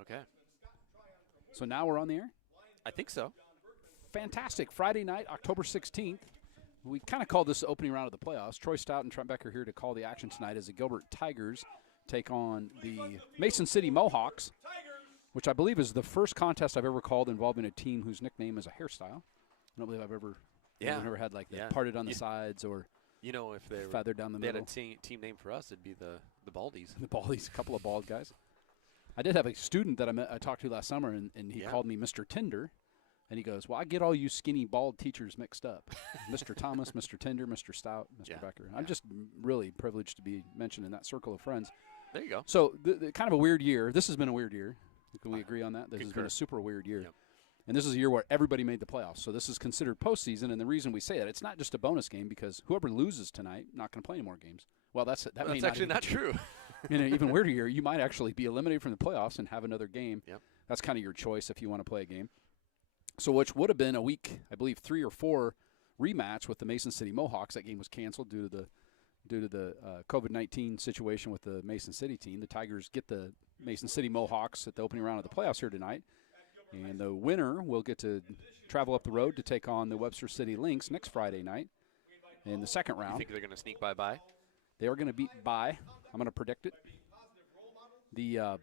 Okay. So now we're on the air? I think so. Fantastic. Friday night, October 16th. We kind of called this the opening round of the playoffs. Troy Stout and Trent Becker here to call the action tonight as the Gilbert Tigers take on the Mason City Mohawks, which I believe is the first contest I've ever called involving a team whose nickname is a hairstyle. I don't believe I've ever had like the parted on the sides or if they feathered down the they middle. had a team name for us, it'd be the Baldies. The Baldies, a couple of bald guys. I did have a student that I talked to last summer, and he called me Mr. Tinder. And he goes, well, I get all you skinny, bald teachers mixed up. Mr. Thomas, Mr. Tinder, Mr. Stout, Mr. Becker. I'm just really privileged to be mentioned in that circle of friends. There you go. So the kind of a weird year. This has been a weird year. Can we agree on that? This has been a super weird year. Yep. And this is a year where everybody made the playoffs. So this is considered postseason. And the reason we say that, it's not just a bonus game because whoever loses tonight not going to play any more games. Well, that's actually not true. In an even weirder year, you might actually be eliminated from the playoffs and have another game. Yep. That's kind of your choice if you want to play a game. So which would have been a week, I believe, 3 or 4 rematch with the Mason City Mohawks. That game was canceled due to the COVID-19 situation with the Mason City team. The Tigers get the Mason City Mohawks at the opening round of the playoffs here tonight. And the winner will get to travel up the road to take on the Webster City Lynx next Friday night in the second round. You think they're going to sneak by? They are going to beat by. I'm going to predict it. The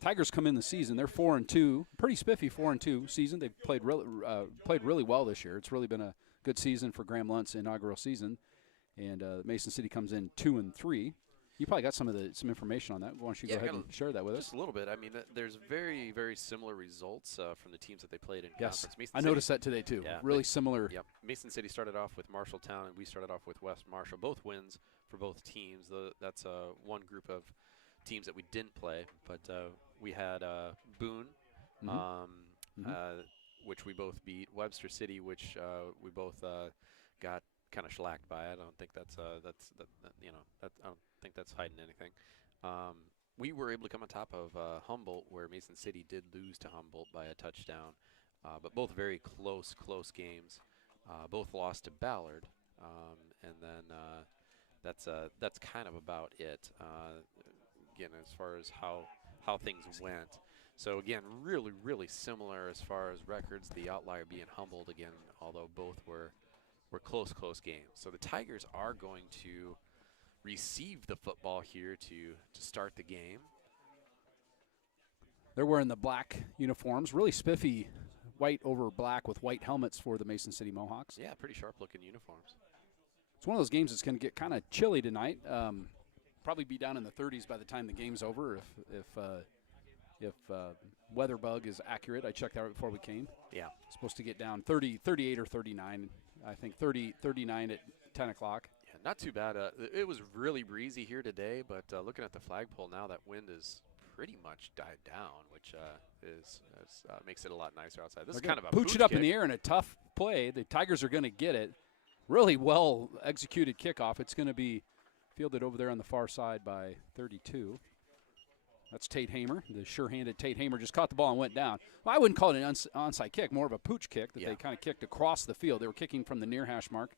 Tigers come in the season. They're 4-2, pretty spiffy 4-2 season. They've played really well this year. It's really been a good season for Graham Lunt's inaugural season. And Mason City comes in 2-3. You probably got some information on that. Why don't you go ahead and share that with us? Just a little bit. I mean, there's very, very similar results from the teams that they played in yes. conference. Mason I City, noticed that today too. Yeah, really similar. Yep. Mason City started off with Marshalltown, and we started off with West Marshall. Both wins for both teams. That's one group of teams that we didn't play, but we had Boone, which we both beat. Webster City, which we both got kind of shellacked by. I don't think I don't think that's hiding anything. We were able to come on top of Humboldt, where Mason City did lose to Humboldt by a touchdown, but both very close games. Both lost to Ballard, and then that's kind of about it. Again, as far as how things went. So again, really, really similar as far as records. The outlier being Humboldt again, although both were close games. So the Tigers are going to receive the football here to start the game. They're wearing the black uniforms, really spiffy white over black with white helmets for the Mason City Mohawks. Yeah, pretty sharp-looking uniforms. It's one of those games that's going to get kind of chilly tonight. Probably be down in the 30s by the time the game's over if weather bug is accurate. I checked that right before we came. Yeah. It's supposed to get down 38 or 39. I think 39 at 10 o'clock. Yeah, not too bad. It was really breezy here today, but looking at the flagpole now, that wind is pretty much died down, which makes it a lot nicer outside. This is kind of a pooch it up in the air in a tough play. The Tigers are going to get it. Really well executed kickoff. It's going to be fielded over there on the far side by 32. That's Tate Hamer. The sure-handed Tate Hamer just caught the ball and went down. Well, I wouldn't call it an onside kick, more of a pooch kick that they kind of kicked across the field. They were kicking from the near hash mark.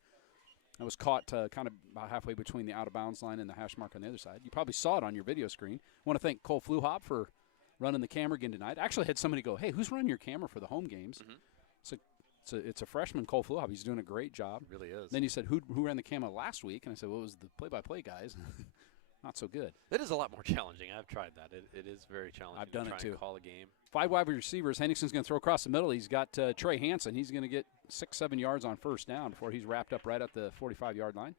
It was caught kind of about halfway between the out-of-bounds line and the hash mark on the other side. You probably saw it on your video screen. I want to thank Cole Fluhop for running the camera again tonight. I actually had somebody go, hey, who's running your camera for the home games? Mm-hmm. It's a freshman, Cole Fluhop. He's doing a great job. Really is. Then he said, who ran the camera last week? And I said, well, it was the play-by-play guys. Not so good. It is a lot more challenging. I've tried that. It is very challenging. I've done it too. To call a game. 5 wide receivers. Henningson's going to throw across the middle. He's got Trey Hansen. He's going to get 6-7 yards on first down before he's wrapped up right at the 45-yard line.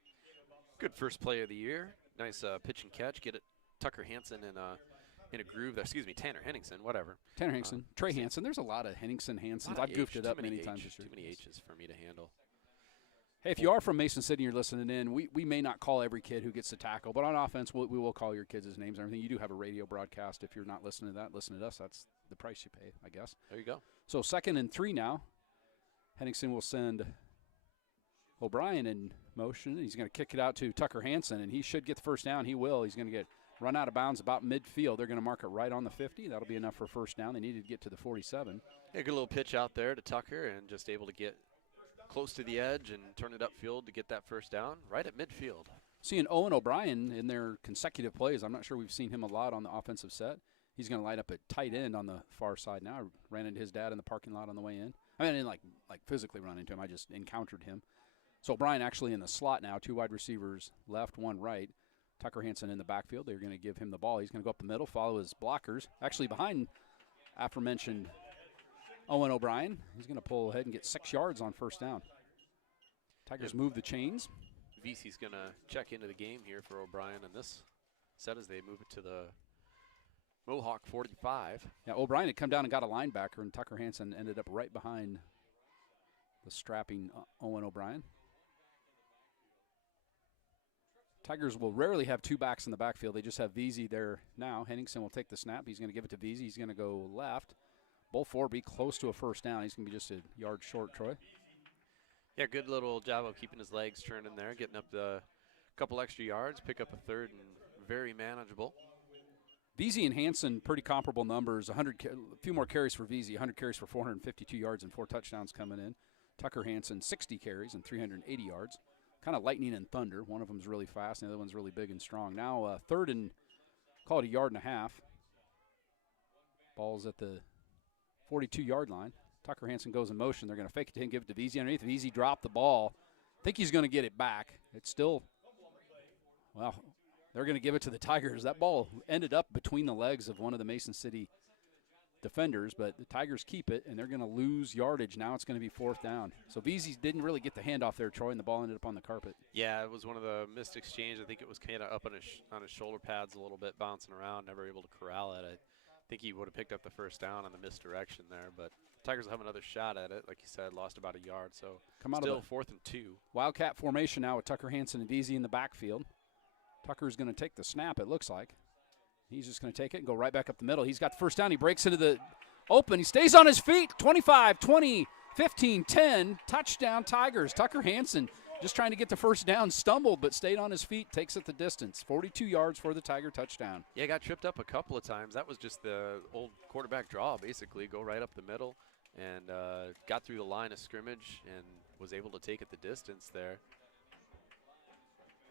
Good first play of the year. Nice pitch and catch. Get it, Tucker Hansen in a groove. Tanner Henningsen, whatever. Tanner Henningsen. Trey Hansen. There's a lot of Hansens. I've goofed it up many times this year. Too many H's for me to handle. Hey, if you are from Mason City and you're listening in, we may not call every kid who gets the tackle, but on offense, we will call your kids' names and everything. You do have a radio broadcast. If you're not listening to that, listen to us. That's the price you pay, I guess. There you go. So 2nd and 3 now. Henningsen will send O'Brien in motion. He's going to kick it out to Tucker Hansen, and he should get the first down. He will. He's going to get run out of bounds about midfield. They're going to mark it right on the 50. That'll be enough for first down. They needed to get to the 47. Yeah, good little pitch out there to Tucker, and just able to get close to the edge and turn it upfield to get that first down right at midfield. Seeing Owen O'Brien in their consecutive plays, I'm not sure we've seen him a lot on the offensive set. He's going to light up at tight end on the far side now. I ran into his dad in the parking lot on the way in. I mean, I didn't like physically run into him. I just encountered him. So O'Brien actually in the slot now, 2 wide receivers left, 1 right. Tucker Hansen in the backfield. They're going to give him the ball. He's going to go up the middle, follow his blockers. Actually behind aforementioned Owen O'Brien. He's going to pull ahead and get 6 yards on first down. Tigers move the chains. VC's going to check into the game here for O'Brien on this set as they move it to the Mohawk 45. Yeah, O'Brien had come down and got a linebacker, and Tucker Hansen ended up right behind the strapping Owen O'Brien. Tigers will rarely have 2 backs in the backfield. They just have VZ there now. Henningsen will take the snap. He's going to give it to VZ. He's going to go left. Bull 4 be close to a first down. He's going to be just a yard short, Troy. Yeah, good little job of keeping his legs turning there, getting up the couple extra yards, pick up a third, and very manageable. VZ and Hansen, pretty comparable numbers. A few more carries for VZ, 100 carries for 452 yards and 4 touchdowns coming in. Tucker Hansen, 60 carries and 380 yards. Kind of lightning and thunder. One of them's really fast, and the other one's really big and strong. Now third and, call it a yard and a half. Ball's at the 42-yard line. Tucker Hansen goes in motion. They're going to fake it to him, give it to VZ underneath. VZ dropped the ball. I think he's going to get it back. It's still, well, they're going to give it to the Tigers. That ball ended up between the legs of one of the Mason City defenders, but the Tigers keep it, and they're going to lose yardage. Now it's going to be 4th down. So VZ didn't really get the handoff there, Troy, and the ball ended up on the carpet. Yeah, it was one of the missed exchange. I think it was kind of up on his shoulder pads a little bit, bouncing around, never able to corral it. I think he would have picked up the first down on the misdirection there, but Tigers will have another shot at it. Like you said, lost about a yard, so still 4th and 2. Wildcat formation now with Tucker Hansen and VZ in the backfield. Tucker's going to take the snap, it looks like. He's just going to take it and go right back up the middle. He's got the first down. He breaks into the open. He stays on his feet. 25, 20, 15, 10. Touchdown Tigers. Tucker Hansen just trying to get the first down. Stumbled but stayed on his feet. Takes it the distance. 42 yards for the Tiger touchdown. Yeah, got tripped up a couple of times. That was just the old quarterback draw, basically. Go right up the middle and got through the line of scrimmage and was able to take it the distance there.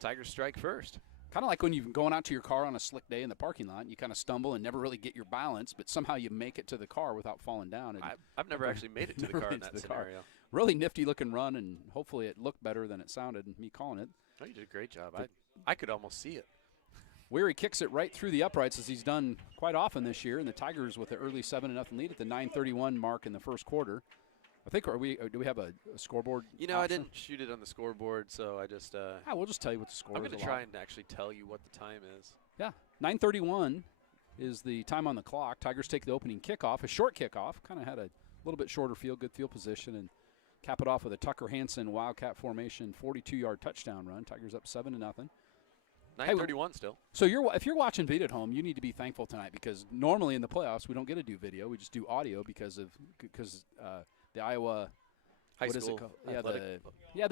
Tigers strike first. Kind of like when you're going out to your car on a slick day in the parking lot, you kind of stumble and never really get your balance, but somehow you make it to the car without falling down. And I've never actually made it to the car in that scenario. Really nifty looking run, and hopefully it looked better than it sounded, me calling it. Oh, you did a great job. I could almost see it. Weary kicks it right through the uprights, as he's done quite often this year, and the Tigers with an early 7-0 lead at the 9:31 mark in the first quarter. I think do we have a scoreboard? You know, option? I didn't shoot it on the scoreboard, so I just. We'll just tell you what the score is. I'm going to try and actually tell you what the time is. Yeah, 9:31 is the time on the clock. Tigers take the opening kickoff, a short kickoff. Kind of had a little bit shorter field, good field position, and cap it off with a Tucker Hansen Wildcat formation 42-yard touchdown run. Tigers up 7-0. 9:31 still. So if you're watching Beat at home, you need to be thankful tonight because normally in the playoffs we don't get to do video, we just do audio because the Iowa high what school is it called?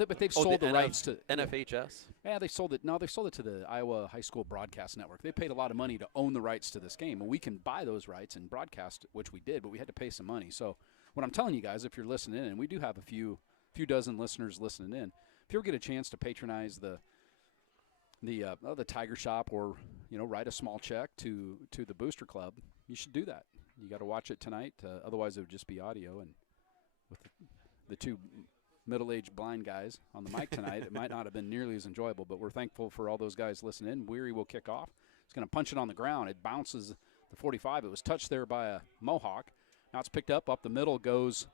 But they've sold the rights to NFHS. Yeah, they sold it. No, they sold it to the Iowa High School Broadcast Network. They paid a lot of money to own the rights to this game, and we can buy those rights and broadcast, which we did, but we had to pay some money. So what I'm telling you guys, if you're listening in, and we do have a few dozen listeners listening in, if you ever get a chance to patronize the Tiger Shop or write a small check to the Booster Club, you should do that. You got to watch it tonight. Otherwise, it would just be audio. And with the 2 middle-aged blind guys on the mic tonight, it might not have been nearly as enjoyable. But we're thankful for all those guys listening in. Weary will kick off. He's going to punch it on the ground. It bounces the 45. It was touched there by a Mohawk. Now it's picked up the middle goes.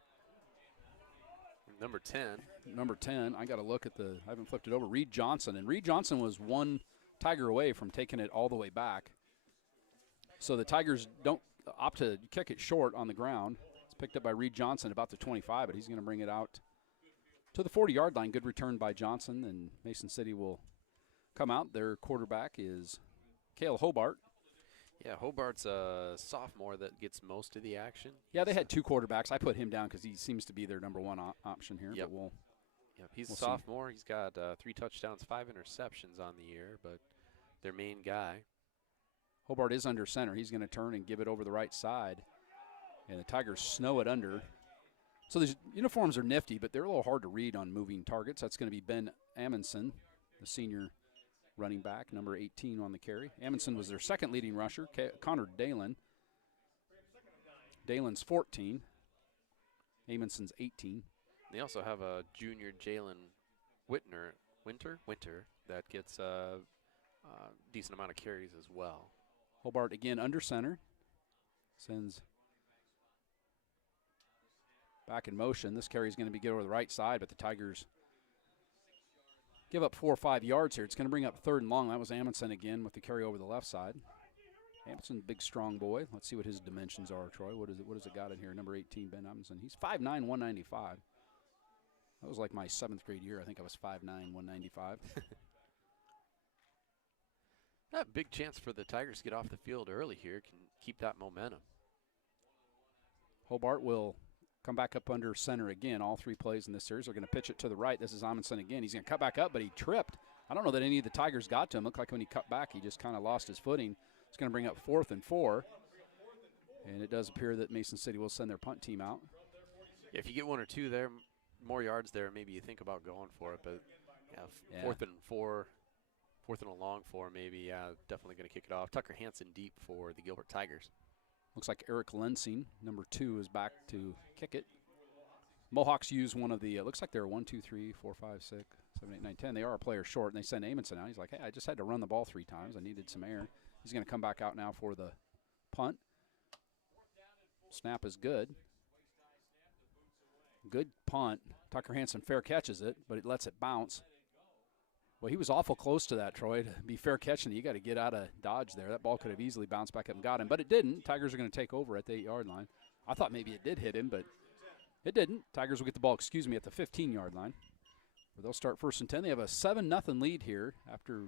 Number 10. Number 10. I got to look at I haven't flipped it over. Reed Johnson. And Reed Johnson was one Tiger away from taking it all the way back. So the Tigers don't opt to kick it short on the ground. It's picked up by Reed Johnson about the 25, but he's going to bring it out to the 40-yard line. Good return by Johnson, and Mason City will come out. Their quarterback is Cale Hobart. Yeah, Hobart's a sophomore that gets most of the action. Yeah, they had 2 quarterbacks. I put him down because he seems to be their number 1 option here. Yep. But he's a sophomore. He's got 3 touchdowns, 5 interceptions on the year, but their main guy. Hobart is under center. He's going to turn and give it over the right side, and the Tigers snow it under. So these uniforms are nifty, but they're a little hard to read on moving targets. That's going to be Ben Amundsen, the senior running back, number 18 on the carry. Amundsen was their second leading rusher. Connor Dalen Dalen's 14. Amundsen's 18. They also have a junior Jalen Winter that gets a decent amount of carries as well. Hobart again under center. Sends back in motion. This carry is going to be good over the right side, but the Tigers give up 4 or 5 yards here. It's going to bring up 3rd and long. That was Amundsen again with the carry over the left side. Amundsen, big, strong boy. Let's see what his dimensions are, Troy. What has it got in here? Number 18, Ben Amundsen. He's 5'9", 195. That was like my 7th grade year. I think I was 5'9", 195. A big chance for the Tigers to get off the field early here. Can keep that momentum. Hobart will come back up under center again. All 3 plays in this series are going to pitch it to the right. This is Amundsen again. He's going to cut back up, but he tripped. I don't know that any of the Tigers got to him. Looked like when he cut back, he just kind of lost his footing. It's going to bring up 4th and 4. And it does appear that Mason City will send their punt team out. Yeah, if you get 1 or 2 there, more yards there, maybe you think about going for it. But yeah, 4th and 4, 4th and a long 4 maybe. Yeah, definitely going to kick it off. Tucker Hansen deep for the Gilbert Tigers. Looks like Eric Lensing, number 2, is back to kick it. Mohawks use one of the, looks like they're 1, 2, 3, 4, 5, 6, 7, 8, 9, 10. They are a player short, and they send Amundsen out. He's like, hey, I just had to run the ball 3 times. I needed some air. He's going to come back out now for the punt. Snap is good. Good punt. Tucker Hansen fair catches it, but it lets it bounce. Well, he was awful close to that, Troy. To be fair catching it, you got to get out of dodge there. That ball could have easily bounced back up and got him, but it didn't. Tigers are going to take over at the 8-yard line. I thought maybe it did hit him, but it didn't. Tigers will get the ball, at the 15-yard line, where they'll start 1st and 10. They have a 7-0 lead here. After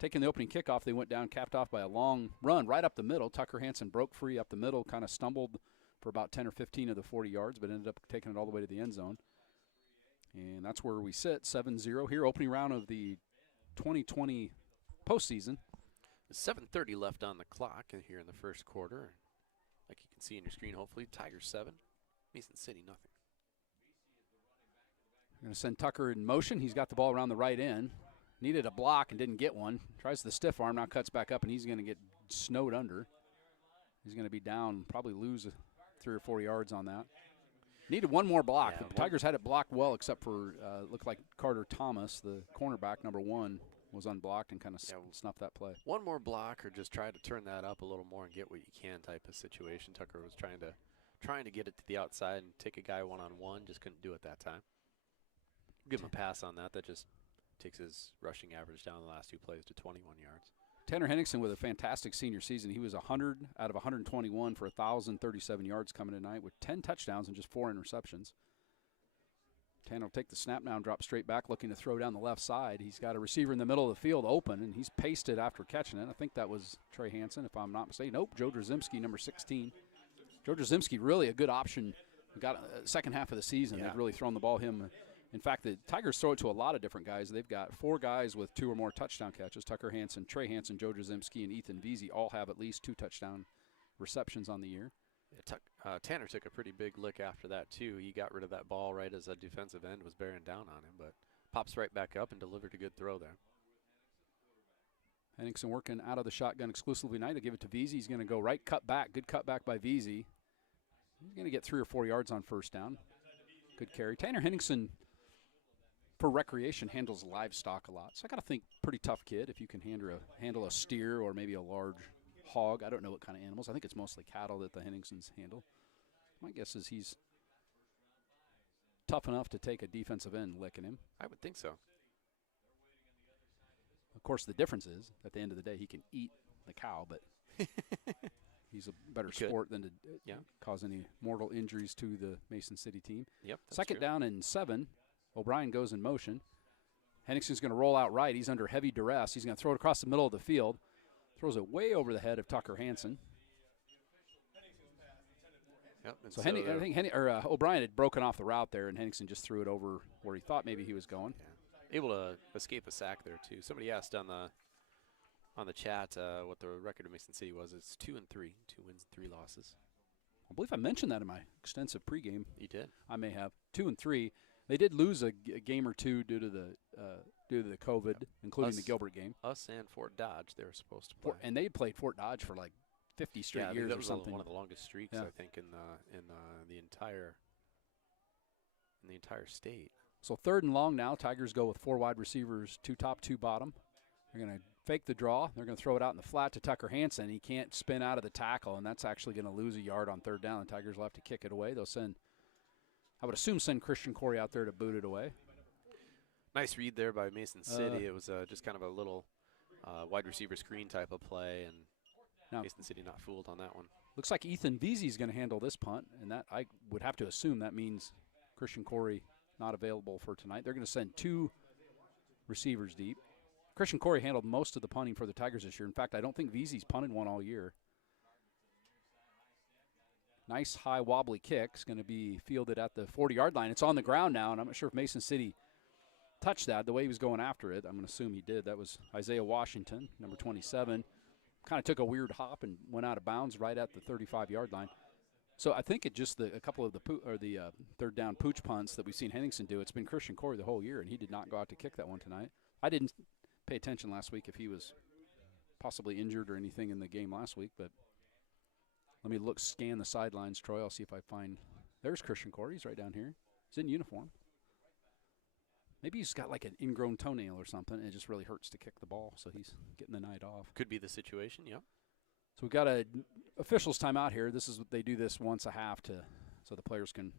taking the opening kickoff, they went down, capped off by a long run right up the middle. Tucker Hansen broke free up the middle, kind of stumbled for about 10 or 15 of the 40 yards, but ended up taking it all the way to the end zone. And that's where we sit, 7-0 here, opening round of the 2020 postseason. 7:30 left on the clock here in the first quarter. Like you can see on your screen, hopefully, Tigers 7, Mason City nothing. We're going to send Tucker in motion. He's got the ball around the right end. Needed a block and didn't get one. Tries the stiff arm, now cuts back up, and he's going to get snowed under. He's going to be down, probably lose 3 or 4 yards on that. Needed one more block. Yeah, the Tigers had it blocked well, except for looked like Carter Thomas, the cornerback, number 1, was unblocked and kind of snuffed that play. One more block, or just try to turn that up a little more and get what you can type of situation. Tucker was trying to get it to the outside and take a guy one-on-one, just couldn't do it that time. Give him a pass on that. That just takes his rushing average down the last 2 plays to 21 yards. Tanner Henningsen with a fantastic senior season. He was 100 out of 121 for 1,037 yards coming tonight with 10 touchdowns and just 4 interceptions. Tanner will take the snap now and drop straight back, looking to throw down the left side. He's got a receiver in the middle of the field open, and he's pasted after catching it. I think that was Trey Hansen, if I'm not mistaken. Nope, Joe Drzymski, number 16. Joe Drzymski, really a good option. Got a second half of the season. Yeah. They've really thrown the ball him. In fact, the Tigers throw it to a lot of different guys. They've got 4 guys with 2 or more touchdown catches. Tucker Hansen, Trey Hansen, Joe Drzymski, and Ethan Veazey all have at least 2 touchdown receptions on the year. Yeah, Tanner took a pretty big lick after that, too. He got rid of that ball right as a defensive end was bearing down on him, but pops right back up and delivered a good throw there. Henningsen working out of the shotgun exclusively tonight. They'll give it to Veazey. He's going to go right, cut back. Good cut back by Veazey. He's going to get 3 or 4 yards on first down. Good carry. Tanner Henningsen, for recreation, handles livestock a lot. So I got to think pretty tough kid if you can handle a steer or maybe a large hog. I don't know what kind of animals. I think it's mostly cattle that the Henningsens handle. My guess is he's tough enough to take a defensive end licking him. I would think so. Of course, the difference is, at the end of the day, he can eat the cow, but he's a better sport than to cause any mortal injuries to the Mason City team. Yep. Second down and 7. O'Brien goes in motion. Henningsen's going to roll out right. He's under heavy duress. He's going to throw it across the middle of the field. Throws it way over the head of Tucker Hansen. Yep. So I think O'Brien had broken off the route there, and Henningsen just threw it over where he thought maybe he was going. Yeah. Able to escape a sack there too. Somebody asked on the chat what the record of Mason City was. It's 2-3, 2 wins, 3 losses. I believe I mentioned that in my extensive pregame. You did. I may have 2-3. They did lose a game or 2 due to the COVID, including the Gilbert game. Us and Fort Dodge, they were supposed to play. And they played Fort Dodge for like 50 straight Yeah, I think years that or was something. one of the longest streaks Yeah. I think in the entire state. So 3rd and long now. Tigers go with 4 wide receivers, 2 top, 2 bottom. They're going to fake the draw. They're going to throw it out in the flat to Tucker Hansen. He can't spin out of the tackle, and that's actually going to lose a yard on 3rd down. The Tigers will have to kick it away. They'll send, I would assume, Christian Corey out there to boot it away. Nice read there by Mason City. It was just kind of a little wide receiver screen type of play, and now, Mason City not fooled on that one. Looks like Ethan Veazey is going to handle this punt, and that I would have to assume that means Christian Corey not available for tonight. They're going to send 2 receivers deep. Christian Corey handled most of the punting for the Tigers this year. In fact, I don't think Veazey's punted one all year. Nice high wobbly kick. It's going to be fielded at the 40-yard line. It's on the ground now, and I'm not sure if Mason City touched that the way he was going after it. I'm going to assume he did. That was Isaiah Washington, number 27. Kind of took a weird hop and went out of bounds right at the 35-yard line. So I think it just a couple of the 3rd down pooch punts that we've seen Henningsen do. It's been Christian Corey the whole year, and he did not go out to kick that one tonight. I didn't pay attention last week if he was possibly injured or anything in the game last week, but let me scan the sidelines, Troy. I'll see if I find. There's Christian Corey. He's right down here. He's in uniform. Maybe he's got like an ingrown toenail or something, and it just really hurts to kick the ball, so he's getting the night off. Could be the situation, yep. So we've got a officials timeout here. This is they do this once a half so the players can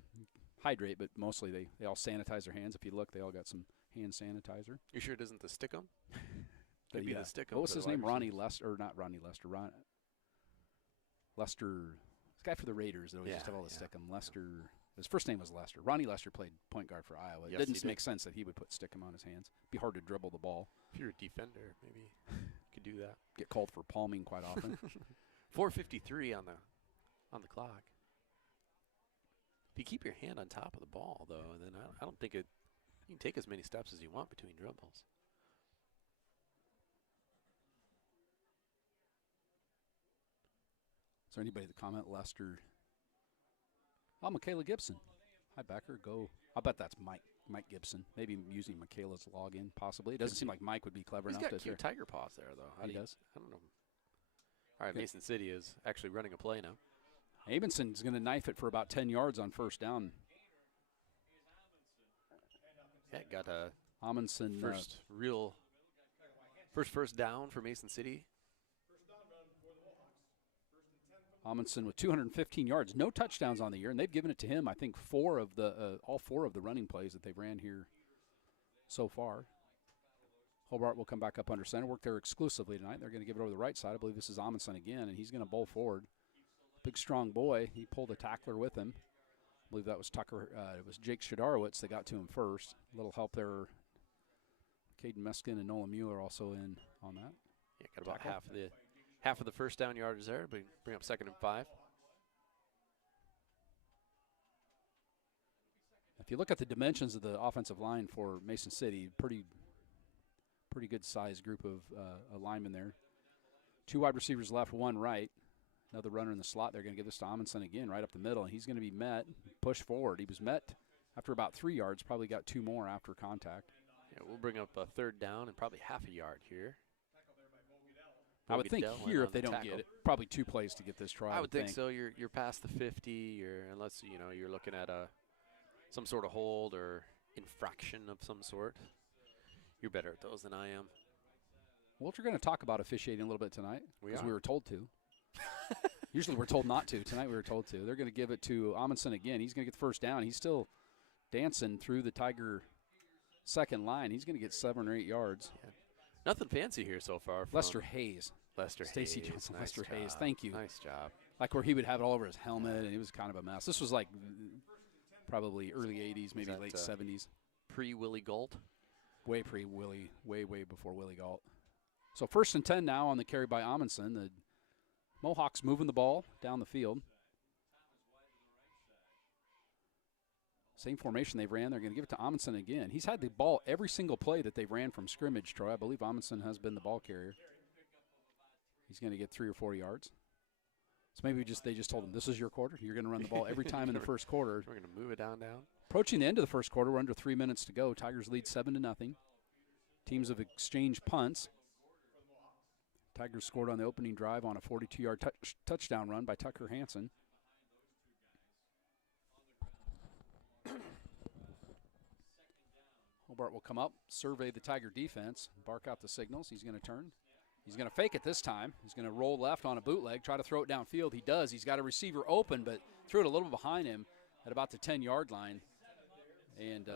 hydrate, but mostly they all sanitize their hands. If you look, they all got some hand sanitizer. You sure it isn't the Stickum? Could be the Stickum. What was his name? Ronnie Lester, or not Ronnie Lester? Lester, this guy for the Raiders that always used to have all the Stickum. Lester. His first name was Lester. Ronnie Lester played point guard for Iowa. It didn't make sense that he would put Stickum on his hands. It'd be hard to dribble the ball. If you're a defender, maybe you could do that. Get called for palming quite often. 4:53 on the clock. If you keep your hand on top of the ball, though, then I don't think you can take as many steps as you want between dribbles. Is there anybody that comment Lester? Oh, Michaela Gibson. Hi, Becker. Go. I bet that's Mike Gibson. Maybe using Michaela's login, possibly. It doesn't seem like Mike would be clever enough to. He's got cute tiger paws there, though. He does? I don't know. All right, Mason City is actually running a play now. Amundsen's going to knife it for about 10 yards on 1st down. Yeah, got a Amundsen first down for Mason City. Amundsen with 215 yards, no touchdowns on the year, and they've given it to him. I think all four of the running plays that they've ran here so far. Hobart will come back up under center. Work there exclusively tonight. They're going to give it over the right side. I believe this is Amundsen again, and he's going to bowl forward. Big, strong boy. He pulled a tackler with him. I believe that was Tucker. It was Jake Shadarowitz that got to him first. A little help there. Caden Meskin and Nolan Mueller also in on that. Yeah, got about half of the first down yardage there. But bring up 2nd and 5. If you look at the dimensions of the offensive line for Mason City, pretty good sized group of linemen there. 2 wide receivers left, 1 right. Another runner in the slot. They're going to give this to Amundsen again right up the middle, and he's going to be pushed forward. He was met after about 3 yards, probably got 2 more after contact. Yeah, we'll bring up a 3rd down and probably half a yard here. I would think here, if they don't get it, probably 2 plays to get this try. I would think so. You're past the 50, unless you're looking at some sort of hold or infraction of some sort. You're better at those than I am. Well, we're going to talk about officiating a little bit tonight because we were told to. Usually we're told not to. Tonight we were told to. They're going to give it to Amundsen again. He's going to get the 1st down. He's still dancing through the Tiger second line. He's going to get 7 or 8 yards. Yeah. Nothing fancy here so far. Lester Hayes. Stacey Johnson. Nice Lester job. Hayes. Thank you. Nice job. Like where he would have it all over his helmet, and it was kind of a mess. This was like probably early 80s, maybe late 70s. Pre-Willie Galt? Way pre-Willie, way before Willie Galt. So 1st and 10 now on the carry by Amundsen. The Mohawks moving the ball down the field. Same formation they've ran. They're going to give it to Amundsen again. He's had the ball every single play that they've ran from scrimmage, Troy. I believe Amundsen has been the ball carrier. He's going to get 3 or 4 yards. So maybe they just told him, this is your quarter. You're going to run the ball every time in the first quarter. We're going to move it down. Approaching the end of the first quarter, we're under 3 minutes to go. Tigers lead 7-0. Teams have exchanged punts. Tigers scored on the opening drive on a 42-yard touchdown run by Tucker Hansen. Hobart will come up, survey the Tiger defense, bark out the signals. He's going to turn. He's going to fake it this time. He's going to roll left on a bootleg, try to throw it downfield. He does. He's got a receiver open, but threw it a little bit behind him at about the 10-yard line. And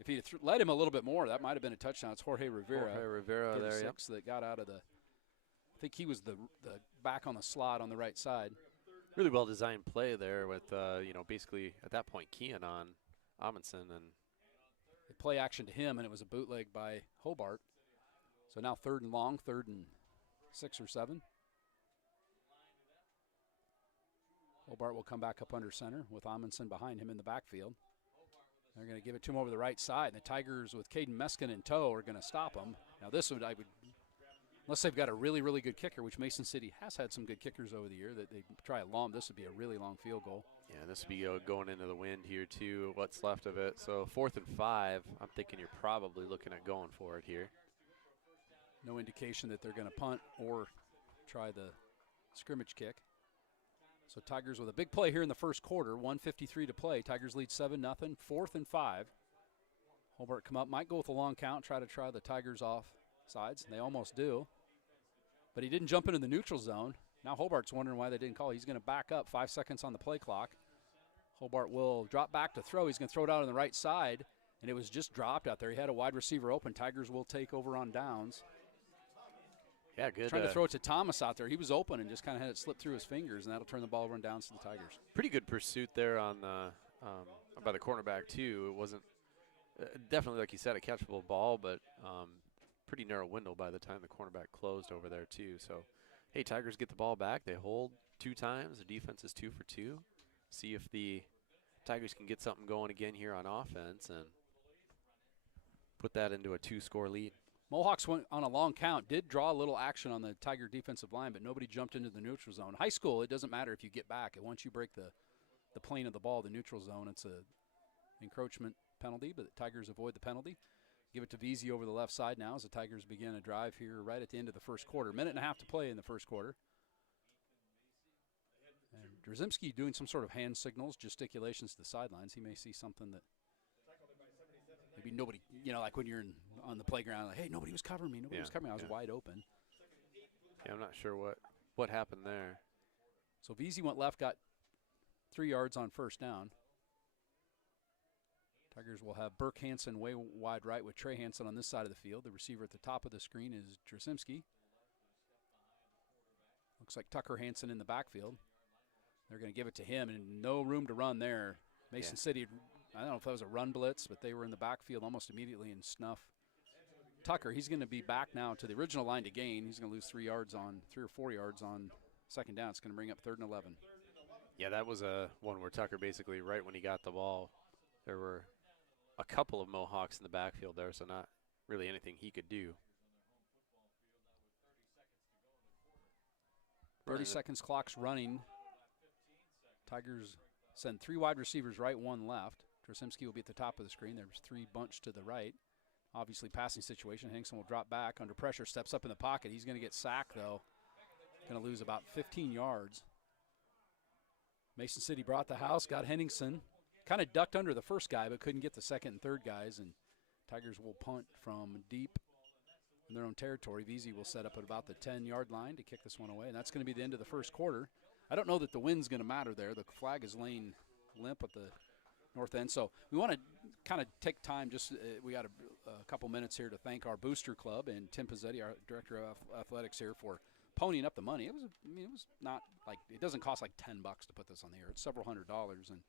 if he had led him a little bit more, that might have been a touchdown. It's Jorge Rivera. Jorge Rivera there, yep. That got out of the – I think he was the back on the slot on the right side. Really well-designed play there with, basically at that point keying on Amundsen. And they play action to him, and it was a bootleg by Hobart. So now 3rd and long, 3rd and 6 or 7. Hobart will come back up under center with Amundsen behind him in the backfield. They're going to give it to him over the right side, and the Tigers with Caden Meskin in tow are going to stop him. Now this would, unless they've got a really, really good kicker, which Mason City has had some good kickers over the year, that they try a long, this would be a really long field goal. Yeah, this would be going into the wind here too, what's left of it. So 4th and 5, I'm thinking you're probably looking at going for it here. No indication that they're going to punt or try the scrimmage kick. So Tigers with a big play here in the first quarter, 1:53 to play. Tigers lead 7-0, 4th and 5. Hobart come up, might go with a long count, try the Tigers off sides. They almost do. But he didn't jump into the neutral zone. Now Hobart's wondering why they didn't call. He's going to back up, 5 seconds on the play clock. Hobart will drop back to throw. He's going to throw it out on the right side, and it was just dropped out there. He had a wide receiver open. Tigers will take over on downs. Yeah, good. Trying to throw it to Thomas out there. He was open and just kind of had it slip through his fingers, and that'll turn the ball over and downs to the Tigers. Pretty good pursuit there on the by the cornerback too. It wasn't definitely, like you said, a catchable ball, but pretty narrow window by the time the cornerback closed over there too. So, hey, Tigers get the ball back. They hold 2 times. The defense is 2 for 2. See if the Tigers can get something going again here on offense and put that into a 2-score lead. Mohawks went on a long count, did draw a little action on the Tiger defensive line, but nobody jumped into the neutral zone. High school, it doesn't matter if you get back. Once you break the plane of the ball, the neutral zone, it's a encroachment penalty, but the Tigers avoid the penalty. Give it to Veazey over the left side now as the Tigers begin a drive here right at the end of the first quarter. 1.5 minutes to play in the first quarter. And Drzymski doing some sort of hand signals, gesticulations to the sidelines. He may see something that maybe nobody, like when you're on the playground, like, hey, nobody was covering me. Nobody was covering me. I was wide open. Yeah, I'm not sure what happened there. So Veazey went left, got 3 yards on first down. Tigers will have Burke Hansen way wide right with Trey Hansen on this side of the field. The receiver at the top of the screen is Drzymski. Looks like Tucker Hansen in the backfield. They're going to give it to him, and no room to run there. Mason City, I don't know if that was a run blitz, but they were in the backfield almost immediately and snuff Tucker. He's going to be back now to the original line to gain. He's going to lose 3 or 4 yards on second down. It's going to bring up 3rd and 11. Yeah, that was a one where Tucker basically right when he got the ball, there were a couple of Mohawks in the backfield there, so not really anything he could do. 30 seconds, clock's running. Tigers send 3 wide receivers right, 1 left. Drzymski will be at the top of the screen. There's 3 bunched to the right. Obviously passing situation. Hansen will drop back under pressure, steps up in the pocket. He's going to get sacked, though. Going to lose about 15 yards. Mason City brought the house, got Henningsen. Kind of ducked under the first guy, but couldn't get the second and third guys. And Tigers will punt from deep in their own territory. Veazey will set up at about the 10-yard line to kick this one away. And that's going to be the end of the first quarter. I don't know that the wind's going to matter there. The flag is laying limp at the north end. So we want to kind of take time. We got a couple minutes here to thank our booster club and Tim Pizzetti, our director of athletics here, for ponying up the money. It was not like, it doesn't cost like $10 to put this on the air. It's several $100s, and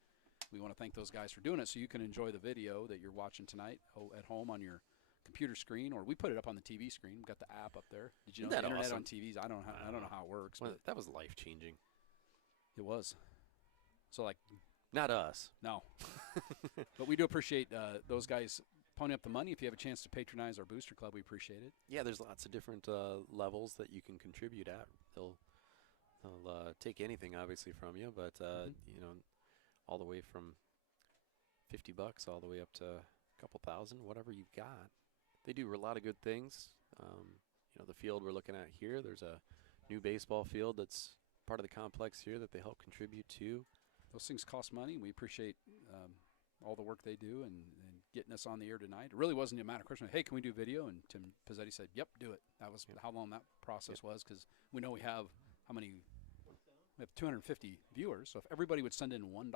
we want to thank those guys for doing it so you can enjoy the video that you're watching tonight at home on your computer screen, or we put it up on the TV screen. We've got the app up there. Did you know the internet awesome? on TVs? I don't know how it works. Well, but that was life-changing. It was. So, like, not us. No. But we do appreciate those guys ponying up the money. If you have a chance to patronize our booster club, we appreciate it. Yeah, there's lots of different levels that you can contribute at. They'll take anything, obviously, from you, but, all the way from $50 all the way up to a couple thousand, whatever you've got. They do a lot of good things. the field we're looking at here. There's a new baseball field that's part of the complex here that they help contribute to. Those things cost money, and we appreciate all the work they do and getting us on the air tonight. It really wasn't a matter of question, hey, can we do video? And Tim Pizzetti said, yep, do it. That was how long that process was, because we know we have how many – we have 250 viewers, so if everybody would send in $1,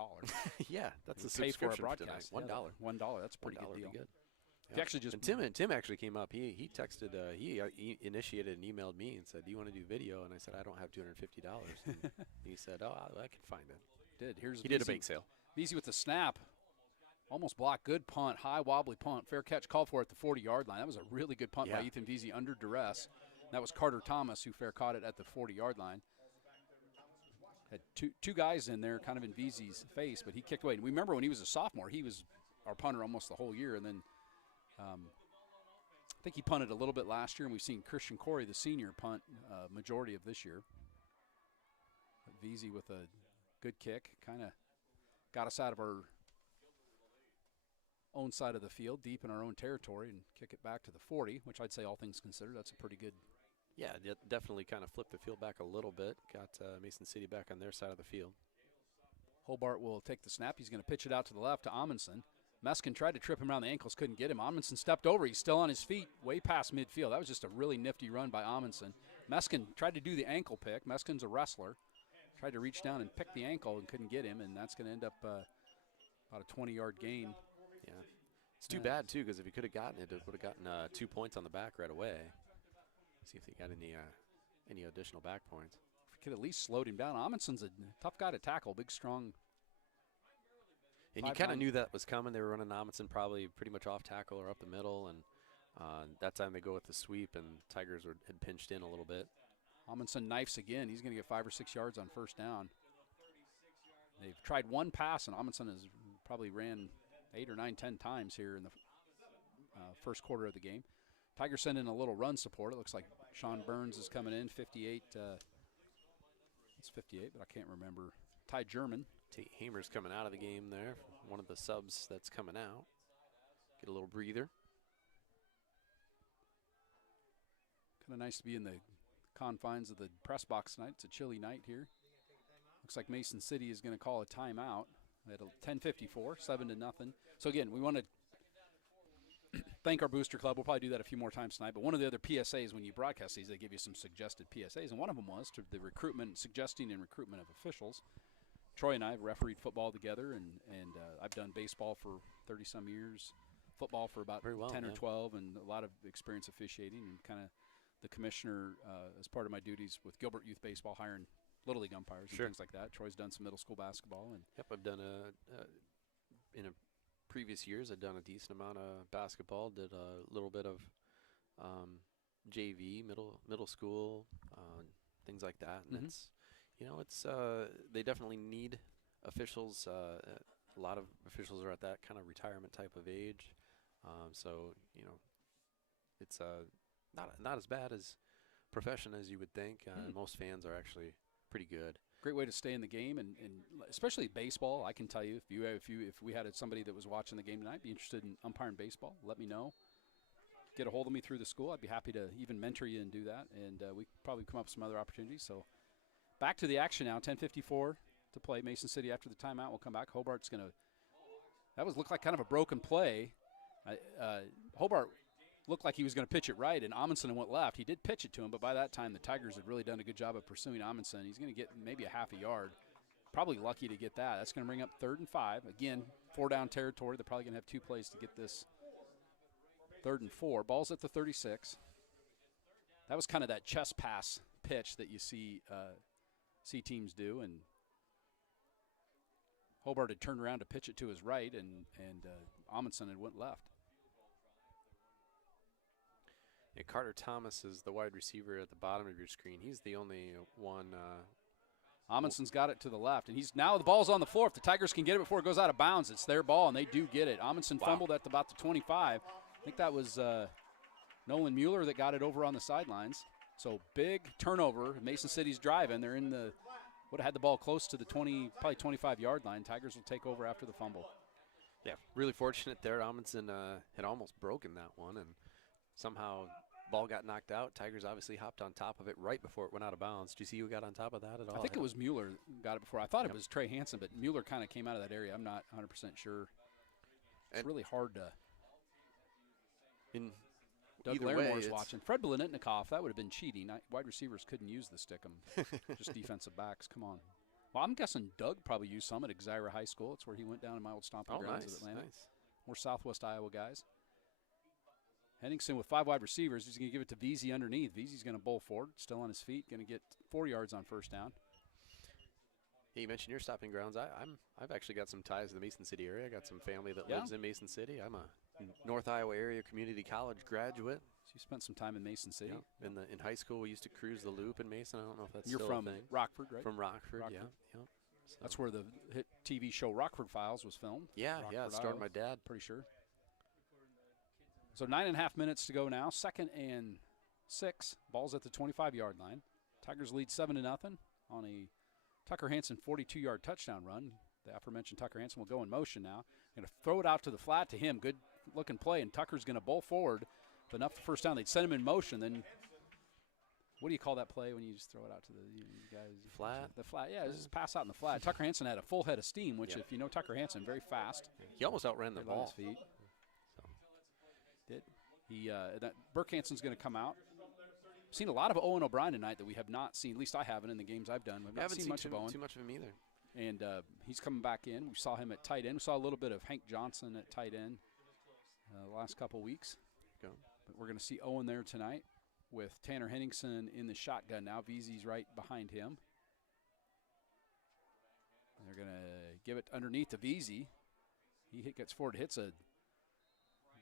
yeah, that's a pay for a subscription broadcast. $1. $1, that's a pretty good deal. Good. If you actually just and Tim actually came up. He texted. He initiated and emailed me and said, "Do you want to do video?" And I said, "I don't have $250." And he said, "Oh, I can find it." He did a bake sale. Easy with the snap, almost blocked. Good punt, high wobbly punt, fair catch called for at the 40-yard line. That was a really good punt by Ethan Veazey under duress. That was Carter Thomas who fair caught it at the 40-yard line. Had two guys in there kind of in Veazey's face, but he kicked away. And we remember when he was a sophomore, he was our punter almost the whole year. And then I think he punted a little bit last year, and we've seen Christian Corey, the senior, punt majority of this year. But Veazey with a good kick, kind of got us out of our own side of the field, deep in our own territory, and kick it back to the 40, which I'd say all things considered, that's a pretty good. Yeah, definitely kind of flipped the field back a little bit. Got Mason City back on their side of the field. Hobart will take the snap. He's going to pitch it out to the left to Amundsen. Meskin tried to trip him around the ankles, couldn't get him. Amundsen stepped over. He's still on his feet, way past midfield. That was just a really nifty run by Amundsen. Meskin tried to do the ankle pick. Meskin's a wrestler. Tried to reach down and pick the ankle and couldn't get him, and that's going to end up about a 20-yard gain. Yeah. It's too bad, too, because if he could have gotten it, it would have gotten 2 points on the back right away. See if they got any additional back points. If we could at least slowed him down. Amundsen's a tough guy to tackle, big, strong. And you kind of knew that was coming. They were running Amundsen probably pretty much off tackle or up the middle, and that time they go with the sweep, and Tigers had pinched in a little bit. Amundsen knifes again. He's going to get 5 or 6 yards on first down. They've tried one pass, and Amundsen has probably ran 8 or 9, 10 times here in the first quarter of the game. Tigers send in a little run support. It looks like Sean Burns is coming in, 58. It's 58, but I can't remember. Ty German. Tate Hamer's coming out of the game there. One of the subs that's coming out. Get a little breather. Kind of nice to be in the confines of the press box tonight. It's a chilly night here. Looks like Mason City is going to call a timeout at 10:54, 7-0. So again, we want to thank our booster club. We'll probably do that a few more times tonight. But one of the other PSAs when you broadcast these, they give you some suggested PSAs, and one of them was to the recruitment, suggesting and recruitment of officials. Troy and I have refereed football together, and I've done baseball for 30-some years, football for about 10 or 12, and a lot of experience officiating, and kind of the commissioner as part of my duties with Gilbert Youth Baseball, hiring Little League umpires and things like that. Troy's done some middle school basketball. And yep, I've done in previous years, I've done a decent amount of basketball, did a little bit of JV, middle school, things like that, and it's they definitely need officials. A lot of officials are at that kind of retirement type of age, so it's not as bad as profession as you would think. Most fans are actually pretty good. Great way to stay in the game, and especially baseball. I can tell you, if we had somebody that was watching the game tonight, be interested in umpiring baseball, let me know. Get a hold of me through the school. I'd be happy to even mentor you and do that, and we could probably come up with some other opportunities. So back to the action now. 10:54 to play. Mason City after the timeout will come back. Hobart's going to – that looked like kind of a broken play. Hobart looked like he was going to pitch it right, and Amundsen went left. He did pitch it to him, but by that time the Tigers had really done a good job of pursuing Amundsen. He's going to get maybe a half a yard. Probably lucky to get that. That's going to bring up 3rd and 5. Again, 4-down territory. They're probably going to have 2 plays to get this 3rd and 4. Ball's at the 36. That was kind of that chest pass pitch that you see teams do, and Hobart had turned around to pitch it to his right, and Amundsen had went left. Yeah, Carter Thomas is the wide receiver at the bottom of your screen. He's the only one. Amundsen's got it to the left, and now the ball's on the floor. If the Tigers can get it before it goes out of bounds, it's their ball, and they do get it. Amundsen fumbled at about the 25. I think that was Nolan Mueller that got it over on the sidelines. So big turnover. Mason City's driving. They're in the would have had the ball close to the 20, probably 25-yard line. Tigers will take over after the fumble. Yeah, really fortunate there. Amundsen had almost broken that one, and somehow Ball got knocked out. Tigers obviously hopped on top of it right before it went out of bounds. Did you see who got on top of that at all? I think it was Mueller got it before. I thought it was Trey Hansen, but Mueller kind of came out of that area. I'm not 100% sure. It's really hard to. Doug Larimer's watching. Fred Belenitnikoff, that would have been cheating. Wide receivers couldn't use the stickum. Just defensive backs. Come on. Well, I'm guessing Doug probably used some at Exira High School. It's where he went down in my old stomping grounds of Atlanta. Nice. More Southwest Iowa guys. Henningsen with 5 wide receivers. He's going to give it to Veazey underneath. Veazey's going to bowl forward, still on his feet, going to get 4 yards on first down. Hey, you mentioned your stopping grounds. I've actually got some ties to the Mason City area. I got some family that lives in Mason City. I'm a North Iowa area community college graduate. So you spent some time in Mason City. Yep. In high school, we used to cruise the Loop in Mason. I don't know if that's You're still from a thing. Rockford, right? From Rockford. Yeah. Yep. So that's where the hit TV show Rockford Files was filmed. Yeah, it starred my dad. Pretty sure. So 9.5 minutes to go now. 2nd and 6. Ball's at the 25-yard line. Tigers lead 7-0 on a Tucker Hansen 42-yard touchdown run. The aforementioned Tucker Hansen will go in motion now. Going to throw it out to the flat to him. Good looking play, and Tucker's going to bowl forward. But enough for first down. They'd send him in motion. Then what do you call that play when you just throw it out to the guys? Flat? The flat, yeah. Just pass out in the flat. Tucker Hansen had a full head of steam, which if you know Tucker Hansen, very fast. He almost outran the On ball. his feet. Did. Burke Hansen's going to come out. Seen a lot of Owen O'Brien tonight that we have not seen. At least I haven't in the games I've done. We've not seen much of Owen. Too much of him either. And he's coming back in. We saw him at tight end. We saw a little bit of Hank Johnson at tight end the last couple weeks. But we're going to see Owen there tonight with Tanner Henningsen in the shotgun now. Veazey's right behind him. And they're going to give it underneath to Veazey. He gets forward, hits a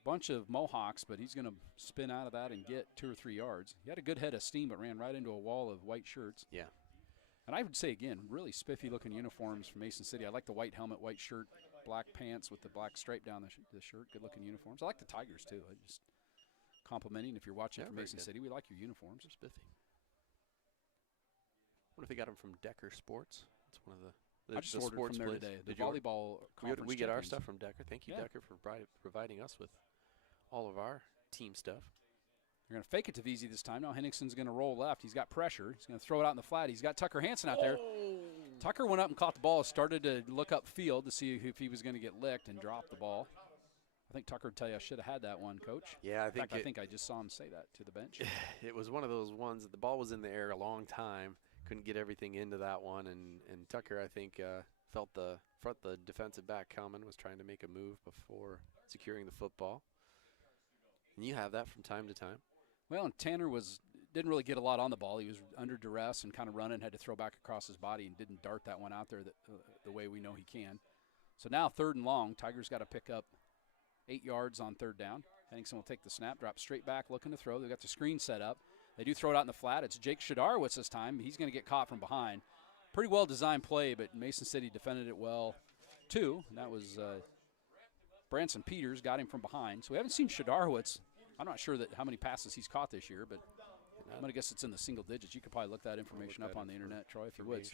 bunch of Mohawks, but he's going to spin out of that and get 2 or 3 yards. He had a good head of steam, but ran right into a wall of white shirts. Yeah. And I would say, again, really spiffy-looking uniforms from Mason City. I like the white helmet, white shirt, black pants with the black stripe down the shirt. Good-looking uniforms. I like the Tigers, too. I just complimenting. If you're watching from Mason City, we like your uniforms. They're spiffy. What if they got them from Decker Sports? It's one of the I just ordered from there today. The volleyball conference we get our champions. stuff from Decker. Thank you, Decker, for providing us with all of our team stuff. They're going to fake it to Veazey this time. Now Henningsen's going to roll left. He's got pressure. He's going to throw it out in the flat. He's got Tucker Hansen out there. Tucker went up and caught the ball, started to look up field to see if he was going to get licked, and dropped the ball. I think Tucker would tell you I should have had that one, Coach. Yeah, I think I just saw him say that to the bench. It was one of those ones that the ball was in the air a long time. Couldn't get everything into that one, and Tucker, I think, felt the defensive back coming, was trying to make a move before securing the football. And you have that from time to time. Well, and Tanner didn't really get a lot on the ball. He was under duress and kind of running, had to throw back across his body, and didn't dart that one out there the way we know he can. So now 3rd and long. Tigers got to pick up 8 yards on 3rd down. Henningsen will take the snap, drop straight back, looking to throw. They've got the screen set up. They do throw it out in the flat. It's Jake Shadarowitz this time. He's going to get caught from behind. Pretty well-designed play, but Mason City defended it well, too. And that was Branson Peters got him from behind. So we haven't seen Shadarowitz. I'm not sure how many passes he's caught this year, but I'm going to guess it's in the single digits. You could probably look that information up on the internet, Troy, if you would.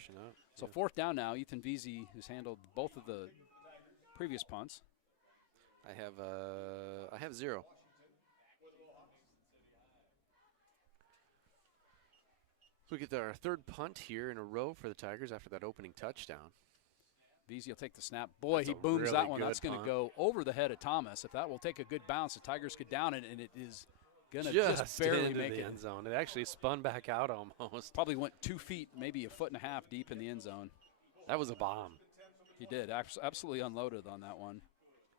So 4th down now. Ethan Veazey has handled both of the previous punts. I have 0. So we get our 3rd punt here in a row for the Tigers after that opening touchdown. Veazey will take the snap. Boy, he booms really that one. That's good going to punt. go over the head of Thomas. If that will take a good bounce, the Tigers get down it, and it is going to just barely into make the it. end zone. It actually spun back out almost. Probably went 2 feet, maybe a foot and a half deep in the end zone. That was a bomb. He did. Absolutely unloaded on that one.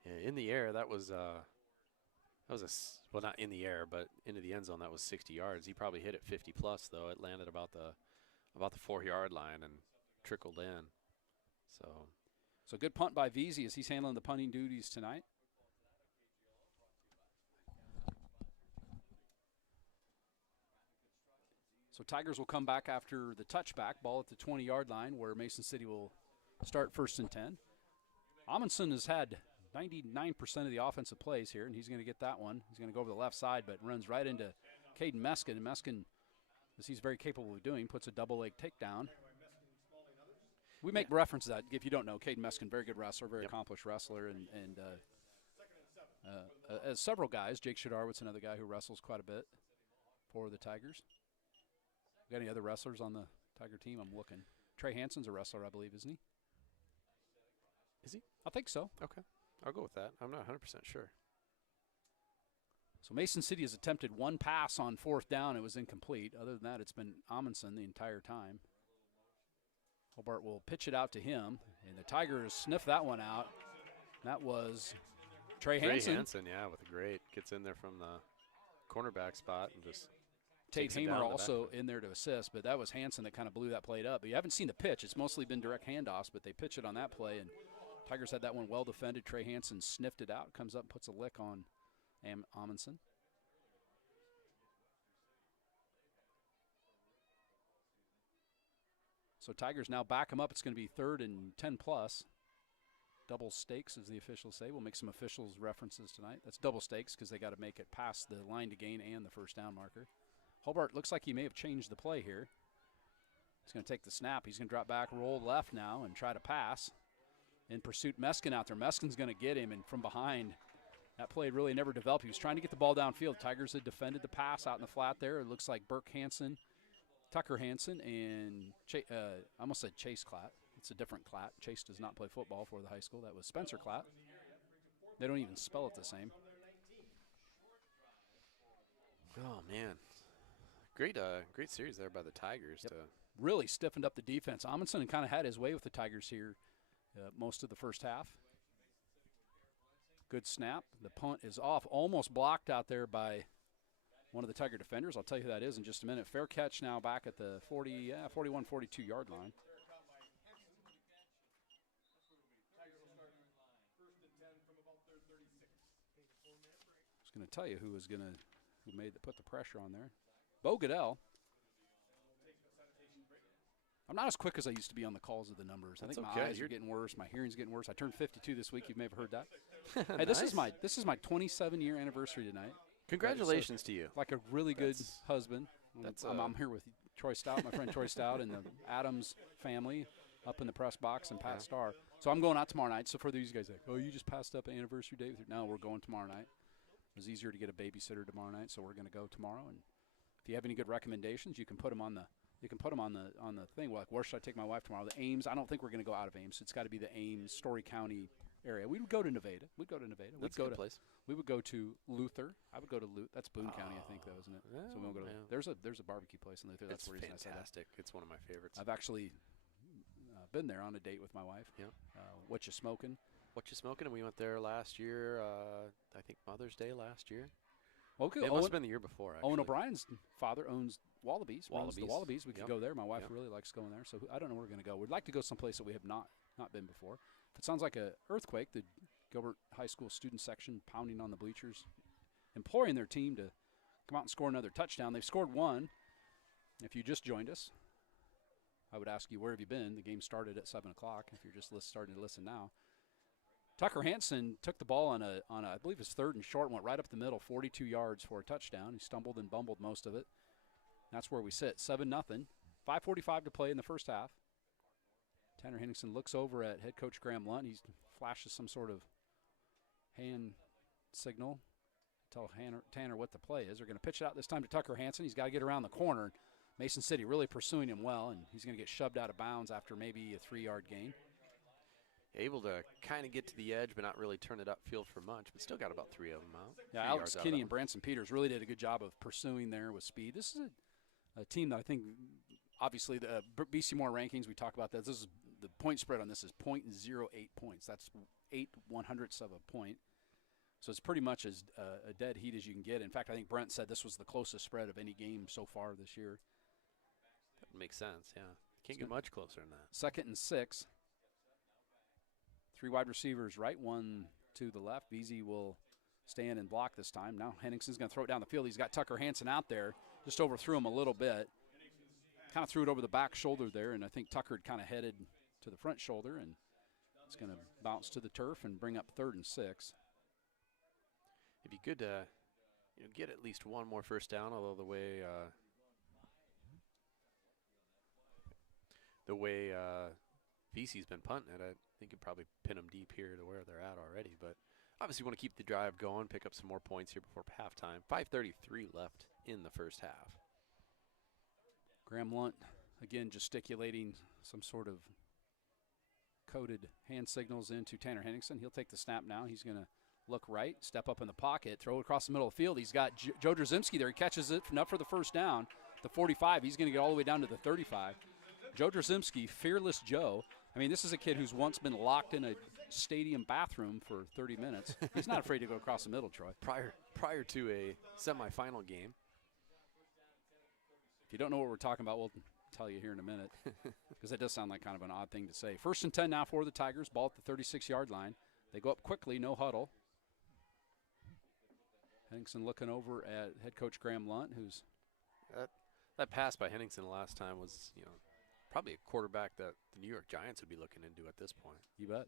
Yeah, in the air, that was well, not in the air, but into the end zone. That was 60 yards. He probably hit it 50 plus, though. It landed about the 4-yard line and trickled in. So good punt by Veazey as he's handling the punting duties tonight. So Tigers will come back after the touchback, ball at the 20-yard line where Mason City will start 1st and 10. Amundsen has had 99% of the offensive plays here, and he's going to get that one. He's going to go over the left side, but runs right into Caden Meskin. And Meskin, as he's very capable of doing, puts a double-leg takedown. We make reference to that. If you don't know, Caden Meskin, very good wrestler, very accomplished wrestler, and as several guys. Jake Shadarowitz, another guy who wrestles quite a bit. for the Tigers. Got any other wrestlers on the Tiger team? I'm looking. Trey Hansen's a wrestler, I believe, isn't he? Is he? I think so. Okay. I'll go with that. I'm not 100% sure. So Mason City has attempted one pass on 4th down. It was incomplete. Other than that, it's been Amundsen the entire time. Hobart will pitch it out to him, and the Tigers sniff that one out. That was Trey Hansen. Trey Hansen, yeah, with a great. Gets in there from the cornerback spot and just Tate takes it Hamer down the also backfield. in there to assist, but that was Hansen that kind of blew that play up. But you haven't seen the pitch. It's mostly been direct handoffs, but they pitch it on that play, and Tigers had that one well defended. Trey Hansen sniffed it out, comes up and puts a lick on Amundsen. So Tigers now back him up. It's going to be 3rd and 10 plus. Double stakes, as the officials say. We'll make some officials references tonight. That's double stakes because they got to make it past the line to gain and the first down marker. Hobart looks like he may have changed the play here. He's going to take the snap. He's going to drop back, roll left now, and try to pass. In pursuit, Meskin out there. Meskin's going to get him, and from behind, that play really never developed. He was trying to get the ball downfield. Tigers had defended the pass out in the flat there. It looks like Burke Hansen, Tucker Hansen, and I almost said Chase Klatt. It's a different Klatt. Chase does not play football for the high school. That was Spencer Klatt. They don't even spell it the same. Oh, man. Great series there by the Tigers. Yep. Really stiffened up the defense. Amundsen kind of had his way with the Tigers here most of the first half. Good snap. The punt is off. Almost blocked out there by one of the Tiger defenders. I'll tell you who that is in just a minute. Fair catch now back at the 41, 42-yard line. I was going to tell you who put the pressure on there. Bo Goodell. I'm not as quick as I used to be on the calls of the numbers. I think my eyes are getting worse. My hearing's getting worse. I turned 52 this week. You may have heard that. Hey, Nice. this is my 27-year anniversary tonight. Congratulations to you. Like a really good husband. I'm here with Troy Stout, my friend Troy Stout, and the Adams family up in the press box, and Pat Starr. So I'm going out tomorrow night. So for these guys, like, oh, you just passed up an anniversary date with your. No, we're going tomorrow night. It was easier to get a babysitter tomorrow night, so we're going to go tomorrow. And if you have any good recommendations, you can put them on the. You can put them on the thing. Like, where should I take my wife tomorrow? The Ames. I don't think we're going to go out of Ames. It's got to be the Ames, Story County area. We would go to Nevada. That's a good place. We would go to Luther. I would go to Luther. That's Boone County, I think, though, isn't it? Yeah, so we won't go to. There's a barbecue place in Luther. That's It's the reason I said that. fantastic. It's one of my favorites. I've actually been there on a date with my wife. Yeah. What you smoking? What you smoking? And we went there last year. I think Mother's Day last year. Okay. It must have been the year before. Actually. Owen O'Brien's father owns Wallabies. Runs the Wallabies. Wallabies. We could go there. My wife Yep. really likes going there, so I don't know where we're going to go. We'd like to go someplace that we have not been before. If it sounds like an earthquake, the Gilbert High School student section pounding on the bleachers, imploring their team to come out and score another touchdown. They've scored one. If you just joined us, I would ask you, where have you been? The game started at 7 o'clock. If you're just starting to listen now. Tucker Hansen took the ball on a I believe his 3rd and short, went right up the middle, 42 yards for a touchdown. He stumbled and bumbled most of it. That's where we sit, 7-0. 5:45 to play in the first half. Tanner Henningsen looks over at head coach Graham Lunt. He flashes some sort of hand signal. Tell Tanner what the play is. They're going to pitch it out this time to Tucker Hansen. He's got to get around the corner. Mason City really pursuing him well, and he's going to get shoved out of bounds after maybe a 3-yard gain. Able to kind of get to the edge, but not really turn it upfield for much, but still got about 3 of them out. Yeah, 3 Alex yards out Kinney of and Branson Peters really did a good job of pursuing there with speed. This is a team that I think, obviously, the BC Moore rankings, we talk about that. This is the point spread on this is .08 points. That's 0.08 of a point. So it's pretty much as a dead heat as you can get. In fact, I think Brent said this was the closest spread of any game so far this year. That makes sense, yeah. Can't get much closer than that. 2nd and 6. 3 wide receivers right, 1 to the left. Beasy will stand and block this time. Now Henningsen's going to throw it down the field. He's got Tucker Hansen out there. Just overthrew him a little bit. Kind of threw it over the back shoulder there, and I think Tucker had kind of headed to the front shoulder, and it's going to bounce to the turf and bring up 3rd and 6. It'd be good to get at least one more first down, although the way VC's been punting it, I think you'd probably pin them deep here to where they're at already. But obviously want to keep the drive going, pick up some more points here before halftime. 5:33 left in the first half. Graham Lunt, again, gesticulating some sort of coded hand signals into Tanner Henningsen. He'll take the snap now. He's going to look right, step up in the pocket, throw it across the middle of the field. He's got Joe Drzymski there. He catches it enough for the first down. The 45, he's going to get all the way down to the 35. Joe Drzymski, Fearless Joe. I mean, this is a kid who's once been locked in a stadium bathroom for 30 minutes. He's not afraid to go across the middle, Troy. Prior to a semifinal game. If you don't know what we're talking about, we'll tell you here in a minute, because that does sound like kind of an odd thing to say. 1st and 10 now for the Tigers. Ball at the 36-yard line. They go up quickly, no huddle. Henningsen looking over at head coach Graham Lunt, who's that pass by Henningsen last time was, probably a quarterback that the New York Giants would be looking into at this point. You bet.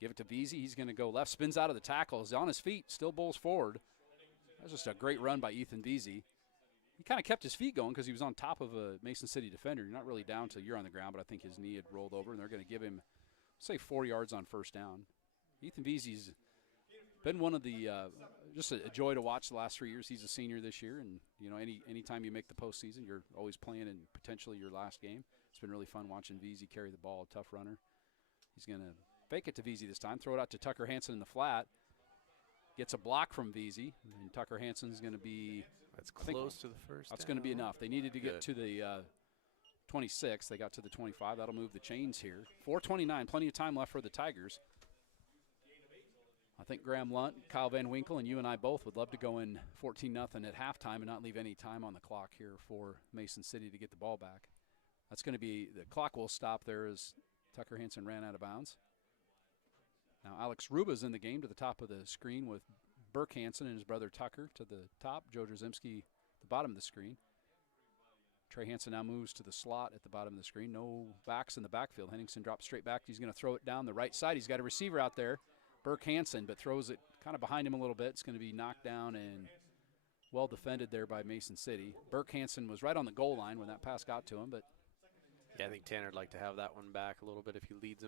Give it to Veazey. He's going to go left, spins out of the tackle, is on his feet, still bowls forward. That's just a great run by Ethan Veazey. He kind of kept his feet going because he was on top of a Mason City defender. You're not really down till you're on the ground, but I think his knee had rolled over, and they're going to give him, say, 4 yards on first down. Ethan Veazey's been one of the just a joy to watch the last 3 years. He's a senior this year, and anytime you make the postseason, you're always playing in potentially your last game. It's been really fun watching Veazey carry the ball, a tough runner. He's going to fake it to Veazey this time, throw it out to Tucker Hansen in the flat. Gets a block from Veazey, and Tucker Hansen's going to be that's close to the first. That's going to be enough. They needed to get to the 26. They got to the 25. That'll move the chains here. 4:29, plenty of time left for the Tigers. I think Graham Lunt, Kyle Van Winkle, and you and I both would love to go in 14-0 at halftime and not leave any time on the clock here for Mason City to get the ball back. That's going to be, the clock will stop there as Tucker Hansen ran out of bounds. Now Alex Ruba's in the game to the top of the screen with Burke Hansen and his brother Tucker to the top. Joe Drzymski the bottom of the screen. Trey Hansen now moves to the slot at the bottom of the screen. No backs in the backfield. Henningsen drops straight back. He's going to throw it down the right side. He's got a receiver out there, Burke Hansen, but throws it kind of behind him a little bit. It's going to be knocked down and well defended there by Mason City. Burke Hansen was right on the goal line when that pass got to him, but yeah, I think Tanner'd like to have that one back a little bit if he leads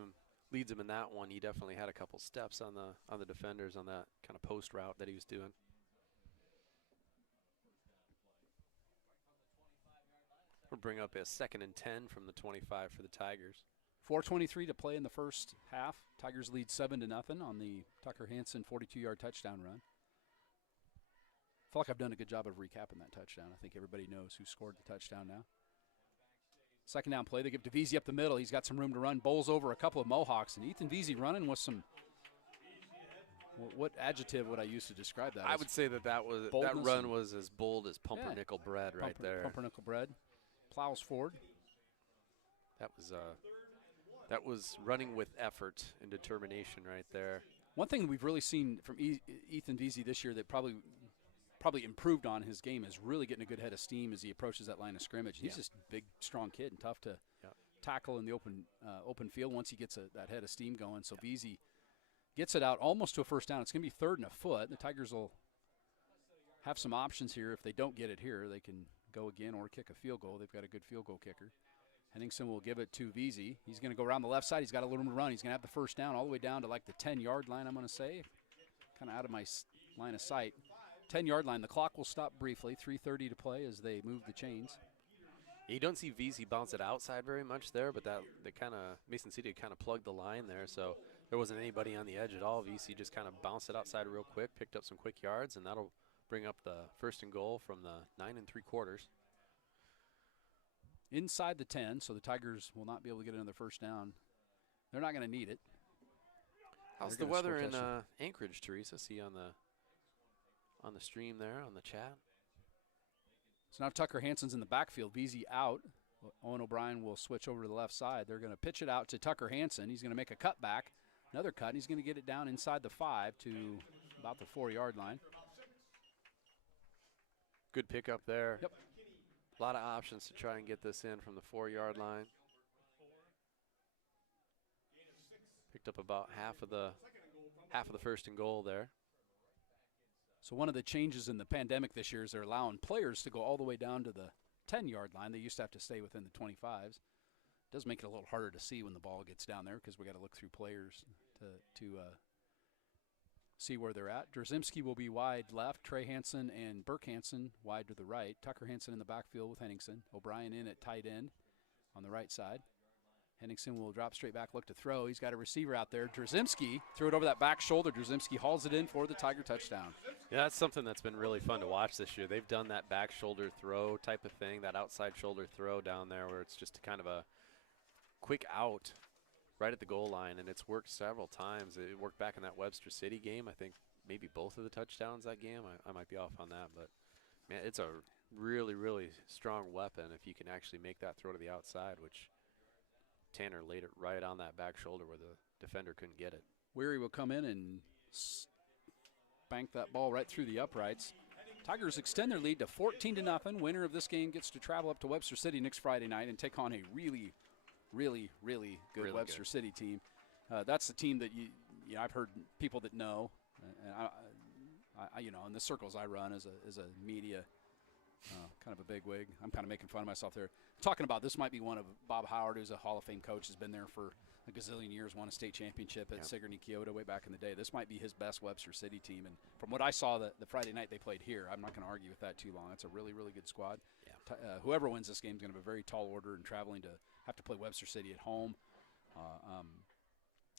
him in that one. He definitely had a couple steps on the defenders on that kind of post route that he was doing. We'll bring up a 2nd and 10 from the 25 for the Tigers. 4:23 to play in the first half. Tigers lead 7-0 on the Tucker Hansen 42-yard touchdown run. I feel like I've done a good job of recapping that touchdown. I think everybody knows who scored the touchdown now. 2nd down play, they give to Veazey up the middle. He's got some room to run, bowls over a couple of Mohawks, and Ethan Veazey running with some, what adjective would I use to describe that? I would say that run was as bold as pumpernickel bread right there. Pumpernickel bread. Plows forward. That was running with effort and determination right there. One thing we've really seen from Ethan Veazey this year that probably improved on his game is really getting a good head of steam as he approaches that line of scrimmage. He's just a big, strong kid and tough to tackle in the open field once he gets that head of steam going. So Veazey gets it out almost to a first down. It's going to be 3rd and a foot. The Tigers will have some options here. If they don't get it here, they can go again or kick a field goal. They've got a good field goal kicker. Henningsen will give it to Veazey. He's going to go around the left side. He's got a little room to run. He's going to have the first down all the way down to like the 10-yard line, I'm going to say. Kind of out of my line of sight. 10-yard line. The clock will stop briefly. 3:30 to play as they move the chains. You don't see Veazey bounce it outside very much there, but Mason City kind of plugged the line there, so there wasn't anybody on the edge at all. Veazey just kind of bounced it outside real quick, picked up some quick yards, and that'll bring up the 1st and goal from the 9 3/4. Inside the 10, so the Tigers will not be able to get another first down. They're not going to need it. How's the weather in Anchorage, Teresa? See on the stream there, on the chat. So now Tucker Hansen's in the backfield. Veazey out. Owen O'Brien will switch over to the left side. They're going to pitch it out to Tucker Hansen. He's going to make a cut back. Another cut. He's going to get it down inside the 5 to about the 4-yard line. Good pickup there. Yep. A lot of options to try and get this in from the 4-yard line. Picked up about half of the 1st and goal there. So one of the changes in the pandemic this year is they're allowing players to go all the way down to the 10-yard line. They used to have to stay within the 25s. It does make it a little harder to see when the ball gets down there because we got to look through players to see where they're at. Drzymski will be wide left. Trey Hansen and Burke Hansen wide to the right. Tucker Hansen in the backfield with Henningsen. O'Brien in at tight end on the right side. Henningsen will drop straight back, look to throw. He's got a receiver out there. Drzymski threw it over that back shoulder. Drzymski hauls it in for the Tiger touchdown. Yeah, that's something that's been really fun to watch this year. They've done that back shoulder throw type of thing, that outside shoulder throw down there where it's just kind of a quick out right at the goal line, and it's worked several times. It worked back in that Webster City game. I think maybe both of the touchdowns that game. I might be off on that, but, man, it's a really, really strong weapon if you can actually make that throw to the outside, which Tanner laid it right on that back shoulder where the defender couldn't get it. Weary will come in and bank that ball right through the uprights. Tigers extend their lead to 14-0. Winner of this game gets to travel up to Webster City next Friday night and take on a really, really, really good Really Webster good. City team. That's the team that I've heard people that know, and I in the circles I run as a media kind of a bigwig. I'm kind of making fun of myself there. Talking about this might be one of Bob Howard, who's a Hall of Fame coach, has been there for a gazillion years, won a state championship at Sigourney Kyoto way back in the day. This might be his best Webster City team. And from what I saw the Friday night they played here, I'm not going to argue with that too long. It's a really, really good squad. Yeah. Whoever wins this game is going to have a very tall order and traveling to have to play Webster City at home.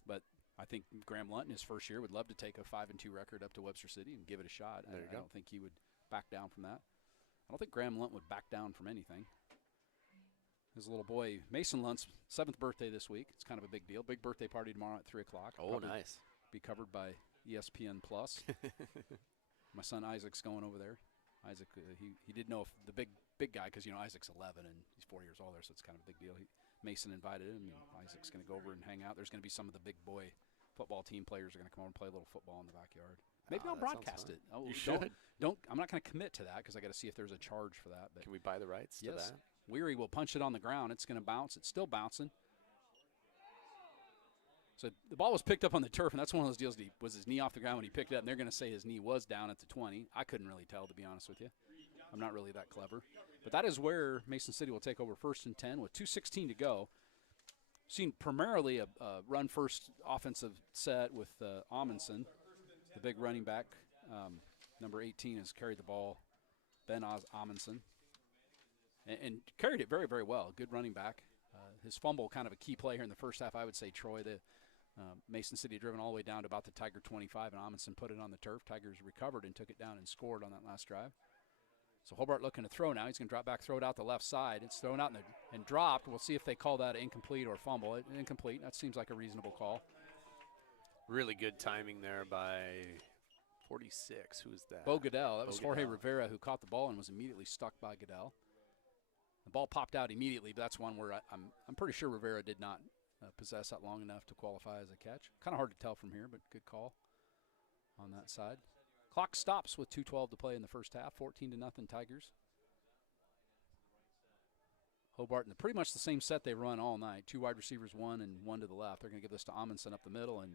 But I think Graham Lunt in his first year would love to take a 5-2 record up to Webster City and give it a shot. There you I go. don't think he would back down from that. I don't think Graham Lunt would back down from anything. His little boy, Mason Lunt's 7th birthday this week. It's kind of a big deal. Big birthday party tomorrow at 3 o'clock. Oh, Probably nice. Be covered by ESPN Plus. My son Isaac's going over there. Isaac, he did know if the big guy, because Isaac's 11 and he's 4 years older, so it's kind of a big deal. Mason invited him, and Isaac's going to go over and hang out. There's going to be some of the big boy football team players are going to come over and play a little football in the backyard. Maybe I'll that sounds broadcast fun. it. Oh, You should. I'm not going to commit to that because I got to see if there's a charge for that. But Can we buy the rights to yes, that? Weary will punch it on the ground. It's going to bounce. It's still bouncing. So the ball was picked up on the turf, and that's one of those deals. Was his knee off the ground when he picked it up? And they're going to say his knee was down at the 20. I couldn't really tell, to be honest with you. I'm not really that clever. But that is where Mason City will take over 1st and 10 with 2:16 to go. Seen primarily a run-first offensive set with Amundsen, the big running back. Number 18 has carried the ball, Ben Amundsen, and carried it very, very well. Good running back. His fumble, kind of a key play here in the first half, I would say, Troy. Mason City driven all the way down to about the Tiger 25, and Amundsen put it on the turf. Tigers recovered and took it down and scored on that last drive. So Hobart looking to throw now. He's going to drop back, throw it out the left side. It's thrown out and dropped. We'll see if they call that incomplete or fumble. Incomplete. That seems like a reasonable call. Really good timing there by 46. Who's that? Bo Goodell. That was Bo Jorge Goodell. Rivera who caught the ball and was immediately stuck by Goodell. The ball popped out immediately, but that's one where I'm pretty sure Rivera did not possess that long enough to qualify as a catch. Kind of hard to tell from here, but good call on that side. Clock stops with 2:12 to play in the first half. 14-0 Tigers. Hobart in pretty much the same set they run all night. 2 wide receivers, 1 and 1 to the left. They're going to give this to Amundsen up the middle, and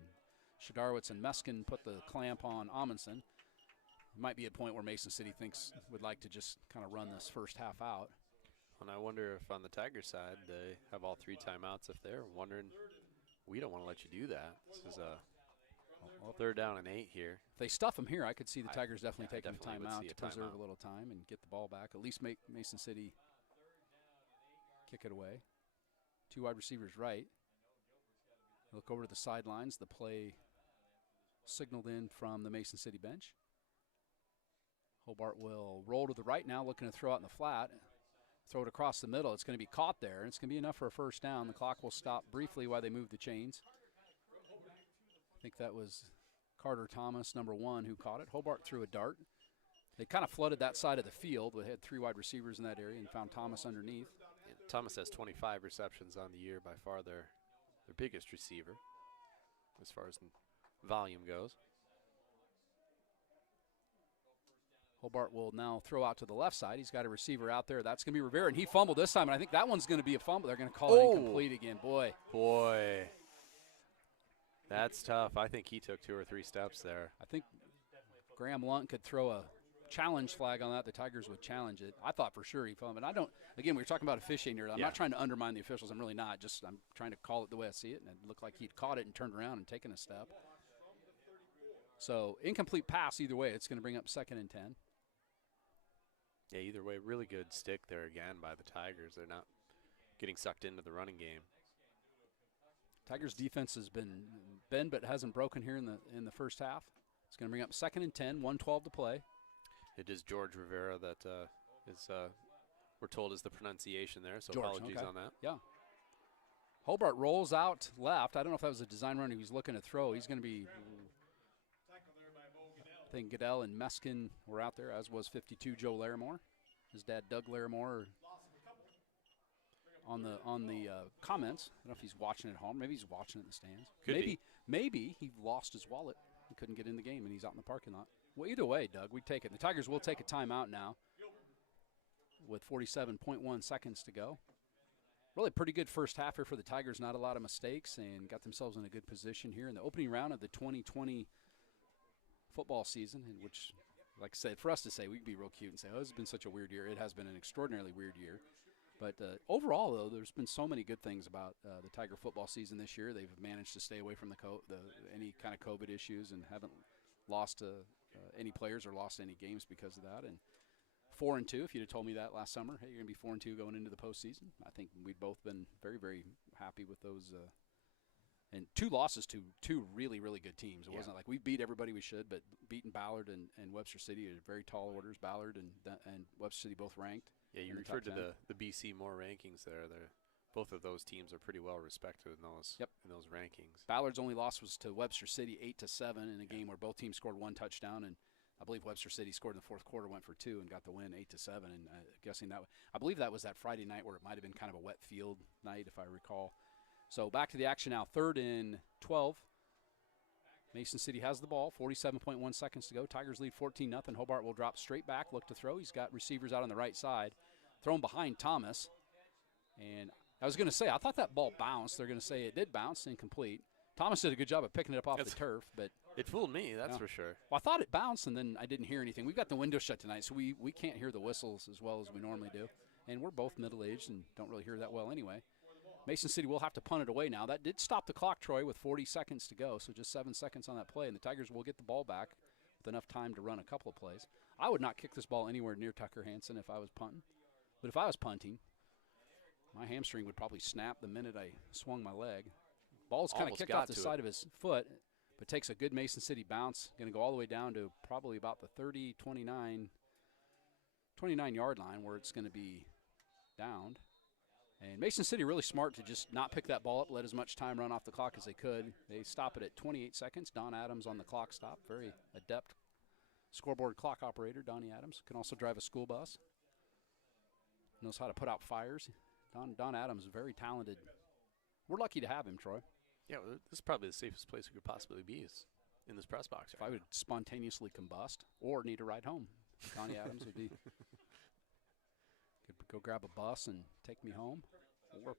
Shadarwitz and Meskin put the clamp on Amundsen. It might be a point where Mason City would like to just kind of run this first half out. And I wonder if on the Tiger side they have all 3 timeouts. If they're wondering, we don't want to let you do that. This is a 3rd down and 8 here. If they stuff them here, I could see the Tigers definitely I taking definitely a would timeout see to a preserve timeout. a little time and get the ball back. At least make Mason City kick it away. 2 wide receivers right. Look over to the sidelines. The play signaled in from the Mason City bench. Hobart will roll to the right now, looking to throw out in the flat. Throw it across the middle. It's going to be caught there. It's going to be enough for a first down. The clock will stop briefly while they move the chains. I think that was Carter Thomas, number 1, who caught it. Hobart threw a dart. They kind of flooded that side of the field. We had 3 wide receivers in that area and found Thomas underneath. And Thomas has 25 receptions on the year, by far their biggest receiver as far as volume goes. Hobart will now throw out to the left side. He's got a receiver out there. That's going to be Rivera, and he fumbled this time, and I think that one's going to be a fumble. They're going to call it incomplete again. Boy. That's tough. I think he took 2 or 3 steps there. I think Graham Lunt could throw a challenge flag on that. The Tigers would challenge it. I thought for sure he fumbled. Again, we were talking about officiating here. I'm not trying to undermine the officials. I'm really not. I'm trying to call it the way I see it, and it looked like he'd caught it and turned around and taken a step. So incomplete pass either way. It's going to bring up 2nd and 10. Yeah, either way, really good stick there again by the Tigers. They're not getting sucked into the running game. Tigers defense has been but hasn't broken here in the first half. It's going to bring up 2nd and 10, 1:12 to play. It is George Rivera that is, we're told, is the pronunciation there, so George, apologies okay. on that. Yeah. Hobart rolls out left. I don't know if that was a design run he was looking to throw. He's going to be, I think Goodell and Meskin were out there, as was 52 Joe Larimore. His dad, Doug Larimore, on the comments. I don't know if he's watching at home. Maybe he's watching in the stands. Maybe he lost his wallet. He couldn't get in the game, and he's out in the parking lot. Well, either way, Doug, we take it. The Tigers will take a timeout now with 47.1 seconds to go. Really pretty good first half here for the Tigers. Not a lot of mistakes, and got themselves in a good position here in the opening round of the 2020 football season, in which, like I said, for us to say, we can be real cute and say, oh, this has been such a weird year. It has been an extraordinarily weird year. But overall, though, there's been so many good things about the Tiger football season this year. They've managed to stay away from any kind of COVID issues and haven't lost any players or lost any games because of that. And 4-2, if you'd have told me that last summer, hey, you're going to be 4-2 going into the postseason, I think we'd both been very, very happy with those. And 2 losses to 2 really, really good teams. It wasn't like we beat everybody we should, but beating Ballard and Webster City are very tall orders. Ballard and Webster City both ranked. Yeah, you referred to the BC More rankings there. Both of those teams are pretty well respected in those rankings. Ballard's only loss was to Webster City 8-7 in a game where both teams scored 1 touchdown, and I believe Webster City scored in the fourth quarter, went for 2, and got the win 8-7. And I believe that was that Friday night where it might have been kind of a wet field night, if I recall. So back to the action now. 3rd and 12. Mason City has the ball. 47.1 seconds to go. Tigers lead 14-0. Hobart will drop straight back, look to throw. He's got receivers out on the right side. Thrown behind Thomas. And I was going to say, I thought that ball bounced. They're going to say it did bounce, incomplete. Thomas did a good job of picking it up off the turf, but it fooled me, that's for sure. Well, I thought it bounced, and then I didn't hear anything. We've got the window shut tonight, so we can't hear the whistles as well as we normally do. And we're both middle-aged and don't really hear that well anyway. Mason City will have to punt it away now. That did stop the clock, Troy, with 40 seconds to go, so just 7 seconds on that play, and the Tigers will get the ball back with enough time to run a couple of plays. I would not kick this ball anywhere near Tucker Hansen if I was punting, but if I was punting, my hamstring would probably snap the minute I swung my leg. Ball's kind of kicked off the side of his foot, but takes a good Mason City bounce. Going to go all the way down to probably about the 29-yard line where it's going to be downed. And Mason City really smart to just not pick that ball up, let as much time run off the clock as they could. They stop it at 28 seconds. Don Adams on the clock stop. Very adept scoreboard clock operator, Donnie Adams. Can also drive a school bus. Knows how to put out fires. Don Adams is very talented. We're lucky to have him, Troy. Yeah, well, this is probably the safest place we could possibly be is in this press box. If I would spontaneously combust or need a ride home, Donnie Adams would be. Could go grab a bus and take me home. Or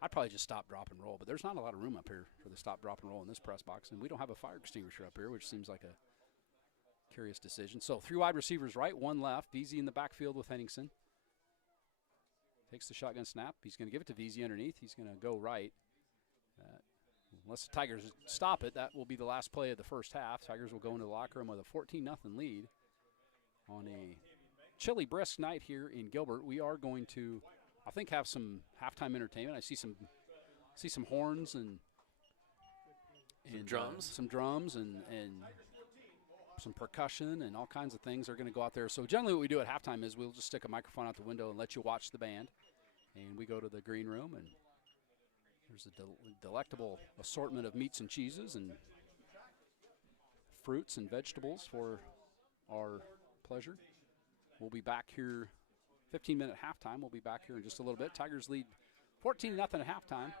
I'd probably just stop, drop, and roll. But there's not a lot of room up here for the stop, drop, and roll in this press box. And we don't have a fire extinguisher up here, which seems like a curious decision. So 3 wide receivers right, 1 left. VZ in the backfield with Henningsen. Takes the shotgun snap. He's going to give it to VZ underneath. He's going to go right. Unless the Tigers stop it, that will be the last play of the first half. Tigers will go into the locker room with a 14-0 lead on a chilly, brisk night here in Gilbert. We are going to, I think, have some halftime entertainment. I see some horns and drums, some drums and some percussion and all kinds of things are going to go out there. So generally, what we do at halftime is we'll just stick a microphone out the window and let you watch the band, and we go to the green room and there's a delectable assortment of meats and cheeses and fruits and vegetables for our pleasure. We'll be back here, 15-minute halftime. We'll be back here in just a little bit. Tigers lead 14-0 at halftime.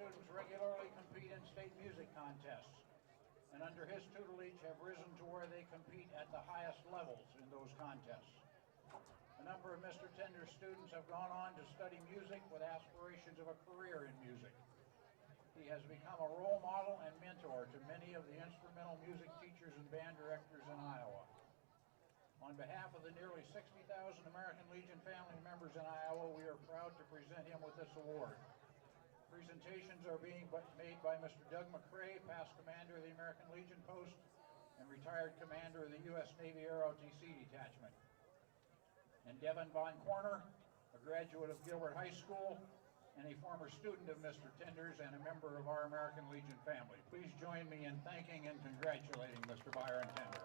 Students regularly compete in state music contests, and under his tutelage have risen to where they compete at the highest levels in those contests. A number of Mr. Tender's students have gone on to study music with aspirations of a career in music. He has become a role model and mentor to many of the instrumental music teachers and band directors in Iowa. On behalf of the nearly 60,000 American Legion family members in Iowa, we are proud to present him with this award. Presentations are being made by Mr. Doug McCrae, past commander of the American Legion Post and retired commander of the U.S. Navy ROTC Detachment, and Devin Von Corner, a graduate of Gilbert High School and a former student of Mr. Tender's and a member of our American Legion family. Please join me in thanking and congratulating Mr. Byron Tender.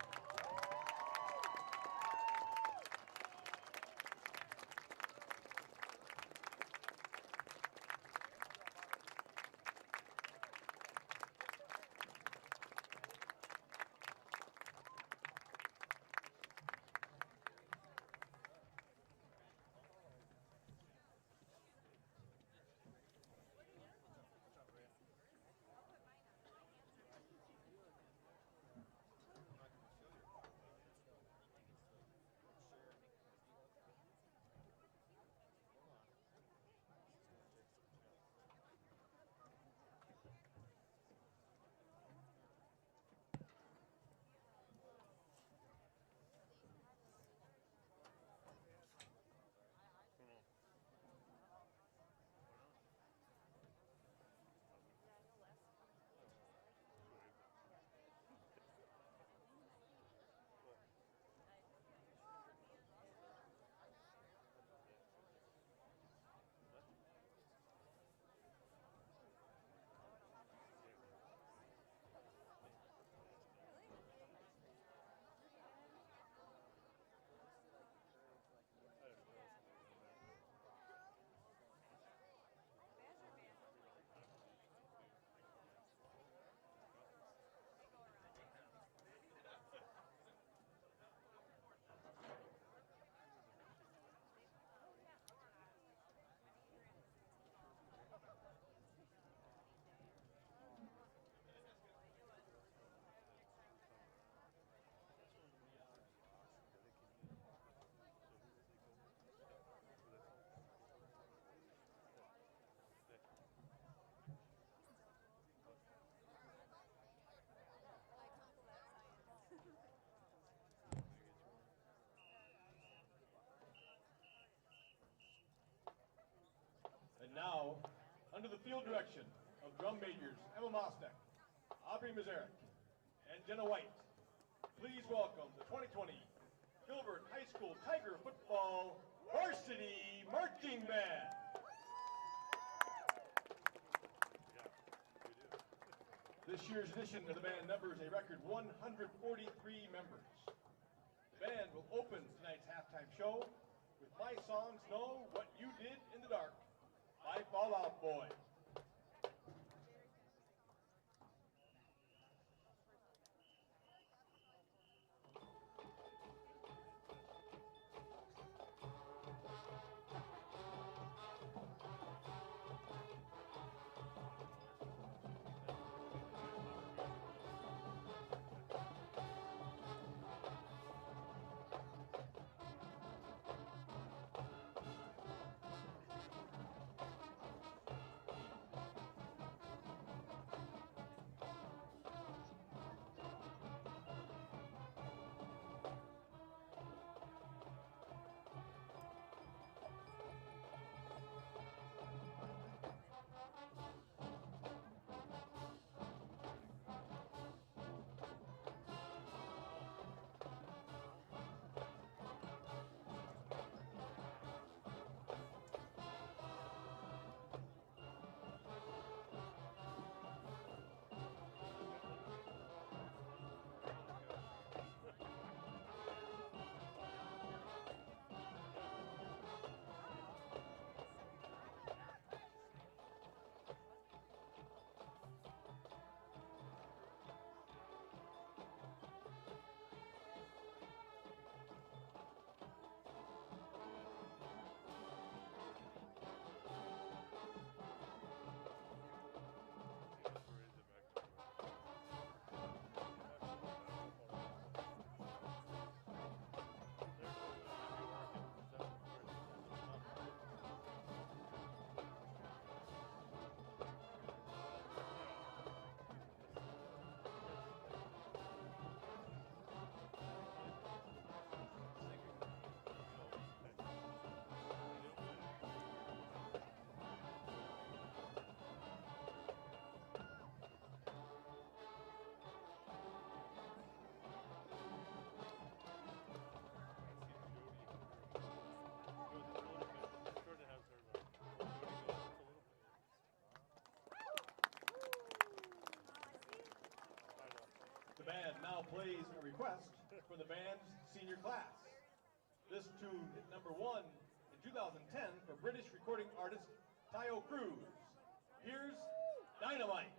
And now, under the field direction of drum majors Emma Mostek, Aubrey Mazarek, and Jenna White, please welcome the 2020 Gilbert High School Tiger Football Varsity Marching Band. This year's edition of the band numbers a record 143 members. The band will open tonight's halftime show with My Songs Know What You Did in the Dark by Fall Out Boy. request from the band's senior class. This tune hit #1 in 2010 for British recording artist Tayo Cruz. Here's Dynamite.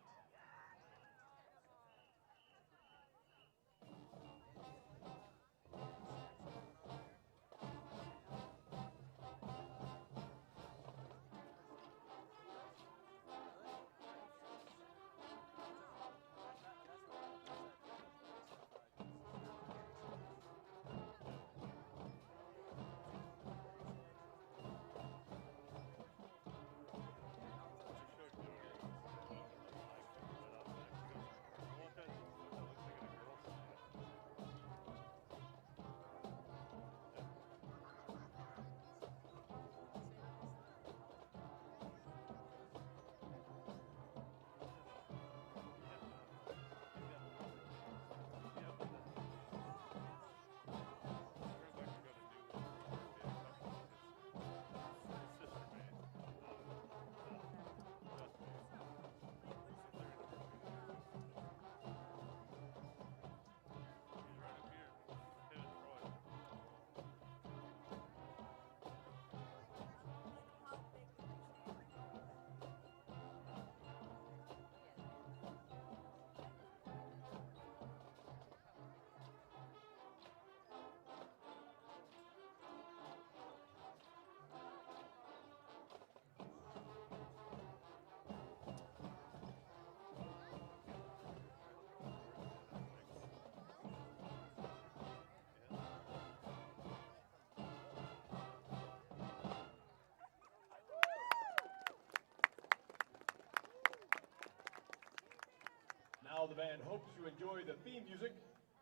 Now the band hopes you enjoy the theme music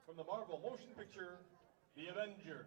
from the Marvel motion picture, The Avengers.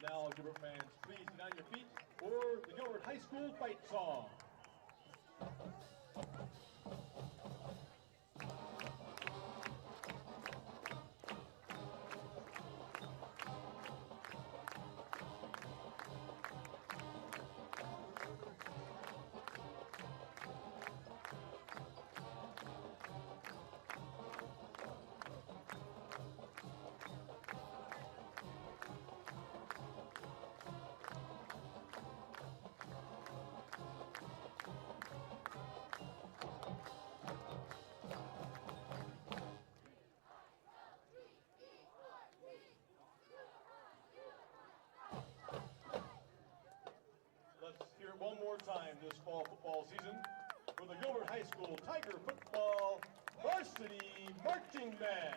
Now, Gilbert fans, please get on your feet for the Gilbert High School fight song. Let's hear it one more time this fall football season for the Gilbert High School Tiger Football Varsity Marching Band.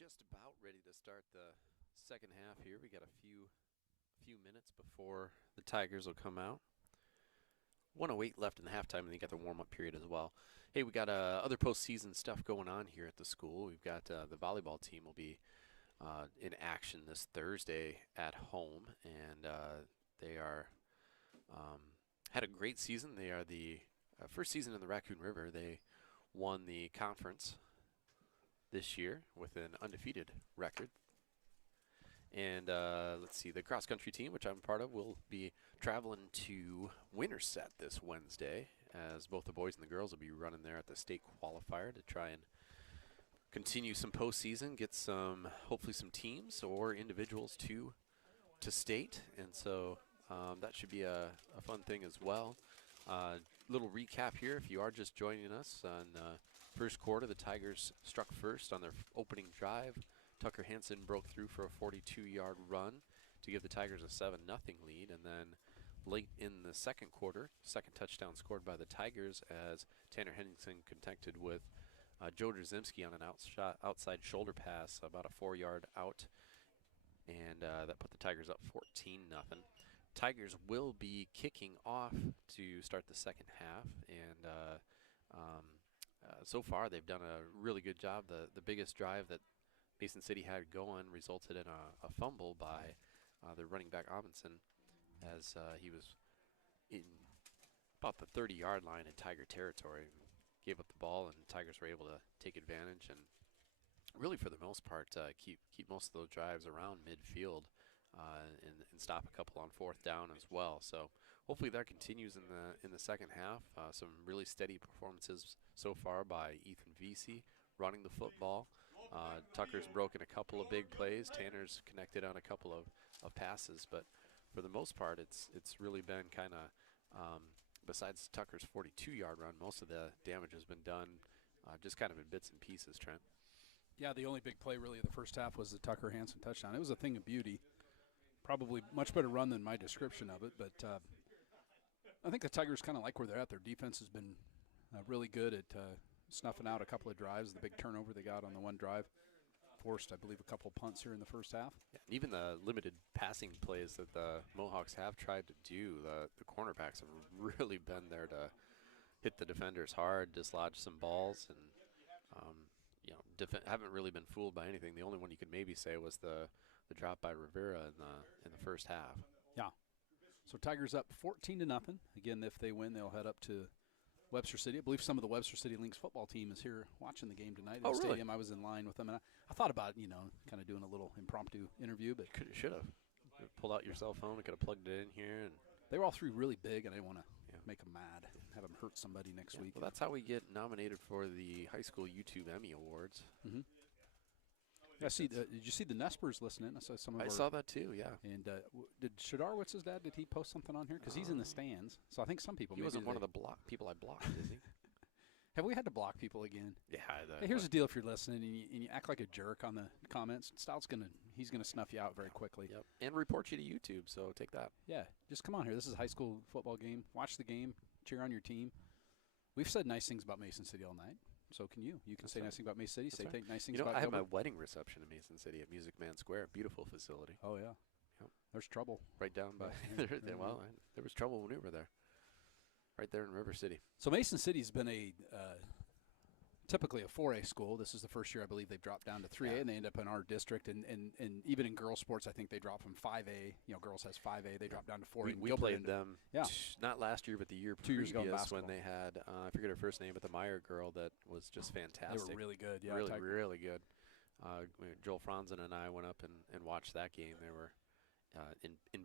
just about ready to start the second half here. We got a few minutes before the Tigers will come out. 1:08 left in the halftime, and then you got the warm-up period as well. Hey, we got other postseason stuff going on here at the school. We've got the volleyball team will be in action this Thursday at home, and they are had a great season. They are the first season in the Raccoon River. They won the conference this year with an undefeated record. And let's see, the cross-country team, which I'm part of, will be traveling to Winterset this Wednesday, as both the boys and the girls will be running there at the state qualifier to try and continue some postseason, get some, hopefully some teams or individuals to state. And so that should be a fun thing as well. Little recap here, if you are just joining us on first quarter, the Tigers struck first on their opening drive. Tucker Hansen broke through for a 42-yard run to give the Tigers a 7-0 lead. And then late in the second quarter, second touchdown scored by the Tigers as Tanner Henningsen connected with Joe Drzymski on an outside shoulder pass, about a 4-yard out. And that put the Tigers up 14-0. Tigers will be kicking off to start the second half. And so far they've done a really good job. The biggest drive that Mason City had going resulted in a fumble by their running back Amundsen, as he was in about the 30-yard line in Tiger territory. Gave up the ball, and Tigers were able to take advantage and really, for the most part, keep most of those drives around midfield and stop a couple on fourth down as well. So hopefully that continues in the second half. Some really steady performances so far by Ethan Vesey running the football. Tucker's broken a couple of big plays. Tanner's connected on a couple of passes, but for the most part, it's really been kind of, besides Tucker's 42-yard run, most of the damage has been done just kind of in bits and pieces, Trent. Yeah, the only big play really of the first half was the Tucker Hansen touchdown. It was a thing of beauty. Probably much better run than my description of it, but I think the Tigers kind of like where they're at. Their defense has been really good at snuffing out a couple of drives. The big turnover they got on the one drive forced, I believe, a couple punts here in the first half. Yeah, even the limited passing plays that the Mohawks have tried to do, the cornerbacks have really been there to hit the defenders hard, dislodge some balls, and haven't really been fooled by anything. The only one you could maybe say was the drop by Rivera in the first half. Yeah. So Tigers up 14-0. Again, if they win, they'll head up to Webster City. I believe some of the Webster City Lynx football team is here watching the game tonight at the stadium. Really? I was in line with them, and I thought about, kind of doing a little impromptu interview, but Should have pulled out your cell phone. I could have plugged it in here. And they were all three really big, and I didn't want to make them mad, have them hurt somebody next week. Well, that's how we get nominated for the high school YouTube Emmy Awards. Mm-hmm. Yeah, did you see the Nespers listening? I saw some of I saw that too, yeah. And did Shadarwitz's dad, did he post something on here? Because he's in the stands. So I think some people. He wasn't one of the people I blocked, is he? Have we had to block people again? Yeah. Hey, here's the deal: if you're listening and you act like a jerk on the comments, he's gonna snuff you out very quickly. Yep. And report you to YouTube. So take that. Yeah, just come on here. This is a high school football game. Watch the game. Cheer on your team. We've said nice things about Mason City all night. So can you? You can say nice things about Mason City. That's say right. nice things about. I had Gilbert. my wedding reception in Mason City at Music Man Square. Beautiful facility. Oh yeah. Yep. There's trouble. Right down by. There was trouble when we were there. Right there in River City. So Mason City's been typically a 4A school. This is the first year I believe they've dropped down to 3A, and they end up in our district. And even in girls sports, I think they drop from 5A. Girls has 5A. They drop down to 4A. We played them. Yeah. Not last year, but the year 2 years ago in when they had I forget her first name, but the Meyer girl that was just fantastic. They were really good. Yeah. Really good. Joel Franzen and I went up and watched that game. They were in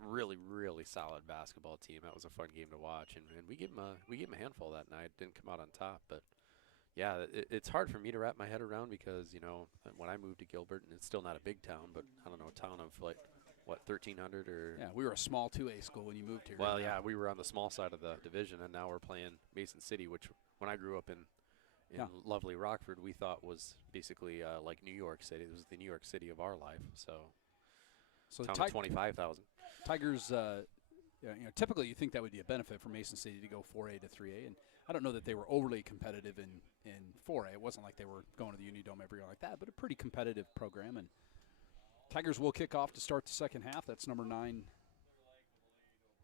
really solid basketball team. That was a fun game to watch, and we gave them a handful that night. Didn't come out on top, but. Yeah, it's hard for me to wrap my head around because, when I moved to Gilbert, and it's still not a big town, but I don't know, a town of 1,300 or... Yeah, we were a small 2A school when you moved here. Well, yeah, we were on the small side of the division, and now we're playing Mason City, which when I grew up in lovely Rockford, we thought was basically like New York City. It was the New York City of our life, so town of 25,000. Tigers typically you think that would be a benefit for Mason City to go 4A to 3A, and I don't know that they were overly competitive in 4A. It wasn't like they were going to the Unidome every year like that, but a pretty competitive program. And Tigers will kick off to start the second half. That's number 9,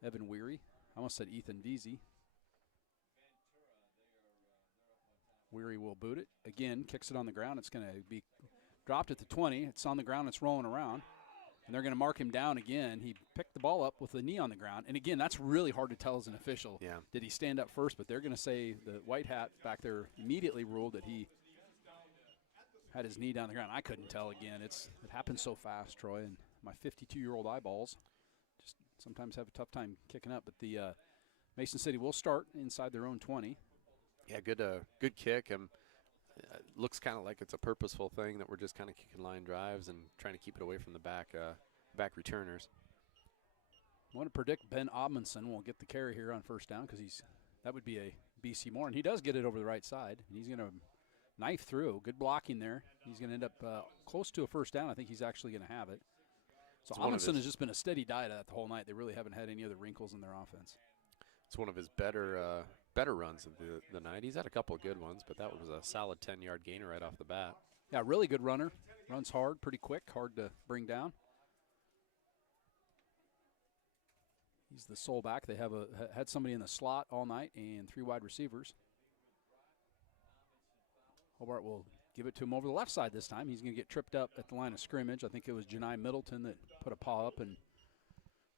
Evan Weary. I almost said Ethan Veazey. Weary will boot it. Again, kicks it on the ground. It's going to be dropped at the 20. It's on the ground. It's rolling around. And they're going to mark him down again. He picked the ball up with the knee on the ground. And, again, that's really hard to tell as an official. Yeah. Did he stand up first? But they're going to say the white hat back there immediately ruled that he had his knee down the ground. I couldn't tell again. It happens so fast, Troy. And my 52-year-old eyeballs just sometimes have a tough time kicking up. But the Mason City will start inside their own 20. Yeah, good kick. Looks kind of like it's a purposeful thing that we're just kind of kicking line drives and trying to keep it away from the back returners. I want to predict Ben Obmanson will get the carry here on first down because that would be a BC Moore, and he does get it over the right side. And he's going to knife through. Good blocking there. He's going to end up close to a first down. I think he's actually going to have it. So Obmanson has just been a steady diet at the whole night. They really haven't had any other wrinkles in their offense. It's one of his better runs of the night. He's had a couple of good ones, but that was a solid 10-yard gainer right off the bat. Yeah, really good runner. Runs hard, pretty quick, hard to bring down. He's the sole back. They had somebody in the slot all night and 3 wide receivers. Hobart will give it to him over the left side this time. He's going to get tripped up at the line of scrimmage. I think it was Janai Middleton that put a paw up and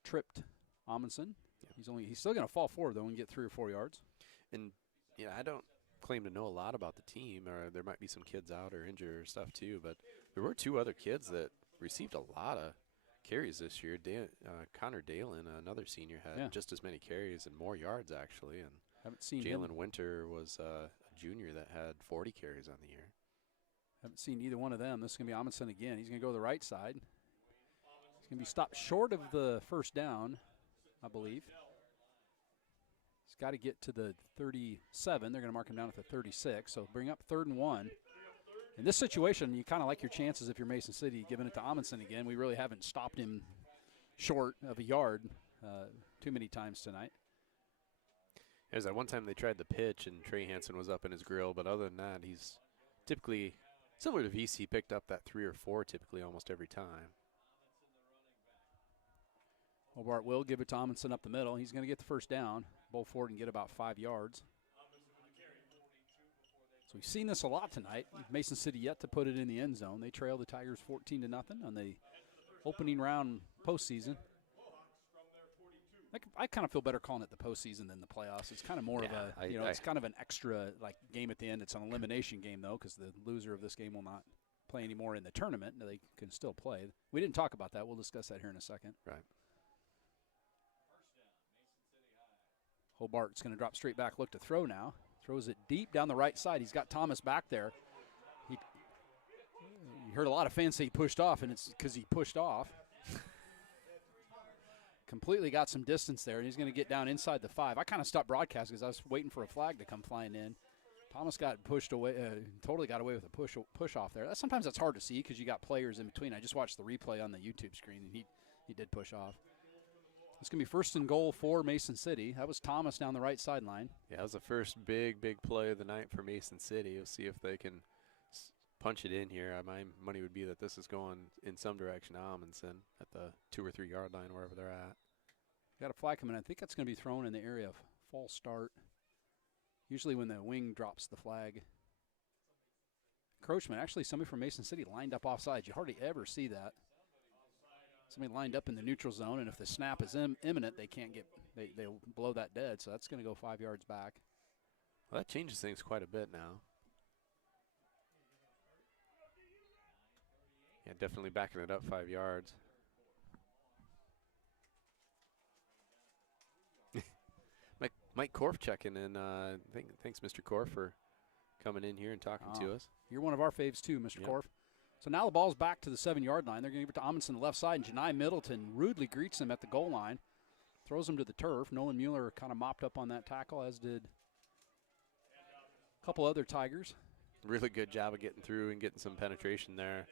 tripped Amundsen. He's still going to fall forward, though, and get 3 or 4 yards. And, I don't claim to know a lot about the team, or there might be some kids out or injured or stuff too, but there were 2 other kids that received a lot of carries this year. Connor Dalen, another senior, had just as many carries and more yards, actually. And haven't seen Jalen Winter was a junior that had 40 carries on the year. Haven't seen either one of them. This is going to be Amundsen again. He's going to go to the right side. He's going to be stopped short of the first down, I believe. He's got to get to the 37. They're going to mark him down at the 36. So bring up 3rd and 1. In this situation, you kind of like your chances if you're Mason City giving it to Amundsen again. We really haven't stopped him short of a yard too many times tonight. There's that one time they tried the pitch and Trey Hansen was up in his grill, but other than that, he's typically similar to VC, picked up that 3 or 4 typically almost every time. Hobart will give it to Amundsen up the middle. He's going to get the first down. Bowl forward and get about 5 yards. So we've seen this a lot tonight. Mason City yet to put it in the end zone. They trail the Tigers 14-0 on the opening round postseason. I kind of feel better calling it the postseason than the playoffs. It's kind of more of it's kind of an extra game at the end. It's an elimination game though, because the loser of this game will not play anymore in the tournament. They can still play. We didn't talk about that. We'll discuss that here in a second. Right. Hobart's going to drop straight back, look to throw now. Throws it deep down the right side. He's got Thomas back there. You heard a lot of fans say he pushed off, and it's because he pushed off. Completely got some distance there, and he's going to get down inside the 5. I kind of stopped broadcasting because I was waiting for a flag to come flying in. Thomas got pushed away, totally got away with a push off there. Sometimes that's hard to see because you got players in between. I just watched the replay on the YouTube screen, and he did push off. It's going to be 1st and goal for Mason City. That was Thomas down the right sideline. Yeah, that was the first big play of the night for Mason City. We'll see if they can punch it in here. My money would be that this is going in some direction to Amundsen at the 2 or 3 yard line, wherever they're at. Got a flag coming in. I think that's going to be thrown in the area of false start. Usually when the wing drops the flag. Encroachment. Actually, somebody from Mason City lined up offside. You hardly ever see that. Somebody lined up in the neutral zone, and if the snap is imminent, they'll blow that dead. So that's going to go 5 yards back. Well, that changes things quite a bit now. Yeah, definitely backing it up 5 yards. Mike Korf checking in. Thanks, Mr. Korf, for coming in here and talking to us. You're one of our faves too, Mr. Korf. So now the ball's back to the 7 yard line. They're going to give it to Amundsen on the left side, and Janai Middleton rudely greets him at the goal line. Throws him to the turf. Nolan Mueller kind of mopped up on that tackle, as did a couple other Tigers. Really good job of getting through and getting some penetration there.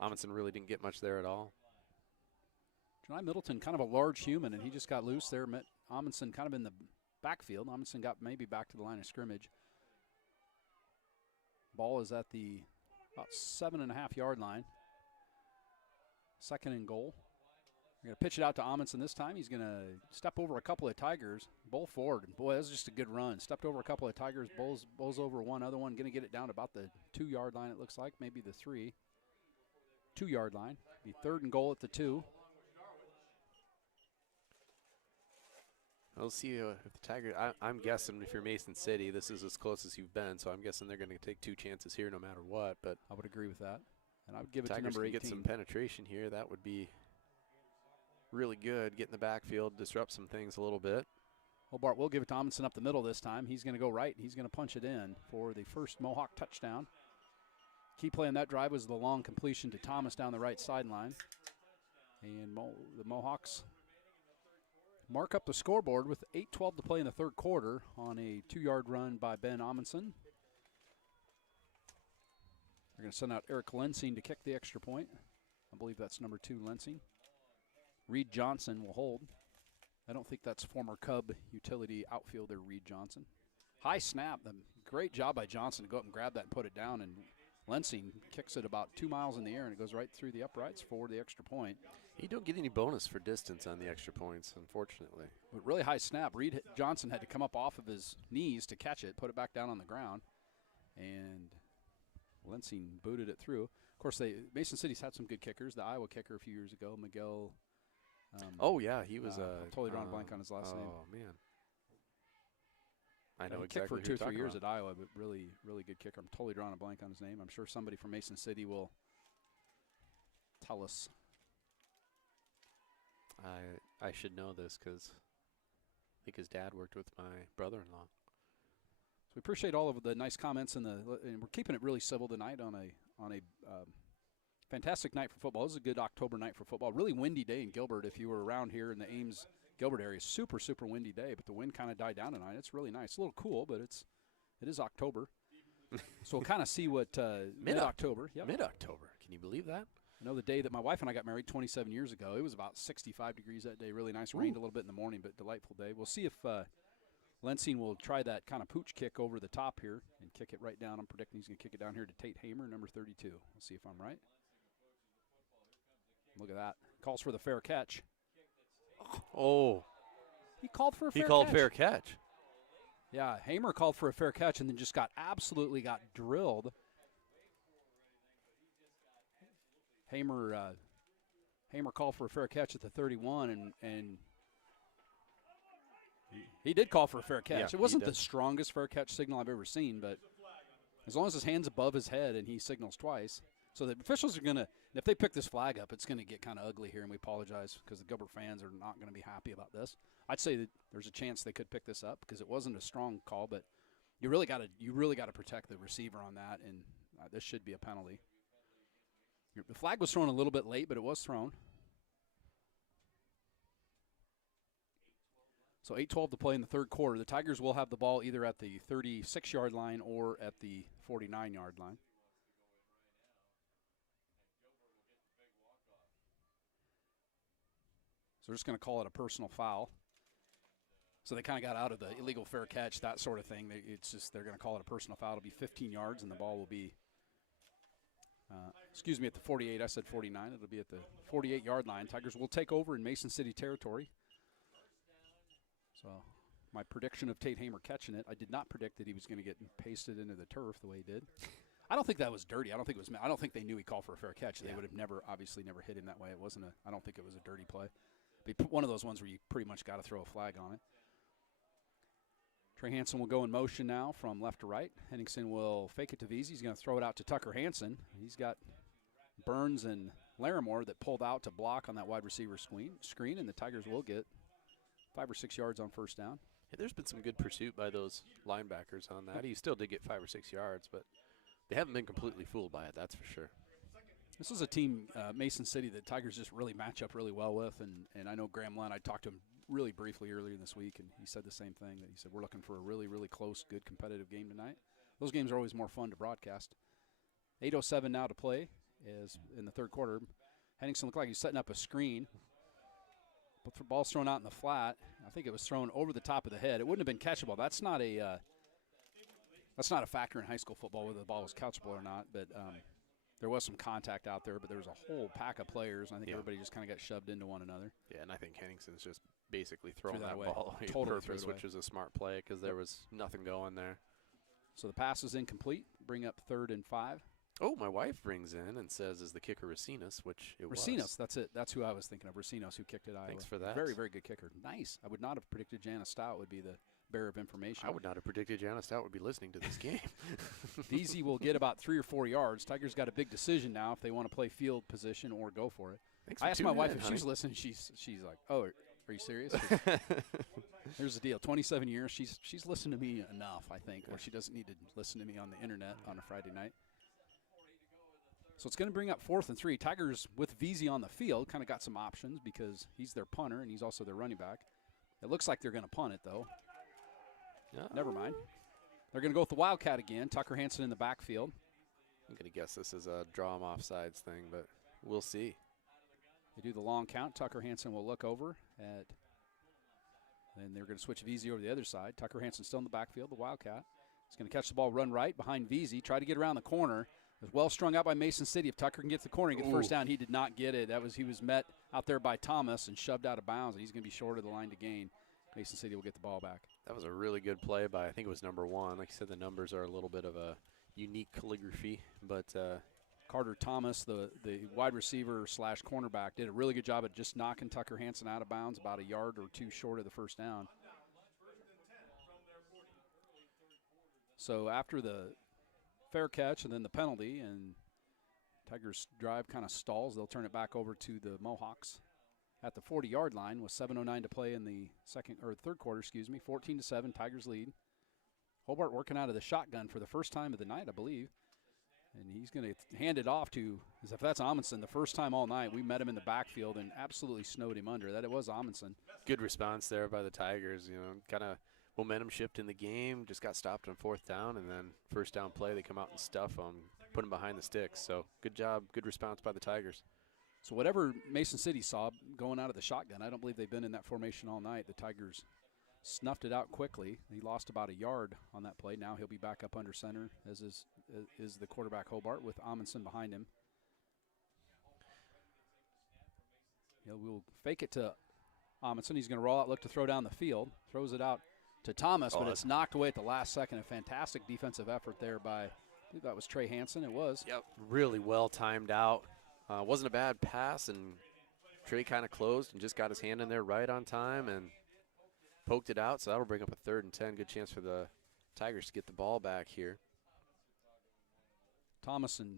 Amundsen really didn't get much there at all. Tonight Middleton kind of a large human, and he just got loose there. Met Amundsen kind of in the backfield. Amundsen got maybe back to the line of scrimmage. Ball is at the about 7.5-yard line. 2nd and goal. We're going to pitch it out to Amundsen this time. He's going to step over a couple of Tigers, bowl forward. Boy, that was just a good run. Stepped over a couple of Tigers, bowls over one other one. Going to get it down to about the 2-yard line, it looks like, maybe the 3. 2-yard line. Be 3rd and goal at the 2. We'll see if the Tigers. I'm guessing if you're Mason City, this is as close as you've been, so I'm guessing they're going to take 2 chances here no matter what. But I would agree with that. And I would give it Tigers to number 18. Get some penetration here. That would be really good. Get in the backfield, disrupt some things a little bit. Hobart will give it to Amundsen up the middle this time. He's going to go right. He's going to punch it in for the first Mohawk touchdown. Key play on that drive was the long completion to Thomas down the right sideline. And the Mohawks mark up the scoreboard with 8:12 to play in the 3rd quarter on a 2-yard run by Ben Amundsen. They're going to send out Eric Lensing to kick the extra point. I believe that's number 2, Lensing. Reed Johnson will hold. I don't think that's former Cub utility outfielder Reed Johnson. High snap. Great job by Johnson to go up and grab that and put it down. And Lensing kicks it about 2 miles in the air, and it goes right through the uprights for the extra point. You don't get any bonus for distance on the extra points, unfortunately. But really high snap. Reed Johnson had to come up off of his knees to catch it, put it back down on the ground, and Lensing booted it through. Of course, Mason City's had some good kickers. The Iowa kicker a few years ago, Miguel. Oh, yeah, he was I'm totally drawing a blank on his last name. Oh, man. I know He exactly kicked for who 2 or you're 3 talking years about. at Iowa, but really, really good kicker. I'm totally drawing a blank on his name. I'm sure somebody from Mason City will tell us. I should know this because I think his dad worked with my brother-in-law. So we appreciate all of the nice comments, and we're keeping it really civil tonight on a fantastic night for football. This is a good October night for football. Really windy day in Gilbert. If you were around here in the Ames Gilbert area, super windy day, but the wind kind of died down tonight. It's really nice. A little cool, but it is October. So we'll kind of see what mid-October. Yep. Mid-October. Can you believe that? I know the day that my wife and I got married 27 years ago, it was about 65 degrees that day. Really nice. Rained a little bit in the morning, but delightful day. We'll see if Lensing will try that kind of pooch kick over the top here and kick it right down. I'm predicting he's going to kick it down here to Tate Hamer, number 32. We'll see if I'm right. Look at that. Calls for the fair catch. Oh. He called for a fair catch. He called fair catch. Yeah, Hamer called for a fair catch and then just got drilled. Hamer called for a fair catch at the 31, and he did call for a fair catch. Yeah, it wasn't the strongest fair catch signal I've ever seen, but as long as his hand's above his head and he signals twice. So the officials are going to, if they pick this flag up, it's going to get kind of ugly here, and we apologize because the Gilbert fans are not going to be happy about this. I'd say that there's a chance they could pick this up because it wasn't a strong call, but you really got to protect the receiver on that, and this should be a penalty. The flag was thrown a little bit late, but it was thrown. So 8:12 to play in the 3rd quarter. The Tigers will have the ball either at the 36-yard line or at the 49-yard line. So we're just going to call it a personal foul. So they kind of got out of the illegal fair catch, that sort of thing. They're going to call it a personal foul. It'll be 15 yards, and the ball will be, at the 48. I said 49. It'll be at the 48-yard line. Tigers will take over in Mason City territory. So my prediction of Tate Hamer catching it, I did not predict that he was going to get pasted into the turf the way he did. I don't think that was dirty. I don't think they knew he called for a fair catch. They would have obviously never hit him that way. I don't think it was a dirty play. But one of those ones where you pretty much got to throw a flag on it. Trey Hansen will go in motion now from left to right. Henningsen will fake it to Veazey. He's going to throw it out to Tucker Hansen. He's got Burns and Larimore that pulled out to block on that wide receiver screen, and the Tigers will get 5 or 6 yards on first down. Yeah, there's been some good pursuit by those linebackers on that. He still did get 5 or 6 yards, but they haven't been completely fooled by it, that's for sure. This is a team, Mason City, that Tigers just really match up really well with, and I know Graham Lund, I talked to him really briefly earlier this week, and he said the same thing, that he said we're looking for a really, really close, good, competitive game tonight. Those games are always more fun to broadcast. 8:07 now to play as in the 3rd quarter. Henningsen looked like he's setting up a screen. But the ball's thrown out in the flat. I think it was thrown over the top of the head. It wouldn't have been catchable. That's not a factor in high school football whether the ball was catchable or not. But there was some contact out there. But there was a whole pack of players, and I think everybody just kind of got shoved into one another. Yeah, and I think Henningson's just basically throwing that that away. ball away Totally on threw it purpose, away. which was a smart play because there was nothing going there. So the pass is incomplete. Bring up 3rd and 5. Oh, my wife rings in and says, "Is the kicker Racinos?" Which it was. Racinos, that's it. That's who I was thinking of. Racinos, who kicked at Iowa. Thanks for that. Very, very good kicker. Nice. I would not have predicted Jana Stout would be the bearer of information. I would not have predicted Jana Stout would be listening to this game. Veazey will get about 3 or 4 yards. Tigers got a big decision now if they want to play field position or go for it. Thanks for I asked my tuning wife in, if honey. she's listening. She's like, "Oh, are you serious?" Here's the deal. 27 years. She's listened to me enough, I think, where she doesn't need to listen to me on the internet on a Friday night. So it's going to bring up 4th and 3. Tigers with Veazey on the field kind of got some options because he's their punter and he's also their running back. It looks like they're going to punt it, though. Yeah. Never mind. They're going to go with the Wildcat again. Tucker Hansen in the backfield. I'm going to guess this is a draw 'em offsides thing, but we'll see. They do the long count. Tucker Hansen will look over at, and they're going to switch Veazey over to the other side. Tucker Hansen still in the backfield, the Wildcat. He's going to catch the ball, run right behind Veazey, try to get around the corner. It was well strung out by Mason City. If Tucker can get to the corner and get the first down, he did not get it. He was met out there by Thomas and shoved out of bounds, and he's going to be short of the line to gain. Mason City will get the ball back. That was a really good play by, I think it was number 1. Like you said, the numbers are a little bit of a unique calligraphy, but Carter Thomas, the wide receiver / cornerback, did a really good job at just knocking Tucker Hansen out of bounds, about a yard or 2 short of the first down. So after the fair catch and then the penalty, and Tigers' drive kind of stalls, they'll turn it back over to the Mohawks at the 40-yard line with 7:09 to play in the third quarter. 14-7, Tigers lead. Hobart working out of the shotgun for the first time of the night, I believe. And he's going to hand it off to, as if that's Amundsen, the first time all night. We met him in the backfield and absolutely snowed him under. That it was Amundsen. good response there by the Tigers. You know, kind of momentum shift in the game. Just got stopped on 4th down, and then first down play, they come out and stuff them, put them behind the sticks. So good job, good response by the Tigers. So whatever Mason City saw going out of the shotgun, I don't believe they've been in that formation all night. The Tigers snuffed it out quickly. He lost about a yard on that play. Now he'll be back up under center, as is the quarterback Hobart, with Amundsen behind him. We'll fake it to Amundsen. He's going to roll out, look to throw down the field. Throws it out to Thomas, but it's knocked away at the last second. A fantastic defensive effort there by, I believe that was Trey Hansen. It was. Yep, really well timed out. Wasn't a bad pass, and Trey kind of closed and just got his hand in there right on time and poked it out. So that'll bring up a 3rd and 10. Good chance for the Tigers to get the ball back here. Thomas and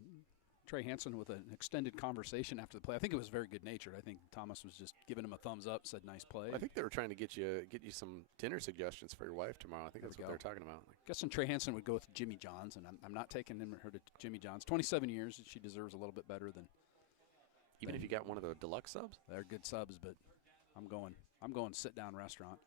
Trey Hansen with an extended conversation after the play. I think it was very good natured. I think Thomas was just giving him a thumbs up, said nice play. I think they were trying to get you some dinner suggestions for your wife tomorrow. I think that's what they're talking about. Guessing Trey Hansen would go with Jimmy John's, and I'm not taking her to Jimmy John's. 27 years, she deserves a little bit better than. Even if you got one of the deluxe subs? They're good subs, but I'm going sit-down restaurant.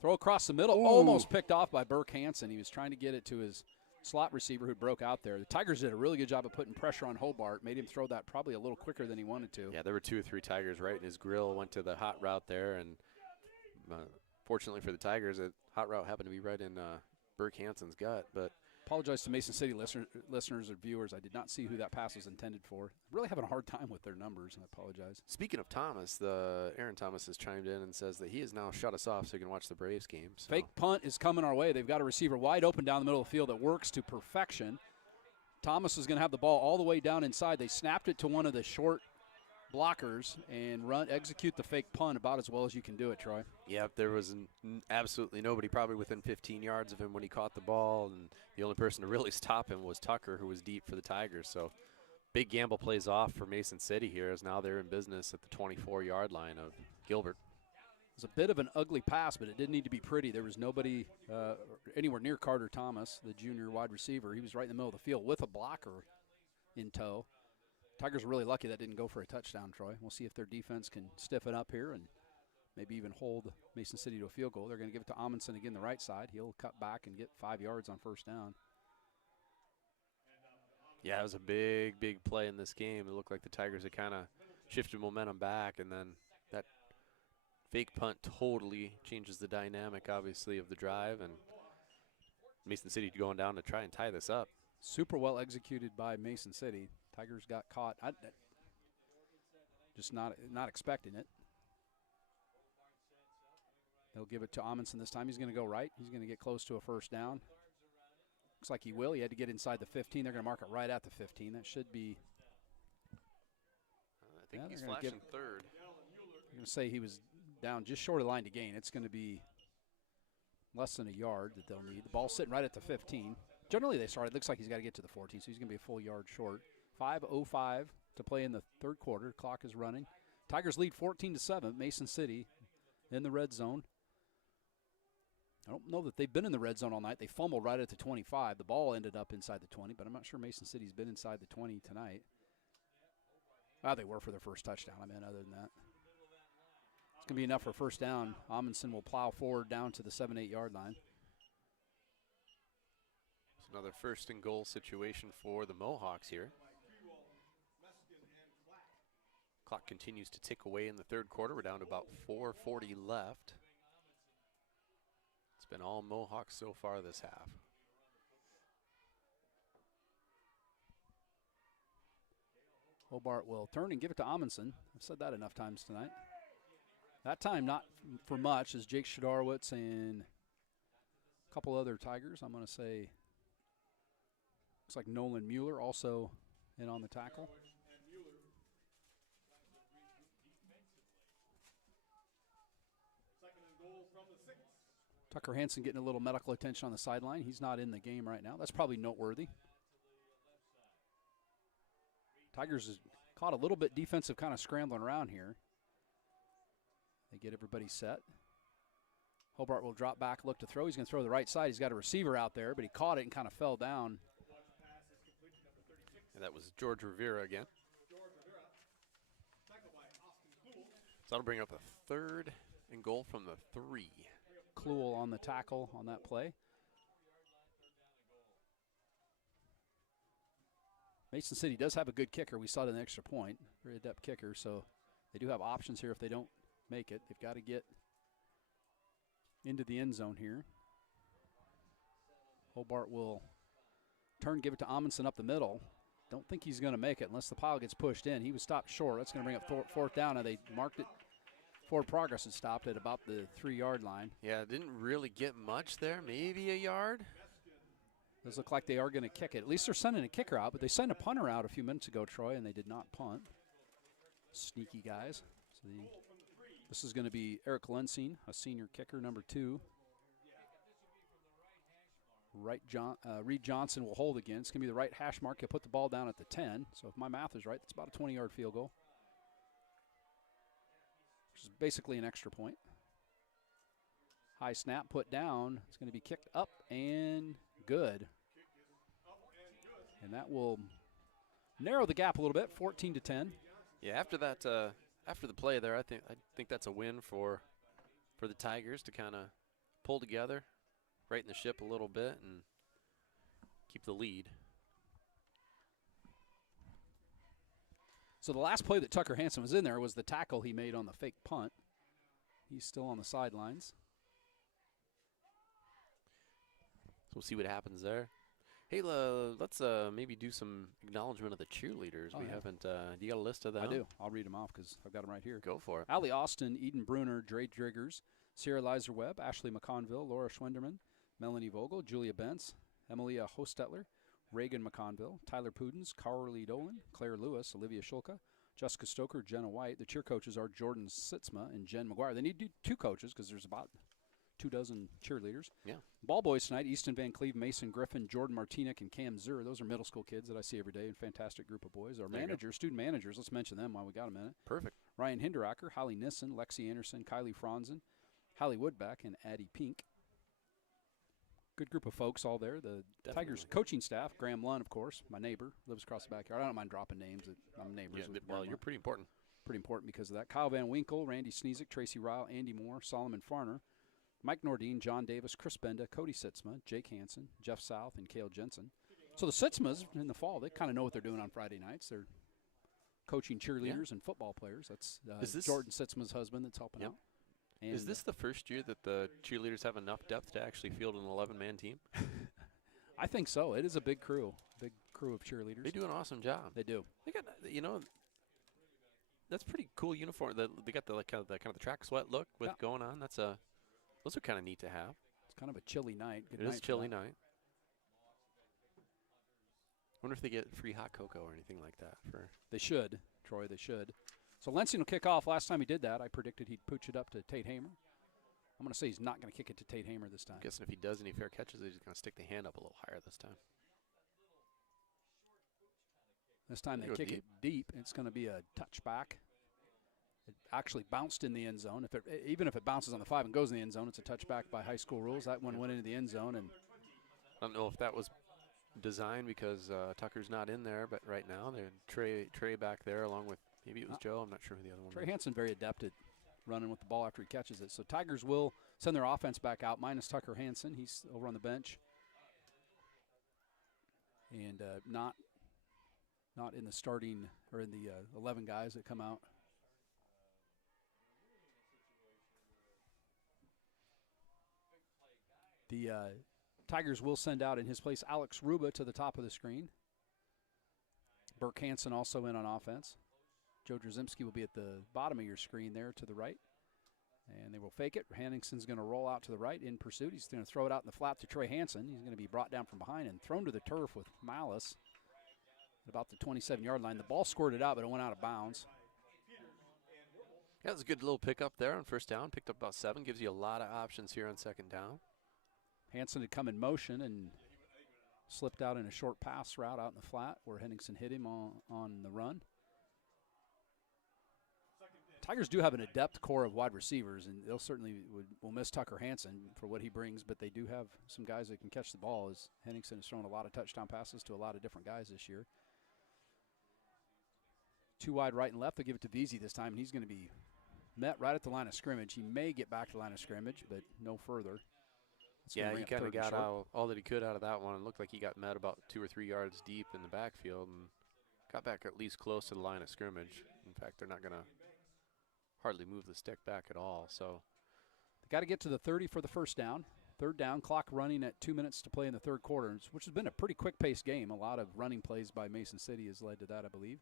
Throw across the middle, almost picked off by Burke Hansen. He was trying to get it to his slot receiver who broke out there. The Tigers did a really good job of putting pressure on Hobart, made him throw that probably a little quicker than he wanted to. Yeah, there were 2 or 3 Tigers right in his grill, went to the hot route there, and fortunately for the Tigers, that hot route happened to be right in Burke Hansen's gut. But apologize to Mason City listeners or viewers. I did not see who that pass was intended for. Really having a hard time with their numbers, and I apologize. Speaking of Thomas, Aaron Thomas has chimed in and says that he has now shut us off so he can watch the Braves game. So. Fake punt is coming our way. They've got a receiver wide open down the middle of the field that works to perfection. Thomas is going to have the ball all the way down inside. They snapped it to one of the short blockers and execute the fake punt about as well as you can do it, Troy. Yep, there was absolutely nobody probably within 15 yards of him when he caught the ball, and the only person to really stop him was Tucker, who was deep for the Tigers. So big gamble plays off for Mason City here, as now they're in business at the 24-yard line of Gilbert. It was a bit of an ugly pass, but it didn't need to be pretty. There was nobody anywhere near Carter Thomas, the junior wide receiver. He was right in the middle of the field with a blocker in tow. Tigers are really lucky that didn't go for a touchdown, Troy. We'll see if their defense can stiffen up here and maybe even hold Mason City to a field goal. They're going to give it to Amundsen again, the right side. He'll cut back and get 5 yards on first down. Yeah, it was a big, big play in this game. It looked like the Tigers had kind of shifted momentum back, and then that fake punt totally changes the dynamic, obviously, of the drive, and Mason City going down to try and tie this up. Super well executed by Mason City. Tigers got caught. Just not expecting it. They'll give it to Amundsen this time. He's going to go right. He's going to get close to a first down. Looks like he will. He had to get inside the 15. They're going to mark it right at the 15. That should be. I think he's flashing third. I'm going to say he was down just short of the line to gain. It's going to be less than a yard that they'll need. The ball's sitting right at the 15. Generally, they start. It looks like he's got to get to the 14, so he's going to be a full yard short. 5:05 to play in the third quarter. Clock is running. Tigers lead 14-7. Mason City in the red zone. I don't know that they've been in the red zone all night. They fumbled right at the 25. The ball ended up inside the 20, but I'm not sure Mason City's been inside the 20 tonight. They were for their first touchdown. I mean, other than that. It's going to be enough for a first down. Amundsen will plow forward down to the 7-8 yard line. It's another first and goal situation for the Mohawks here. Clock continues to tick away in the third quarter. We're down to about 4:40 left. It's been all Mohawks so far this half. Hobart will turn and give it to Amundsen. I've said that enough times tonight. That time not for much as Jake Shadorowitz and a couple other Tigers. I'm going to say, looks like Nolan Mueller also in on the tackle. Tucker Hansen getting a little medical attention on the sideline. He's not in the game right now. That's probably noteworthy. Tigers has caught a little bit defensive kind of scrambling around here. They get everybody set. Hobart will drop back, look to throw. He's going to throw the right side. He's got a receiver out there, but he caught it and kind of fell down. And that was George Rivera again. So that'll bring up a third and goal from the 3. Kluhl on the tackle on that play. Mason City does have a good kicker. We saw it in the extra point. Very adept kicker, so they do have options here if they don't make it. They've got to get into the end zone here. Hobart will turn, give it to Amundsen up the middle. Don't think he's going to make it unless the pile gets pushed in. He was stopped short. That's going to bring up fourth down. Now they marked it. Forward progress had stopped at about the 3 yard line. Yeah, didn't really get much there. Maybe a yard. Does look like they are going to kick it. At least they're sending a kicker out, but they sent a punter out a few minutes ago, Troy, and they did not punt. Sneaky guys. So this is going to be Eric Lensing, a senior kicker, number 2. Reed Johnson will hold again. It's going to be the right hash mark. He'll put the ball down at the 10. So if my math is right, that's about a 20-yard field goal, which is basically an extra point. High snap, put down. It's going to be kicked up and good. And that will narrow the gap a little bit, 14-10. Yeah, after that, after the play there, I think that's a win for the Tigers to kind of pull together, righten the ship a little bit, and keep the lead. So the last play that Tucker Hansen was in there was the tackle he made on the fake punt. He's still on the sidelines. So we'll see what happens there. Hey, let's maybe do some acknowledgement of the cheerleaders. Oh, we yeah. haven't. Do you got a list of them? I do. I'll read them off because I've got them right here. Go for it. Allie Austin, Eden Bruner, Dre Driggers, Sierra Lizer Webb, Ashley McConville, Laura Schwenderman, Melanie Vogel, Julia Bentz, Emilia Hostetler, Reagan McConville, Tyler Pudens, Carly Dolan, Claire Lewis, Olivia Schulka, Jessica Stoker, Jenna White. The cheer coaches are Jordan Sitzma and Jen McGuire. They need to do 2 coaches because there's about 24 cheerleaders. Yeah. Ball boys tonight, Easton Van Cleve, Mason Griffin, Jordan Martinick, and Cam Zur. Those are middle school kids that I see every day, and fantastic group of boys. Our managers, student managers, let's mention them while we got a minute. Perfect. Ryan Hinderacker, Holly Nissen, Lexi Anderson, Kylie Franzen, Hallie Woodback, and Addie Pink. Good group of folks all there. The Tigers coaching staff, Graham Lunn, of course, my neighbor, lives across the backyard. I don't mind dropping names. I'm neighbors with well, Graham you're Lunn. pretty important. Pretty important because of that. Kyle Van Winkle, Randy Sneezik, Tracy Ryle, Andy Moore, Solomon Farner, Mike Nordine, John Davis, Chris Benda, Cody Sitzma, Jake Hansen, Jeff South, and Cale Jensen. So the Sitzmas in the fall, they kind of know what they're doing on Friday nights. They're coaching cheerleaders and football players. That's Jordan Sitzma's husband that's helping out. And Is this the first year that the cheerleaders have enough depth to actually field an 11-man team? I think so. It is a big crew of cheerleaders. They do an awesome job. They do. They got, that's pretty cool uniform. They got the kind of the track sweat look with going on. Those are kind of neat to have. It's kind of a chilly night. Good It night is a chilly night. Wonder if they get free hot cocoa or anything like that. They should, Troy. They should. So Lansing will kick off. Last time he did that, I predicted he'd pooch it up to Tate Hamer. I'm going to say he's not going to kick it to Tate Hamer this time. I'm guessing if he does any fair catches, he's going to stick the hand up a little higher this time. This time they kick it deep. It's going to be a touchback. It actually bounced in the end zone. Even if it bounces on the 5 and goes in the end zone, it's a touchback by high school rules. That one went into the end zone. And I don't know if that was designed because Tucker's not in there, but right now they're Trey back there along with maybe it was Joe. I'm not sure who the other one was. Trey Hansen very adept at running with the ball after he catches it. So Tigers will send their offense back out, minus Tucker Hansen. He's over on the bench. And not in the starting or in the 11 guys that come out. The Tigers will send out in his place Alex Ruba to the top of the screen. Burke Hansen also in on offense. Joe Drzymski will be at the bottom of your screen there to the right. And they will fake it. Hanningson's going to roll out to the right in pursuit. He's going to throw it out in the flat to Trey Hansen. He's going to be brought down from behind and thrown to the turf with malice at about the 27-yard line. The ball squirted out, but it went out of bounds. Yeah, it was a good little pickup there on first down. Picked up about 7. Gives you a lot of options here on second down. Hansen had come in motion and slipped out in a short pass route out in the flat where Henningsen hit him on the run. Tigers do have an adept core of wide receivers, and they'll certainly will miss Tucker Hansen for what he brings, but they do have some guys that can catch the ball, as Henningsen has thrown a lot of touchdown passes to a lot of different guys this year. 2 wide right and left. They'll give it to Veazey this time, and he's going to be met right at the line of scrimmage. He may get back to the line of scrimmage, but no further. Yeah, he kind of got out all that he could out of that one. It looked like he got met about 2 or 3 yards deep in the backfield and got back at least close to the line of scrimmage. In fact, they're not going to hardly move the stick back at all. So they got to get to the 30 for the first down. Third down, clock running at 2 minutes to play in the third quarter, which has been a pretty quick-paced game. A lot of running plays by Mason City has led to that, I believe.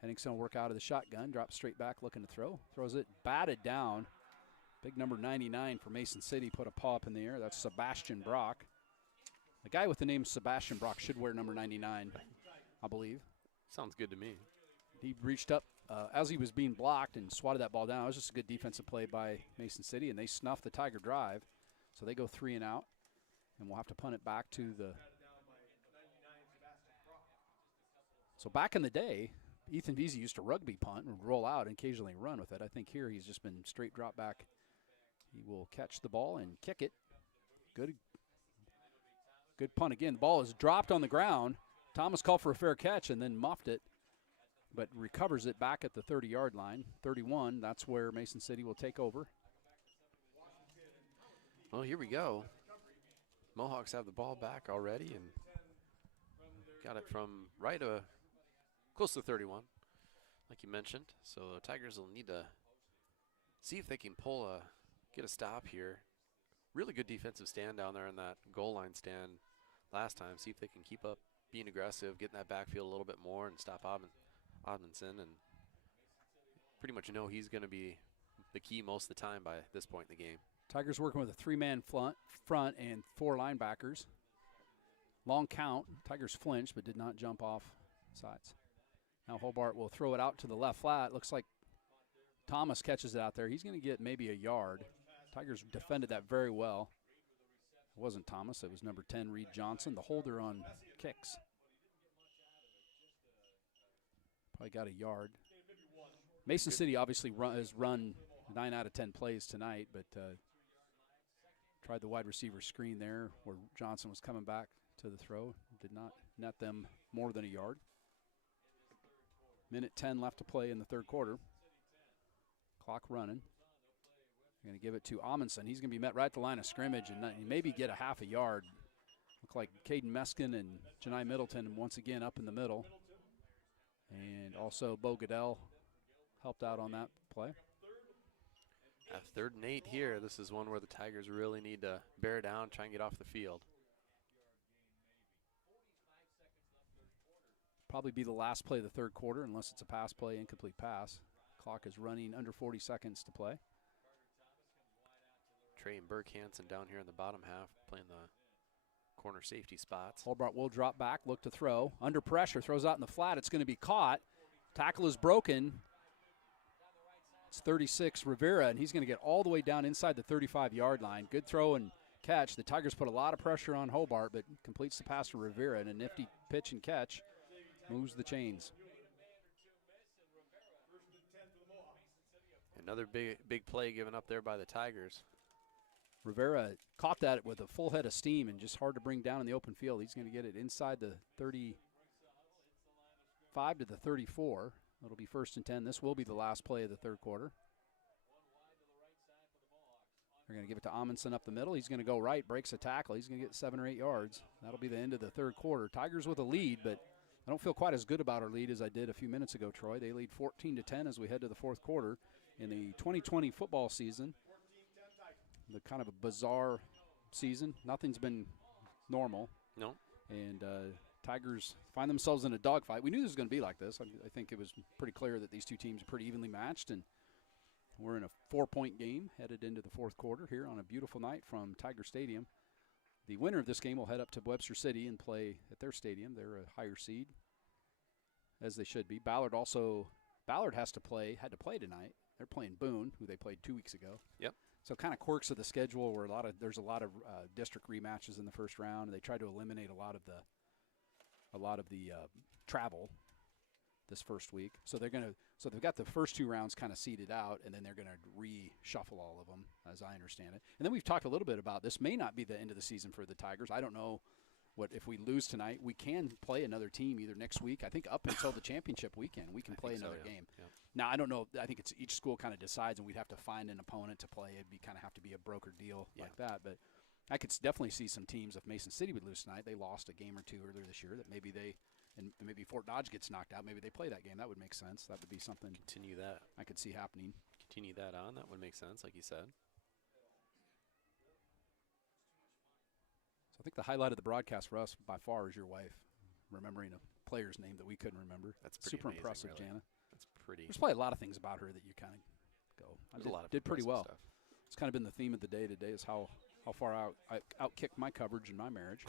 Henningsen will work out of the shotgun, drops straight back looking to throw. Throws it, batted down. Big number 99 for Mason City put a paw up in the air. That's Sebastian Brock. The guy with the name Sebastian Brock should wear number 99, I believe. Sounds good to me. He reached up as he was being blocked and swatted that ball down. It was just a good defensive play by Mason City, and they snuffed the Tiger drive. So they go 3 and out, and we'll have to punt it back to the. So back in the day, Ethan Veazey used to rugby punt and roll out and occasionally run with it. I think here he's just been straight drop back. He will catch the ball and kick it. Good punt again. The ball is dropped on the ground. Thomas called for a fair catch and then muffed it, but recovers it back at the 30-yard line. 31, that's where Mason City will take over. Well, here we go. Mohawks have the ball back already and got it from right close to 31, like you mentioned. So the Tigers will need to see if they can get a stop here. Really good defensive stand down there in that goal line stand last time. See if they can keep up being aggressive, getting that backfield a little bit more and stop Odmanson. And pretty much know he's going to be the key most of the time by this point in the game. Tigers working with a 3-man front and 4 linebackers. Long count. Tigers flinched but did not jump off sides. Now Hobart will throw it out to the left flat. Looks like Thomas catches it out there. He's going to get maybe a yard. Tigers defended that very well. It wasn't Thomas. It was number 10, Reed Johnson, the holder on kicks. Probably got a yard. Mason City obviously has run 9 out of 10 plays tonight, but tried the wide receiver screen there where Johnson was coming back to the throw. Did not net them more than a yard. Minute 10 left to play in the third quarter. Clock running. They're going to give it to Amundsen. He's going to be met right at the line of scrimmage and maybe get a half a yard. Look like Caden Meskin and Janai Middleton once again up in the middle. And also Bo Goodell helped out on that play. At 3rd and 8 here, this is one where the Tigers really need to bear down, try and get off the field. Probably be the last play of the third quarter unless it's a pass play, incomplete pass. Clock is running under 40 seconds to play. Trey and Burke Hansen down here in the bottom half playing the corner safety spots. Hobart will drop back, look to throw. Under pressure, throws out in the flat. It's going to be caught. Tackle is broken. It's 36 Rivera, and he's going to get all the way down inside the 35-yard line. Good throw and catch. The Tigers put a lot of pressure on Hobart, but completes the pass to Rivera, and a nifty pitch and catch moves the chains. Another big play given up there by the Tigers. Rivera caught that with a full head of steam and just hard to bring down in the open field. He's going to get it inside the 35 to the 34. It'll be 1st and 10. This will be the last play of the third quarter. They're going to give it to Amundsen up the middle. He's going to go right, breaks a tackle. He's going to get 7 or 8 yards. That'll be the end of the third quarter. Tigers with a lead, but I don't feel quite as good about our lead as I did a few minutes ago, Troy. They lead 14-10 as we head to the fourth quarter. In the 2020 football season, the kind of a bizarre season. Nothing's been normal. No. And Tigers find themselves in a dogfight. We knew this was going to be like this. I think it was pretty clear that these two teams are pretty evenly matched, and we're in a 4-point game headed into the fourth quarter here on a beautiful night from Tiger Stadium. The winner of this game will head up to Webster City and play at their stadium. They're a higher seed, as they should be. Ballard had to play tonight. They're playing Boone, who they played 2 weeks ago. Yep. So kind of quirks of the schedule where there's a lot of district rematches in the first round. They tried to eliminate a lot of the travel this first week. So they've got the first 2 rounds kind of seeded out, and then they're going to reshuffle all of them, as I understand it. And then we've talked a little bit about this may not be the end of the season for the Tigers. I don't know what if we lose tonight. We can play another team either next week. I think up until the championship weekend, we can play another game. Yeah. Now I don't know. I think it's each school kind of decides, and we'd have to find an opponent to play. It'd be kind of have to be a broker deal like that, but. I could definitely see some teams, if Mason City would lose tonight, they lost a game or 2 earlier this year, that maybe maybe Fort Dodge gets knocked out, maybe they play that game. That would make sense. That would be something Continue that. I could see happening. Continue that on. That would make sense, like you said. So I think the highlight of the broadcast for us by far is your wife remembering a player's name that we couldn't remember. That's pretty super amazing, impressive, really. Jana. That's pretty. There's probably a lot of things about her that you kind of go. There's a lot of did pretty well. stuff. It's kind of been the theme of the day today is how far I outkicked my coverage in my marriage.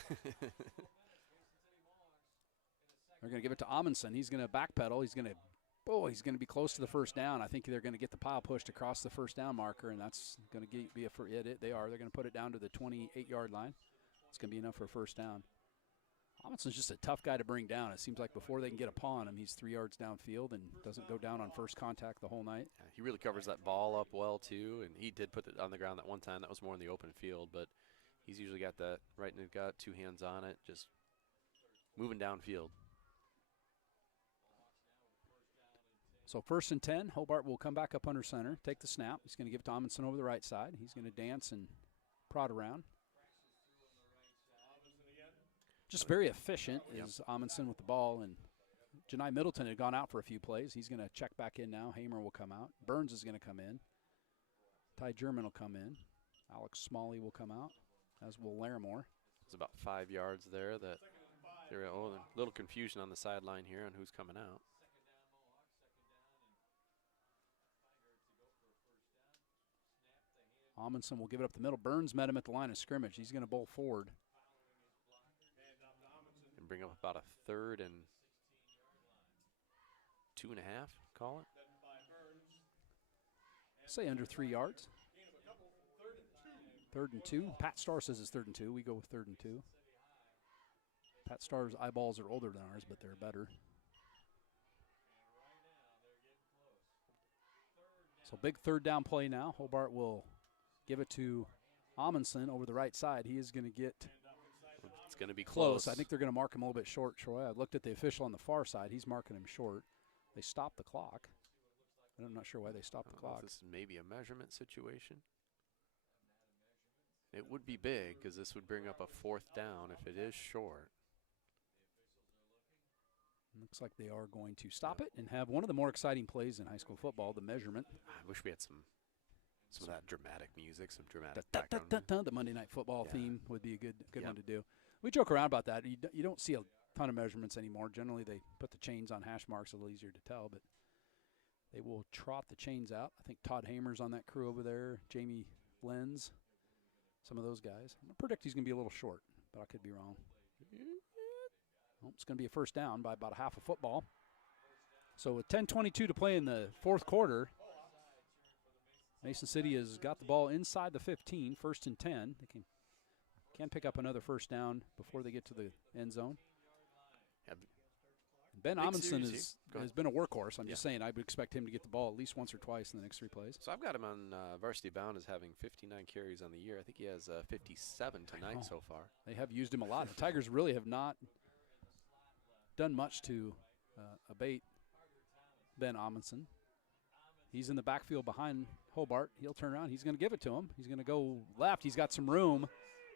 They're going to give it to Amundsen. He's going to backpedal. He's going to be close to the first down. I think they're going to get the pile pushed across the first down marker, and that's going to be a first. They're going to put it down to the 28-yard line. It's going to be enough for a first down. Amundsen's just a tough guy to bring down. It seems like before they can get upon him, he's 3 yards downfield and doesn't go down on first contact the whole night. Yeah, he really covers that ball up well, too, and he did put it on the ground that one time. That was more in the open field, but he's usually got that right in the gut, 2 hands on it, just moving downfield. So 1st and 10, Hobart will come back up under center, take the snap. He's going to give it to Amundsen over the right side. He's going to dance and prod around. Just very efficient is Amundsen with the ball, and Janai Middleton had gone out for a few plays. He's going to check back in now. Hamer will come out. Burns is going to come in. Ty German will come in. Alex Smalley will come out, as will Larimore. It's about 5 yards there. A little confusion on the sideline here on who's coming out. Amundsen will give it up the middle. Burns met him at the line of scrimmage. He's going to bowl forward. And bring up about a 3rd and 2.5, call it. Say under 3 yards. 3rd and 2. Pat Starr says it's 3rd and 2. We go with 3rd and 2. Pat Starr's eyeballs are older than ours, but they're better. So big 3rd down play now. Hobart will give it to Amundsen over the right side. He is going to get It's going to be close. I think they're going to mark him a little bit short, Troy. I looked at the official on the far side. He's marking him short. They stopped the clock. I'm not sure why they stopped the clock. This is maybe a measurement situation. It would be big because this would bring up a 4th down if it is short. Looks like they are going to stop it and have one of the more exciting plays in high school football, the measurement. I wish we had some Some of that dramatic music, some dramatic Da, da, background. da, da, the Monday Night Football Yeah. theme would be a good Yeah. one to do. We joke around about that. You don't see a ton of measurements anymore. Generally, they put the chains on hash marks, a little easier to tell, but they will trot the chains out. I think Todd Hamer's on that crew over there, Jamie Lenz, some of those guys. I predict he's going to be a little short, but I could be wrong. Well, it's going to be a first down by about a half a football. So with 10:22 to play in the fourth quarter, Mason City has got the ball inside the 15, 1st and 10. They can pick up another first down before they get to the end zone. Yeah, Ben big Amundsen series here. has been a workhorse. I'm just Yeah. saying I would expect him to get the ball at least once or twice in the next 3 plays. So I've got him on Varsity Bound as having 59 carries on the year. I think he has 57 tonight so far. They have used him a lot. The Tigers really have not done much to abate Ben Amundsen. He's in the backfield behind Hobart. He'll turn around. He's going to give it to him. He's going to go left. He's got some room.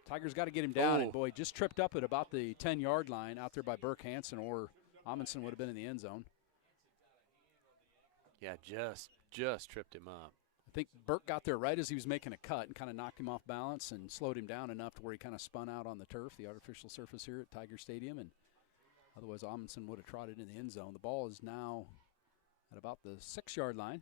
Tigers got to get him down. Oh. And, boy, just tripped up at about the 10-yard line out there by Burke Hansen, or Amundsen would have been in the end zone. Yeah, just tripped him up. I think Burke got there right as he was making a cut and kind of knocked him off balance and slowed him down enough to where he kind of spun out on the turf, the artificial surface here at Tiger Stadium, and otherwise Amundsen would have trotted in the end zone. The ball is now at about the 6-yard line.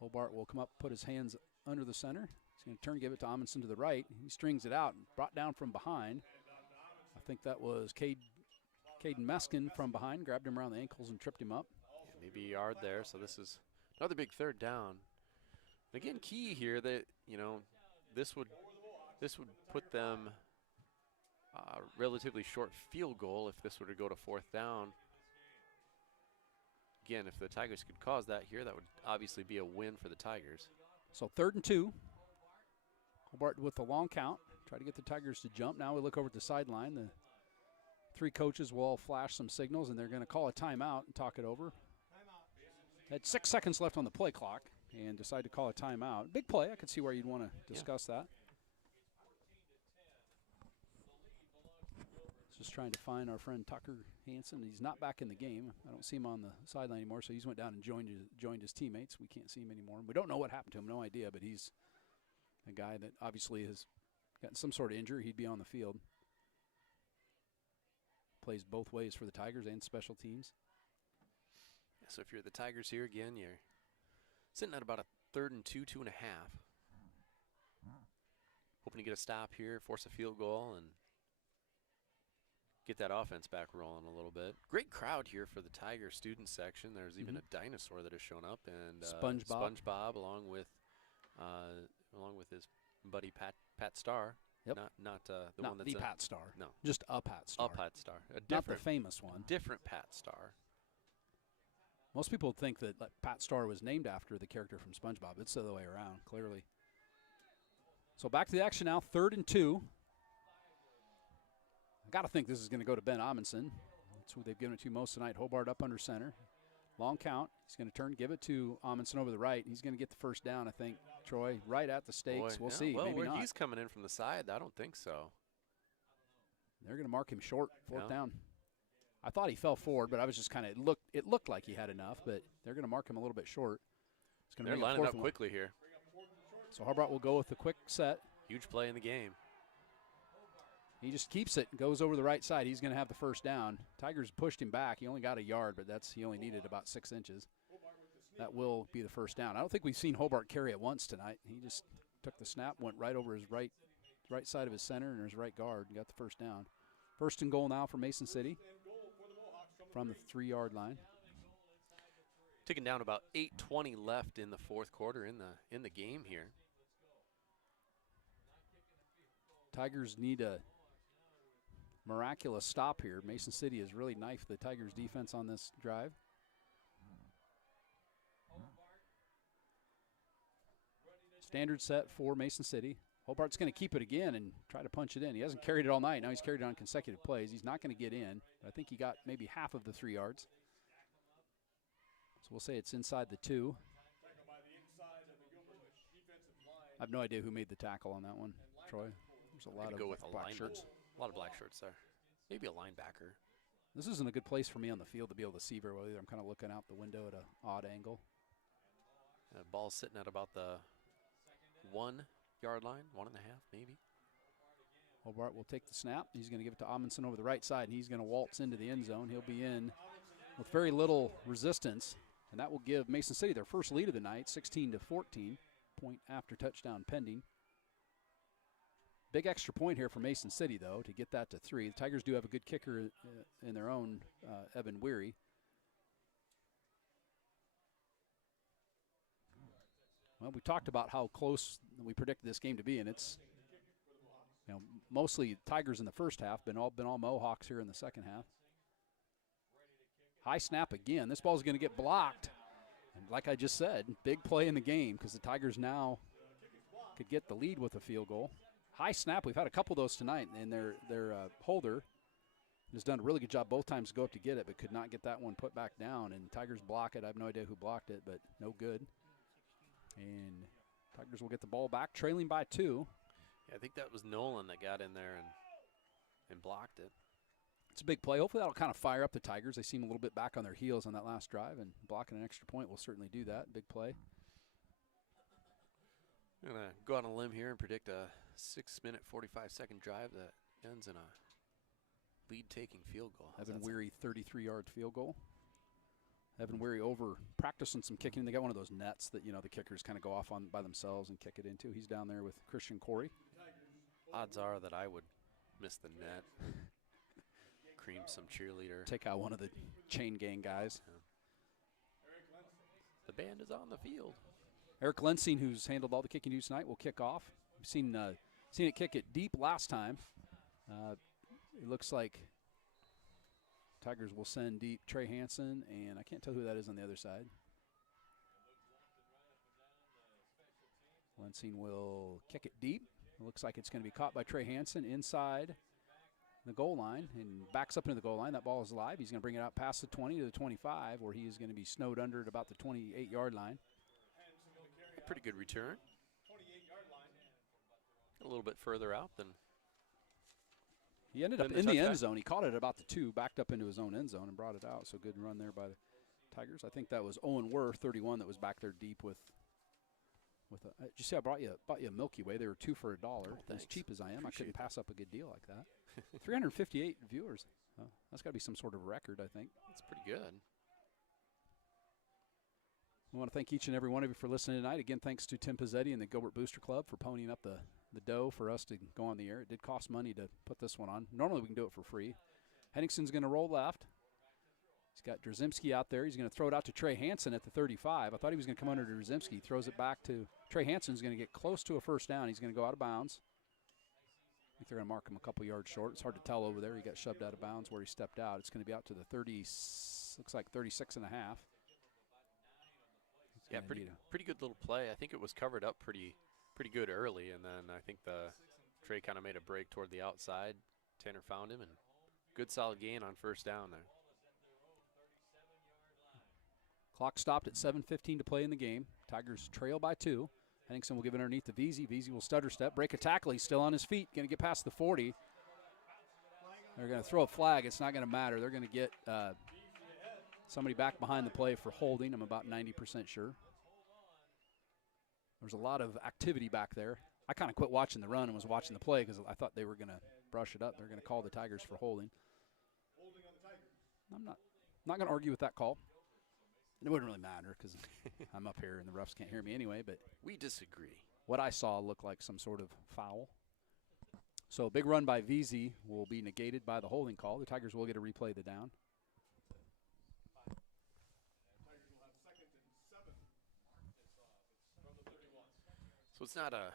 Hobart will come up, put his hands under the center. He's going to turn, give it to Amundsen to the right. He strings it out and brought down from behind. I think that was Caden Meskin from behind, grabbed him around the ankles and tripped him up. Yeah, maybe a yard there. So this is another big third down. Again, key here that this would put them relatively short field goal if this were to go to fourth down. Again, if the Tigers could cause that here, that would obviously be a win for the Tigers. So 3rd and 2. Hobart with the long count. Try to get the Tigers to jump. Now we look over at the sideline. The 3 coaches will all flash some signals, and they're going to call a timeout and talk it over. Had 6 seconds left on the play clock and decide to call a timeout. Big play. I could see where you'd want to discuss that. Just trying to find our friend Tucker Hansen. He's not back in the game. I don't see him on the sideline anymore, so he's went down and joined his teammates. We can't see him anymore. We don't know what happened to him, no idea, but he's a guy that obviously has gotten some sort of injury. He'd be on the field. Plays both ways for the Tigers and special teams. So if you're the Tigers here again, you're sitting at about a 3rd and 2, 2.5. Hoping to get a stop here, force a field goal, and get that offense back rolling a little bit. Great crowd here for the Tiger student section. There's even a dinosaur that has shown up, and SpongeBob along with his buddy Pat Starr. Yep. Not the Not one that's the Pat Starr. No, Just a Pat Starr. a Pat Starr. A Not the different famous one. different Pat Starr. Most people think that Pat Starr was named after the character from SpongeBob. It's the other way around, clearly. So back to the action now, 3rd and 2. I got to think this is going to go to Ben Amundsen. That's who they've given it to most tonight. Hobart up under center. Long count. He's going to turn, give it to Amundsen over the right. He's going to get the first down, I think, Troy, right at the stakes. Boy, We'll yeah, see. Well, Maybe where not. he's coming in from the side, I don't think so. They're going to mark him short, 4th Yeah. down. I thought he fell forward, but I was just kind of it looked like he had enough, but they're going to mark him a little bit short. It's going to They're bring it lining 4th up and quickly here. 1. So Hobart will go with the quick set. Huge play in the game. He just keeps it and goes over the right side. He's going to have the first down. Tigers pushed him back. He only got a yard, but he only needed about 6 inches. That will be the first down. I don't think we've seen Hobart carry it once tonight. He just took the snap, went right over his right side of his center and his right guard and got the first down. 1st and goal now for Mason City from the 3-yard line. Ticking down about 8:20 left in the fourth quarter in the game here. Tigers need a miraculous stop here. Mason City has really knifed the Tigers defense on this drive. Standard set for Mason City. Hobart's going to keep it again and try to punch it in. He hasn't carried it all night. Now he's carried it on consecutive plays. He's not going to get in. I think he got maybe half of the 3 yards. So we'll say it's inside the 2. I have no idea who made the tackle on that one, Troy. There's a lot of Go with black shirts. A lot of black shirts there. Maybe a linebacker. This isn't a good place for me on the field to be able to see very well either. I'm kind of looking out the window at an odd angle. Ball's sitting at about the 1 yard line, 1.5 maybe. Hobart will take the snap. He's going to give it to Amundsen over the right side, and he's going to waltz into the end zone. He'll be in with very little resistance, and that will give Mason City their first lead of the night, 16-14, point after touchdown pending. Big extra point here for Mason City, though, to get that to 3. The Tigers do have a good kicker in their own, Evan Weary. Well, we talked about how close we predicted this game to be, and it's mostly Tigers in the first half, been all Mohawks here in the second half. High snap again. This ball is going to get blocked. And like I just said, big play in the game because the Tigers now could get the lead with a field goal. High snap. We've had a couple of those tonight, and their holder has done a really good job both times to go up to get it, but could not get that one put back down. And Tigers block it. I have no idea who blocked it, but no good. And Tigers will get the ball back, trailing by 2. Yeah, I think that was Nolan that got in there and blocked it. It's a big play. Hopefully that'll kind of fire up the Tigers. They seem a little bit back on their heels on that last drive, and blocking an extra point will certainly do that. Big play. I'm going to go out on a limb here and predict a 6-minute, 45-second drive that ends in a lead-taking field goal. Evan Weary, 33-yard field goal. Evan Weary over practicing some kicking. They got one of those nets that, the kickers kind of go off on by themselves and kick it into. He's down there with Christian Corey. Odds are that I would miss the net. Cream some cheerleader. Take out one of the chain gang guys. Yeah. The band is on the field. Eric Lensing, who's handled all the kicking duties tonight, will kick off. We've seen it kick it deep last time. It looks like Tigers will send deep Trey Hansen, and I can't tell who that is on the other side. Lensing will kick it deep. It looks like it's going to be caught by Trey Hansen inside the goal line and backs up into the goal line. That ball is live. He's going to bring it out past the 20 to the 25, where he is going to be snowed under at about the 28-yard line. A pretty good return. A little bit further out than he ended up in the end zone. He caught it about the 2, backed up into his own end zone and brought it out. So good run there by the Tigers. I think that was Owen Werth, 31, that was back there deep with a. Did you see I bought you a Milky Way? They were 2 for $1. As cheap as I am, I couldn't pass up a good deal like that. 358 viewers. Oh, that's got to be some sort of record, I think. That's pretty good. We want to thank each and every one of you for listening tonight. Again, thanks to Tim Pizzetti and the Gilbert Booster Club for ponying up the dough for us to go on the air. It did cost money to put this one on. Normally we can do it for free. Henningson's going to roll left. He's got Drzymski out there. He's going to throw it out to Trey Hansen at the 35. I thought he was going to come under to Drzymski. Throws it back to Trey Hansen's going to get close to a first down. He's going to go out of bounds. I think they're going to mark him a couple yards short. It's hard to tell over there. He got shoved out of bounds where he stepped out. It's going to be out to the 30, looks like 36 and a half. Yeah, pretty good little play. I think it was covered up pretty good early, and then I think Trey kind of made a break toward the outside. Tanner found him, and good solid gain on first down there. Clock stopped at 7:15 to play in the game. Tigers trail by 2. Henningsen will give it underneath to Veazey. Veazey will stutter step, break a tackle. He's still on his feet, going to get past the 40. They're going to throw a flag. It's not going to matter. They're going to get somebody back behind the play for holding. I'm about 90% sure. There's a lot of activity back there. I kind of quit watching the run and was watching the play because I thought they were going to brush it up. They're going to call the Tigers for holding. I'm not going to argue with that call. It wouldn't really matter because I'm up here and the refs can't hear me anyway. But we disagree. What I saw looked like some sort of foul. So a big run by Veazey will be negated by the holding call. The Tigers will get a replay of the down. So it's not a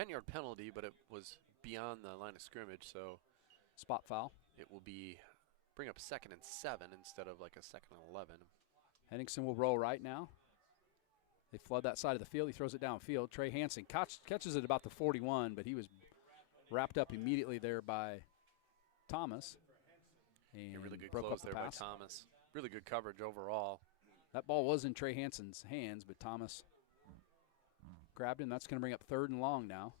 10-yard penalty, but it was beyond the line of scrimmage, so spot foul. It will bring up 2nd and 7 instead of like a 2nd and 11. Henningsen will roll right now. They flood that side of the field. He throws it downfield. Trey Hansen catches it about the 41, but he was wrapped up immediately there by Thomas. And really good broke close up the there pass. by Thomas. Really good coverage overall. That ball was in Trey Hansen's hands, but Thomas grabbed him. That's going to bring up 3rd and long now.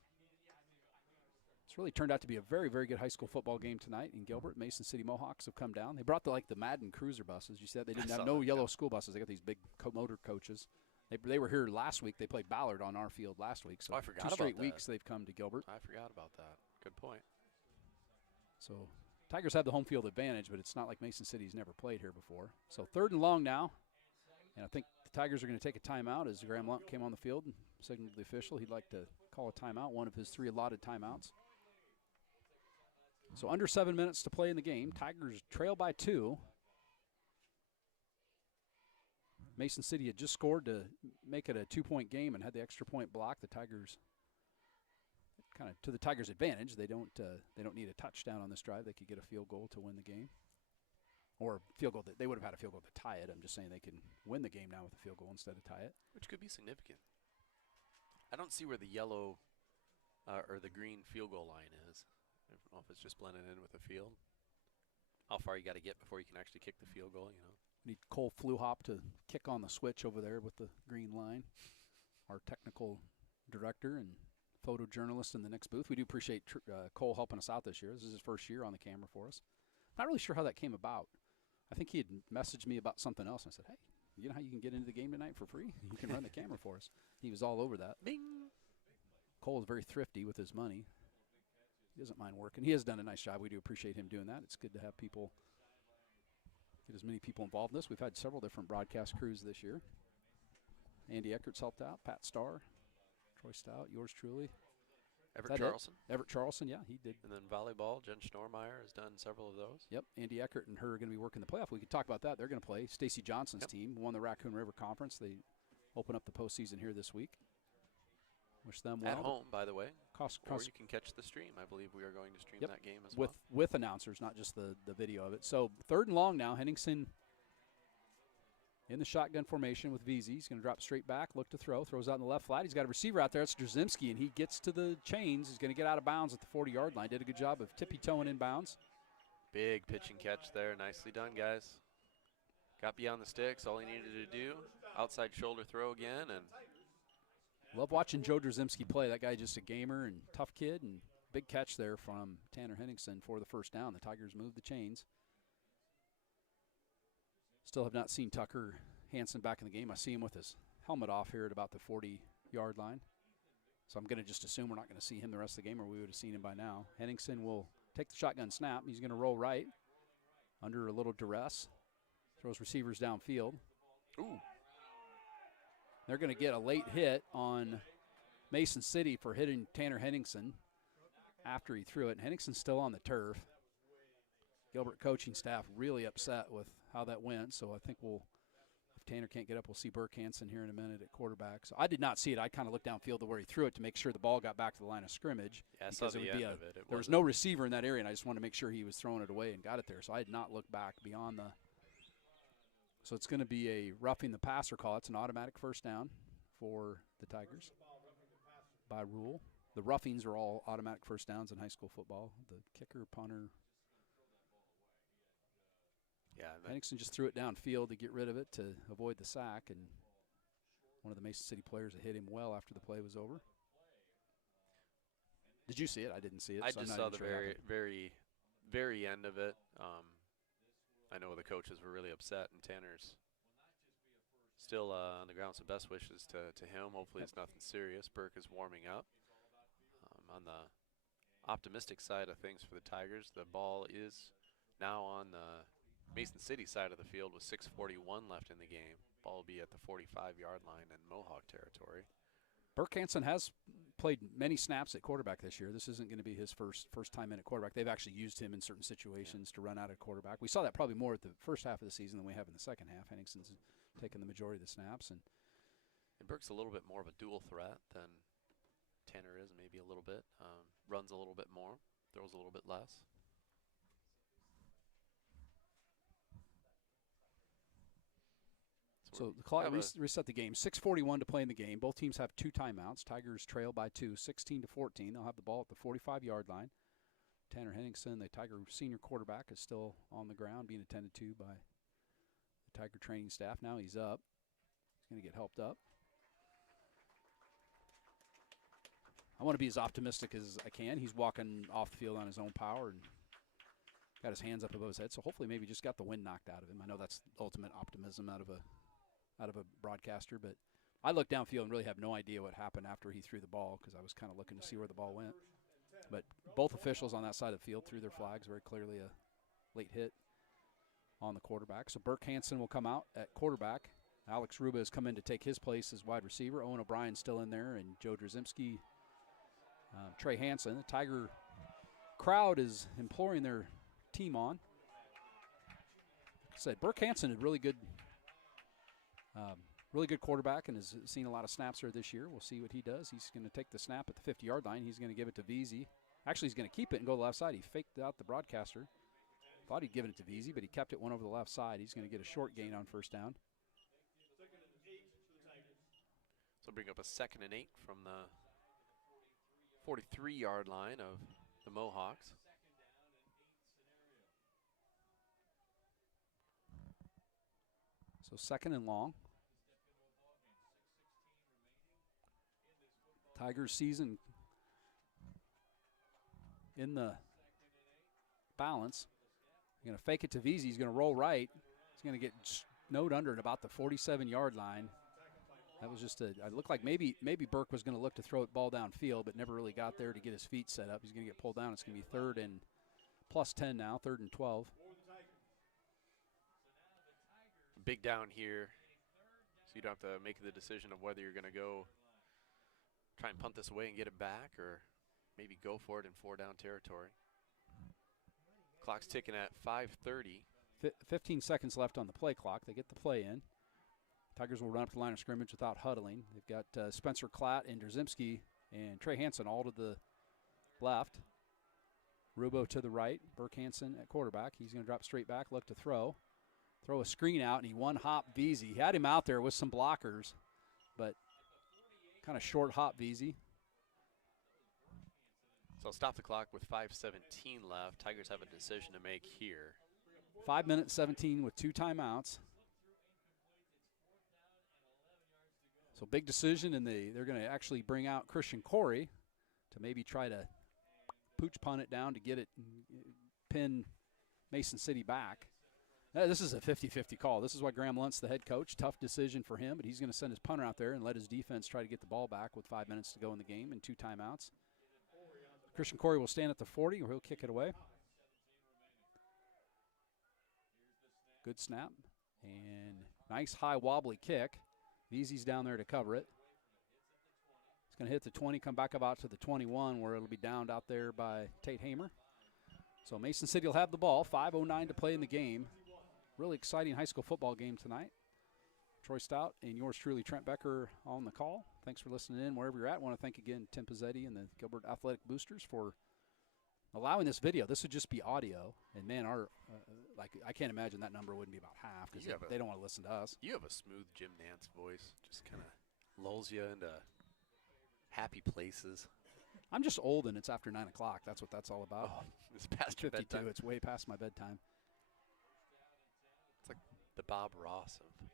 It's really turned out to be a very, very good high school football game tonight in Gilbert. Mason City Mohawks have come down. They brought the Madden cruiser buses. You said they didn't have no yellow school buses. They got these big motor coaches. They were here last week. They played Ballard on our field last week. So I forgot two about straight that. weeks they've come to Gilbert. I forgot about that. Good point. So Tigers have the home field advantage, but it's not like Mason City's never played here before. So 3rd and long now. And I think the Tigers are going to take a timeout as Graham Lump came on the field and signaled to the official he'd like to call a timeout, one of his 3 allotted timeouts. So under 7 minutes to play in the game. Tigers trail by 2. Mason City had just scored to make it a 2-point game and had the extra point block. The Tigers kind of to the Tigers' advantage. They don't need a touchdown on this drive. They could get a field goal to win the game, or field goal. They would have had a field goal to tie it. I'm just saying they can win the game now with a field goal instead of tie it, which could be significant. I don't see where the yellow or the green field goal line is. I don't know if it's just blended in with the field. How far you got to get before you can actually kick the field goal, you know? Need Cole Fluhop to kick on the switch over there with the green line. Our technical director and photojournalist in the next booth. We do appreciate Cole helping us out this year. This is his first year on the camera for us. Not really sure how that came about. I think he had messaged me about something else. And I said, hey, you know how you can get into the game tonight for free? You can run the camera for us. He was all over that. Bing. Cole is very thrifty with his money. He doesn't mind working. He has done a nice job. We do appreciate him doing that. It's good to have people, get as many people involved in this. We've had several different broadcast crews this year. Andy Eckert's helped out, Pat Starr, Troy Stout, yours truly. Everett Charlson. Everett Charlson, yeah, he did. And then volleyball, Jen Schnormeyer has done several of those. Yep, Andy Eckert and her are going to be working the playoff. We could talk about that. They're going to play. Stacy Johnson's team won the Raccoon River Conference. They open up the postseason here this week. Wish them well. At home, by the way. Or you can catch the stream. I believe we are going to stream that game as well. With announcers, not just the video of it. So 3rd and long now. Henningsen in the shotgun formation with VZ. He's going to drop straight back, look to throw, throws out in the left flat. He's got a receiver out there. It's Drzymski, and he gets to the chains. He's going to get out of bounds at the 40-yard line. Did a good job of tippy-toeing in bounds. Big pitch and catch there. Nicely done, guys. Got beyond the sticks. All he needed to do, outside shoulder throw again. And love watching Joe Drzymski play. That guy just a gamer and tough kid, and big catch there from Tanner Henningsen for the first down. The Tigers move the chains. Still have not seen Tucker Hansen back in the game. I see him with his helmet off here at about the 40-yard line. So I'm going to just assume we're not going to see him the rest of the game, or we would have seen him by now. Henningsen will take the shotgun snap. He's going to roll right under a little duress. Throws receivers downfield. Ooh. They're going to get a late hit on Mason City for hitting Tanner Henningsen after he threw it. And Henningsen's still on the turf. Gilbert coaching staff really upset with how that went. So I think if Tanner can't get up, we'll see Burke Hansen here in a minute at quarterback. So I did not see it. I kind of looked downfield to where he threw it to make sure the ball got back to the line of scrimmage. Yeah, I saw the end of it. There was no receiver in that area, and I just wanted to make sure he was throwing it away and got it there. So I did not look back beyond the. So it's going to be a roughing the passer call. It's an automatic first down for the Tigers by rule. The roughings are all automatic first downs in high school football. The kicker, punter. Yeah, Henningsen just threw it downfield to get rid of it to avoid the sack, and one of the Mason City players that hit him well after the play was over. Did you see it? I didn't see it. I just saw the very end of it. I know the coaches were really upset, and Tanner's still on the ground. So best wishes to him. Hopefully it's nothing serious. Burke is warming up. On the optimistic side of things for the Tigers, the ball is now on the Mason City side of the field with 6:41 left in the game. Ball will be at the 45-yard line in Mohawk territory. Burke Hansen has played many snaps at quarterback this year. This isn't going to be his first time in at quarterback. They've actually used him in certain situations to run out at quarterback. We saw that probably more at the first half of the season than we have in the second half. Henningsen's taken the majority of the snaps. And Burke's a little bit more of a dual threat than Tanner is, maybe a little bit. Runs a little bit more, throws a little bit less. So the clock reset the game. 6:41 to play in the game. Both teams have 2 timeouts. Tigers trail by 2, 16-14. They'll have the ball at the 45-yard line. Tanner Henningsen, the Tiger senior quarterback, is still on the ground being attended to by the Tiger training staff. Now he's up. He's going to get helped up. I want to be as optimistic as I can. He's walking off the field on his own power and got his hands up above his head. So hopefully maybe just got the wind knocked out of him. I know that's ultimate optimism out of a broadcaster, but I looked downfield and really have no idea what happened after he threw the ball because I was kind of looking to see where the ball went. But both officials on that side of the field threw their flags. Very clearly a late hit on the quarterback. So Burke Hansen will come out at quarterback. Alex Ruba has come in to take his place as wide receiver. Owen O'Brien's still in there, and Joe Drzymski, Trey Hansen. The Tiger crowd is imploring their team on. Like I said, Burke Hansen is really good quarterback and has seen a lot of snaps there this year. We'll see what he does. He's going to take the snap at the 50-yard line. He's going to give it to Veazey. Actually, he's going to keep it and go to the left side. He faked out the broadcaster. Thought he'd given it to Veazey, but he kept it, went over the left side. He's going to get a short gain on first down. So bring up a 2nd and 8 from the 43-yard line of the Mohawks. So 2nd and long. Tigers season in the balance. He's going to fake it to Veazey. He's going to roll right. He's going to get snowed under at about the 47-yard line. That was just it looked like maybe Burke was going to look to throw the ball downfield, but never really got there to get his feet set up. He's going to get pulled down. It's going to be 3rd and +10 now, 3rd and 12. Big down here, so you don't have to make the decision of whether you're going to go try and punt this away and get it back, or maybe go for it in 4-down territory. Clock's ticking at 5:30. 15 seconds left on the play clock. They get the play in. Tigers will run up the line of scrimmage without huddling. They've got Spencer Klatt and Drzymski and Trey Hansen all to the left. Rubo to the right. Burke Hansen at quarterback. He's going to drop straight back, look to throw. Throw a screen out, and he one-hop Veazey. He had him out there with some blockers, but kind of short hop Veazey. So stop the clock with 5:17 left. Tigers have a decision to make here. 5 minutes 17 with 2 timeouts. So big decision, and they're going to actually bring out Christian Corey to maybe try to pooch punt it down to get it, pin Mason City back. This is a 50-50 call. This is why Graham Lunt's the head coach. Tough decision for him, but he's going to send his punter out there and let his defense try to get the ball back with 5 minutes to go in the game and 2 timeouts. Christian Corey will stand at the 40, or he'll kick it away. Good snap, and nice high wobbly kick. Veazey's down there to cover it. It's going to hit the 20, come back about to the 21, where it'll be downed out there by Tate Hamer. So Mason City will have the ball. 5:09 to play in the game. Really exciting high school football game tonight. Troy Stout and yours truly, Trent Becker, on the call. Thanks for listening in wherever you're at. I want to thank again Tim Pizzetti and the Gilbert Athletic Boosters for allowing this video. This would just be audio, and man, I can't imagine that number wouldn't be about half because they don't want to listen to us. You have a smooth Jim Nance voice. Just kind of lulls you into happy places. I'm just old, and it's after 9 o'clock. That's what that's all about. Oh, it's past your 52. bedtime. It's way past my bedtime. It's like the Bob Ross of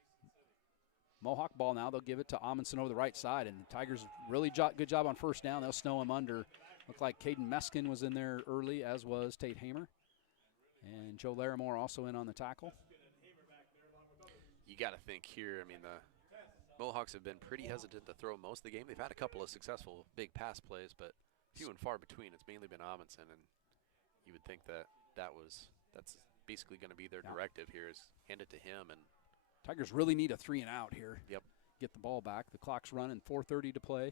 Mohawk ball now. They'll give it to Amundsen over the right side, and the Tigers really good job on first down. They'll snow him under. Looked like Caden Meskin was in there early, as was Tate Hamer. And Joe Larimore also in on the tackle. You got to think here, I mean, the Mohawks have been pretty hesitant to throw most of the game. They've had a couple of successful big pass plays, but few and far between. It's mainly been Amundsen, and you would think that's basically going to be their directive here, is hand it to him. And Tigers really need a 3 and out here. Yep. Get the ball back. The clock's running, 4:30 to play.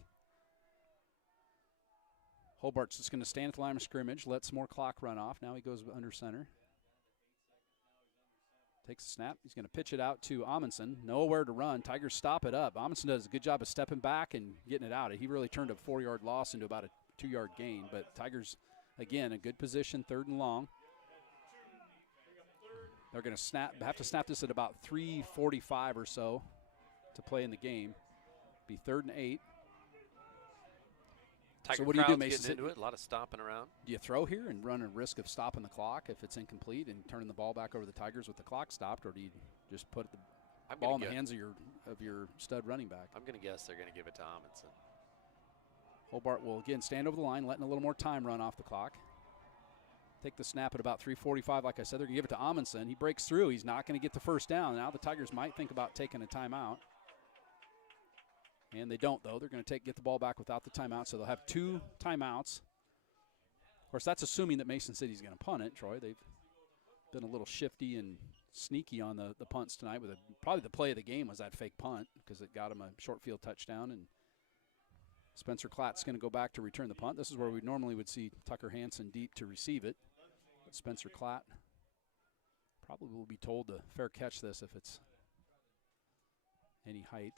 Hobart's just going to stand at the line of scrimmage, lets more clock run off. Now he goes under center. Takes a snap. He's going to pitch it out to Amundsen. Nowhere to run. Tigers stop it up. Amundsen does a good job of stepping back and getting it out. He really turned a 4-yard loss into about a 2-yard gain. But Tigers, again, a good position, 3rd and long. They're going to have to snap this at about 3:45 or so to play in the game. Be 3rd and 8. Tiger so what do you do, Mason? Getting into it, a lot of stomping around. Do you throw here and run a risk of stopping the clock if it's incomplete and turning the ball back over the Tigers with the clock stopped, or do you just put the ball in the hands of your stud running back? I'm going to guess they're going to give it to Amundsen. Hobart will again stand over the line, letting a little more time run off the clock. Take the snap at about 3:45. Like I said, they're going to give it to Amundsen. He breaks through. He's not going to get the first down. Now the Tigers might think about taking a timeout. And they don't, though. They're going to get the ball back without the timeout, so they'll have 2 timeouts. Of course, that's assuming that Mason City's going to punt it, Troy. They've been a little shifty and sneaky on the punts tonight. Probably the play of the game was that fake punt because it got them a short field touchdown. And Spencer Klatt's going to go back to return the punt. This is where we normally would see Tucker Hansen deep to receive it. But Spencer Klatt probably will be told to fair catch this if it's any height.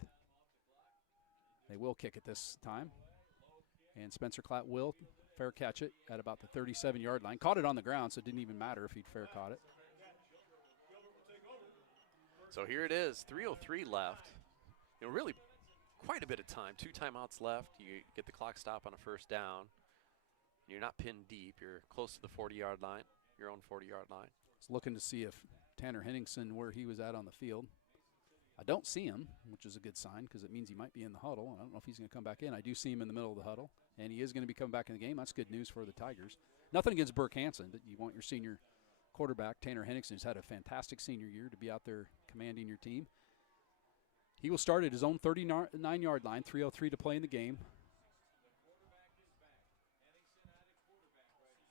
They will kick it this time. And Spencer Klatt will fair catch it at about the 37-yard line. Caught it on the ground, so it didn't even matter if he'd fair caught it. So here it is, 3:03 left. Really quite a bit of time. 2 timeouts left. You get the clock stop on a first down. You're not pinned deep. You're close to the 40-yard line, your own 40-yard line. Just looking to see if Tanner Henningsen, where he was at on the field. I don't see him, which is a good sign because it means he might be in the huddle. I don't know if he's going to come back in. I do see him in the middle of the huddle, and he is going to be coming back in the game. That's good news for the Tigers. Nothing against Burke Hansen, but you want your senior quarterback, Tanner Henningsen, who's had a fantastic senior year, to be out there commanding your team. He will start at his own 39-yard line, 3:03 to play in the game.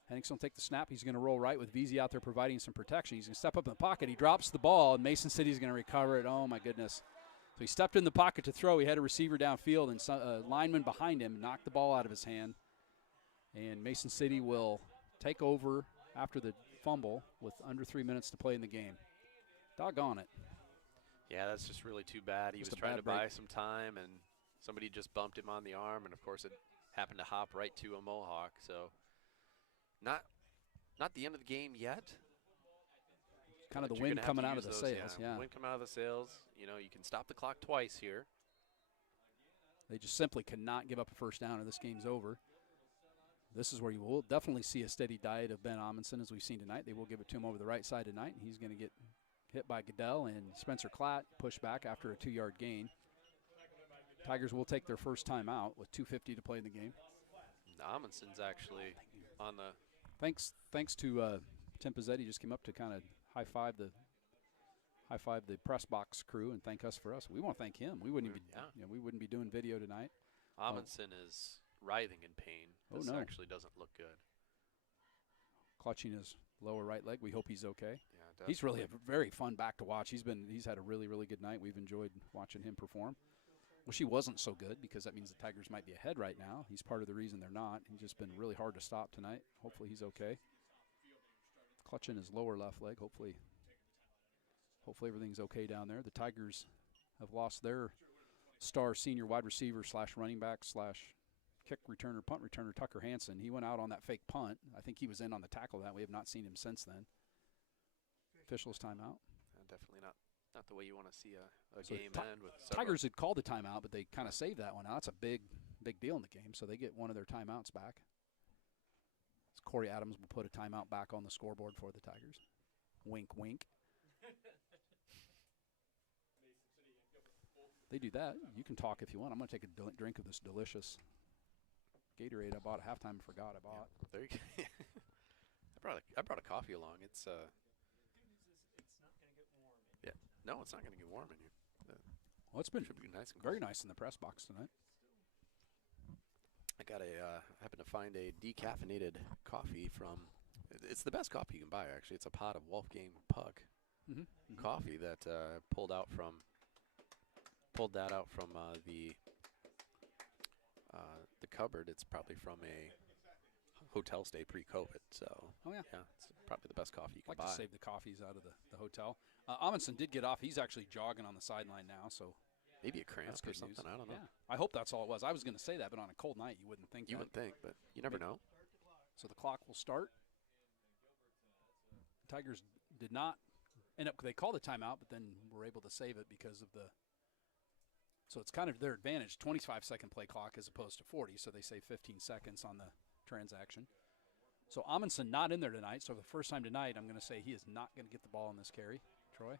Henningsen will take the snap. He's going to roll right with VZ out there providing some protection. He's going to step up in the pocket. He drops the ball, and Mason City's going to recover it. Oh, my goodness. So he stepped in the pocket to throw. He had a receiver downfield, and a lineman behind him knocked the ball out of his hand. And Mason City will take over after the fumble with under 3 minutes to play in the game. Doggone it. Yeah, that's just really too bad. He was trying to buy some time, and somebody just bumped him on the arm, and, of course, it happened to hop right to a Mohawk. So not the end of the game yet. Kind of the wind coming out of the sails, yeah. Wind coming out of the sails. You can stop the clock twice here. They just simply cannot give up a first down or this game's over. This is where you will definitely see a steady diet of Ben Amundsen as we've seen tonight. They will give it to him over the right side tonight, and he's going to get hit by Goodell, and Spencer Klatt pushed back after a 2-yard gain. Tigers will take their first time out with 2:50 to play in the game. Amundsen's actually on the... Thanks to Tim Pizzetti, just came up to kind of high five the press box crew and thank us for us. We want to thank him. We wouldn't be doing video tonight. Amundsen is writhing in pain. This actually doesn't look good. Clutching his lower right leg. We hope he's okay. Yeah, he's really a very fun back to watch. He's had a really, really good night. We've enjoyed watching him perform. Well, she wasn't so good because that means the Tigers might be ahead right now. He's part of the reason they're not. He's just been really hard to stop tonight. Hopefully he's okay. Clutching his lower left leg. Hopefully everything's okay down there. The Tigers have lost their star senior wide receiver / running back / kick returner, punt returner, Tucker Hansen. He went out on that fake punt. I think he was in on the tackle that. We have not seen him since then. Official's timeout. Definitely not the way you want to see a So game end with several. Tigers had called the timeout, but they kind of saved that one out. That's a big deal in the game, so they get one of their timeouts back. Corey Adams will put a timeout back on the scoreboard for the Tigers. Wink, wink. They do that. You can talk if you want. I'm going to take a drink of this delicious Gatorade I bought at halftime and forgot I bought. Yeah, there you go. I brought a coffee along. It's yeah. No, it's not going to get warm in here. Well, it's been should be nice and very cold. nice in the press box tonight. I got happened to find a decaffeinated coffee from. It's the best coffee you can buy, actually. It's a pot of Wolfgang Puck coffee that pulled that out from the cupboard. It's probably from a hotel stay pre-COVID. So it's probably the best coffee you can buy. Like to save the coffees out of the hotel. Amundsen did get off. He's actually jogging on the sideline now, so maybe a cramp that's or good something. News. I don't know. Yeah. I hope that's all it was. I was going to say that, but on a cold night, you wouldn't think that. You wouldn't think, but you never know. So the clock will start. Tigers did not end up. They called a timeout, but then were able to save it because of the. So it's kind of their advantage. 25-second play clock as opposed to 40, so they save 15 seconds on the transaction. So Amundsen not in there tonight. So for the first time tonight, I'm going to say he is not going to get the ball on this carry. Troy.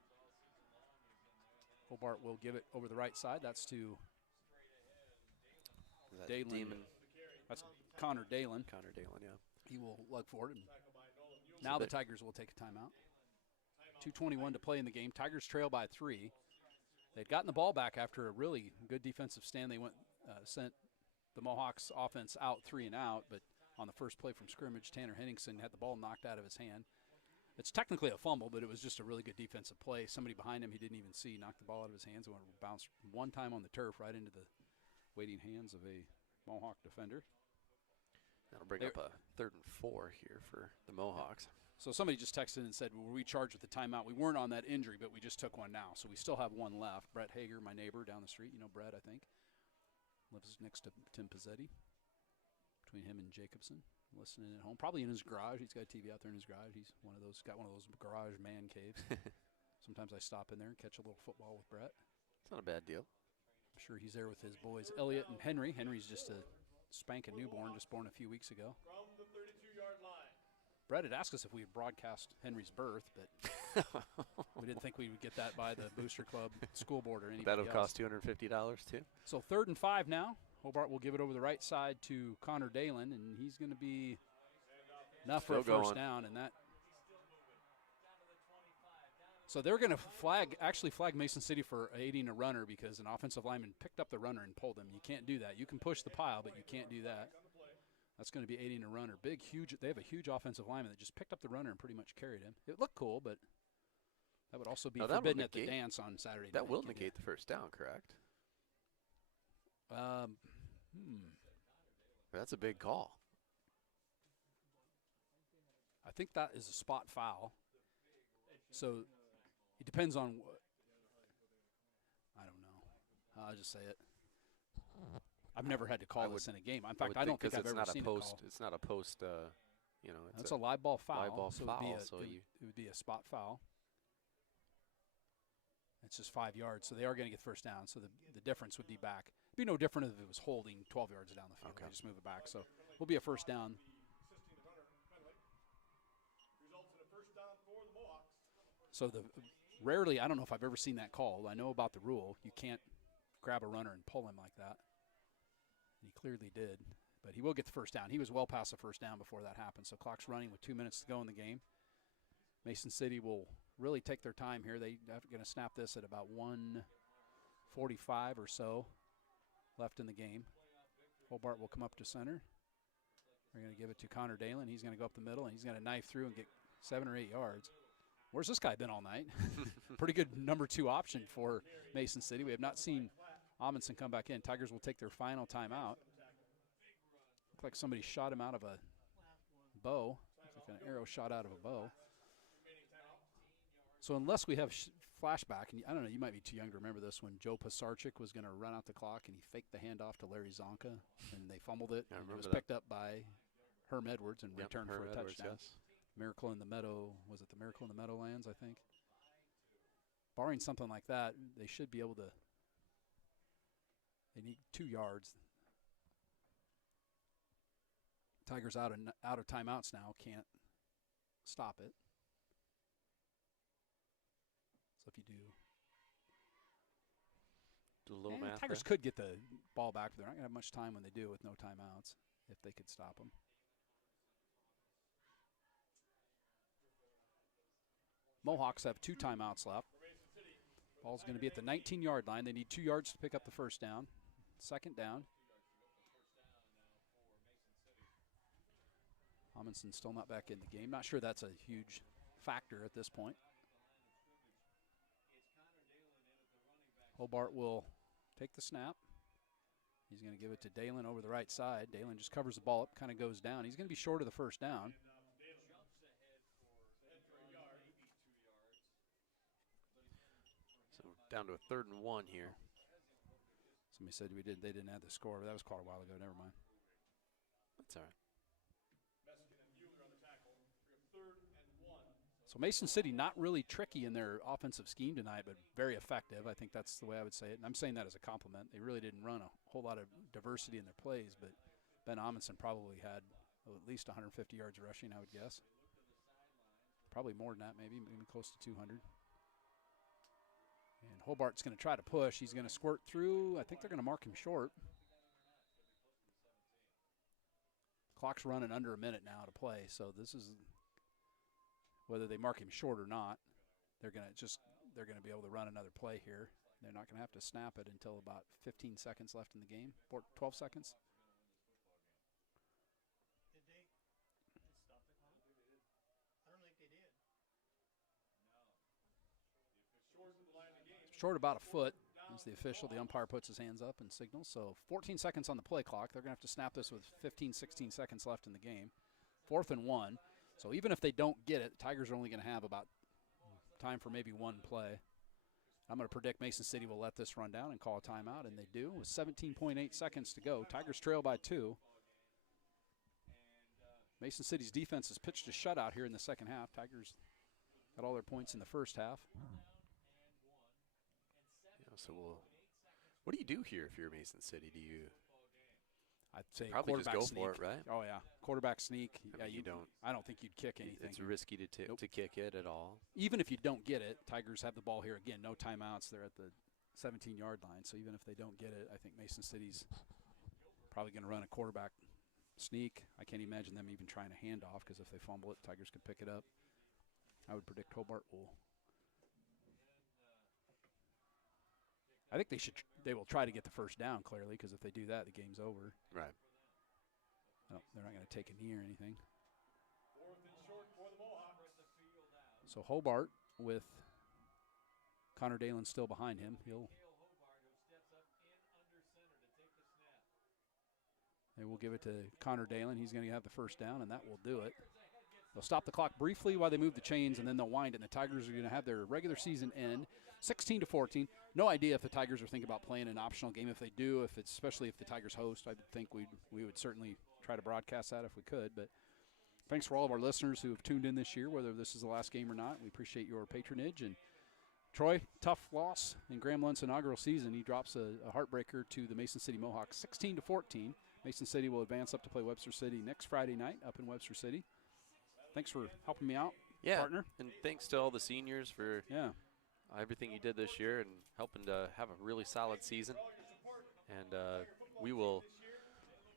Hobart will give it over the right side. That's to Dalen. That's Connor Dalen. Connor Dalen, yeah. He will lug forward. And now the Tigers will take a timeout. 2:21 to play in the game. Tigers trail by 3. They'd gotten the ball back after a really good defensive stand. They sent the Mohawks offense out 3 and out, but on the first play from scrimmage, Tanner Henningsen had the ball knocked out of his hand. It's technically a fumble, but it was just a really good defensive play. Somebody behind him he didn't even see knocked the ball out of his hands and bounced one time on the turf right into the waiting hands of a Mohawk defender. That'll bring up a 3rd and 4 here for the Mohawks. So somebody just texted and said, were we charged with the timeout? We weren't on that injury, but we just took one now. So we still have one left. Brett Hager, my neighbor down the street, you know Brett, I think, lives next to Tim Pizzetti. Between him and Jacobson, listening at home, probably in his garage. He's got a TV out there in his garage. He's got one of those garage man caves. Sometimes I stop in there and catch a little football with Brett. It's not a bad deal. I'm sure he's there with his boys, Elliot and Henry. Henry's just a spanking newborn, just born a few weeks ago. From the 32-yard line. Brett had asked us if we would broadcast Henry's birth, but we didn't think we would get that by the Booster Club school board or anything. That'll cost $250 too. So 3rd and 5 now. Hobart will give it over the right side to Connor Dalen, and he's going to be enough for a first down. And that. So they're going to flag Mason City for aiding a runner because an offensive lineman picked up the runner and pulled him. You can't do that. You can push the pile, but you can't do that. That's going to be aiding a runner. They have a huge offensive lineman that just picked up the runner and pretty much carried him. It looked cool, but that would also be forbidden at the dance on Saturday night. That will negate the first down, correct? That's a big call. I think that is a spot foul. So it depends on I don't know. I'll just say it. I've never had to call this in a game. In fact, I don't think I've ever seen it called. It's not a post, It's a live ball foul. Live ball so foul, it would be a spot foul. It's just 5 yards, so they are going to get first down. So the difference would be back. It'd be no different if it was holding 12 yards down the field. Okay. They just move it back. So it will be a first down. So rarely, I don't know if I've ever seen that called. I know about the rule. You can't grab a runner and pull him like that. And he clearly did. But he will get the first down. He was well past the first down before that happened. So clock's running with 2 minutes to go in the game. Mason City will really take their time here. They're going to snap this at about 1:45 or so left in the game. Hobart will come up to center. They're going to give it to Connor Dalen. He's going to go up the middle, and he's going to knife through and get 7 or 8 yards. Where's this guy been all night? Pretty good number 2 option for Mason City. We have not seen Amundsen come back in. Tigers will take their final timeout. Looked like somebody shot him out of a bow. It's like an arrow shot out of a bow. So unless we have flashback, and I don't know, you might be too young to remember this, when Joe Pisarcik was going to run out the clock and he faked the handoff to Larry Zonka, and they fumbled it. And it was picked up by Herm Edwards and returned for a touchdown. Yes. Miracle in the Meadow, was it the Miracle in the Meadowlands, I think? Barring something like that, they should be able to, they need 2 yards. Tigers out of timeouts now, can't stop it. So if you do a little math, Tigers could get the ball back, but they're not going to have much time when they do with no timeouts if they could stop them. Mohawks have 2 timeouts left. Ball's going to be at the 19-yard line. They need 2 yards to pick up the first down. Second down. Amundsen still not back in the game. Not sure that's a huge factor at this point. Hobart will take the snap. He's going to give it to Dalen over the right side. Dalen just covers the ball up, kind of goes down. He's going to be short of the first down. So down to a 3rd and 1 here. Somebody said they didn't add the score, but that was called a while ago. Never mind. That's all right. So Mason City not really tricky in their offensive scheme tonight, but very effective. I think that's the way I would say it. And I'm saying that as a compliment. They really didn't run a whole lot of diversity in their plays, but Ben Amundsen probably had at least 150 yards rushing, I would guess. Probably more than that, maybe close to 200. And Hobart's going to try to push. He's going to squirt through. I think they're going to mark him short. Clock's running under a minute now to play, so this is whether they mark him short or not. They're going to be able to run another play here. They're not going to have to snap it until about 15 seconds left in the game, 12 seconds. Did they stop the clock? I don't think they did. Short about a foot is the official. The umpire puts his hands up and signals. So 14 seconds on the play clock. They're going to have to snap this with 15, 16 seconds left in the game. 4th and 1. So even if they don't get it, Tigers are only going to have about time for maybe one play. I'm going to predict Mason City will let this run down and call a timeout, and they do with 17.8 seconds to go. Tigers trail by 2. Mason City's defense has pitched a shutout here in the second half. Tigers got all their points in the first half. Yeah, so what do you do here if you're Mason City? Do you I'd say probably just quarterback go sneak. for it, right? Oh, yeah. Quarterback sneak. I mean, you don't. I don't think you'd kick anything. It's here. risky to Nope. to kick it at all. Even if you don't get it, Tigers have the ball here again. No timeouts. They're at the 17-yard line. So even if they don't get it, I think Mason City's probably going to run a quarterback sneak. I can't imagine them even trying a handoff because if they fumble it, Tigers could pick it up. I would predict Hobart will. I think they will try to get the first down clearly because if they do that, the game's over. Right. No, they're not going to take a knee or anything. So Hobart with Connor Dalen still behind him. They will give it to Connor Dalen. He's going to have the first down, and that will do it. They'll stop the clock briefly while they move the chains, and then they'll wind it. And the Tigers are going to have their regular season end 16-14. No idea if the Tigers are thinking about playing an optional game. If they do, especially if the Tigers host, I think we would certainly try to broadcast that if we could. But thanks for all of our listeners who have tuned in this year, whether this is the last game or not. We appreciate your patronage. And Troy, tough loss in Graham Lunt's inaugural season. He drops a heartbreaker to the Mason City Mohawks 16-14. Mason City will advance up to play Webster City next Friday night up in Webster City. Thanks for helping me out, partner. And thanks to all the seniors for everything you did this year and helping to have a really solid season. And we will,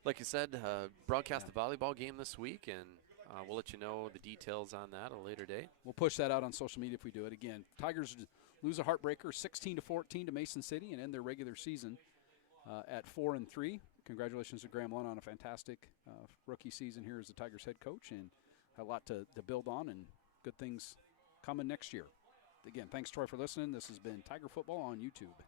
like you said, broadcast the volleyball game this week, and we'll let you know the details on that at a later date. We'll push that out on social media if we do it. Again, Tigers lose a heartbreaker 16-14 to Mason City and end their regular season at 4-3. Congratulations to Graham Lunt on a fantastic rookie season here as the Tigers head coach, and a lot to build on and good things coming next year. Again, thanks, Troy, for listening. This has been Tiger Football on YouTube.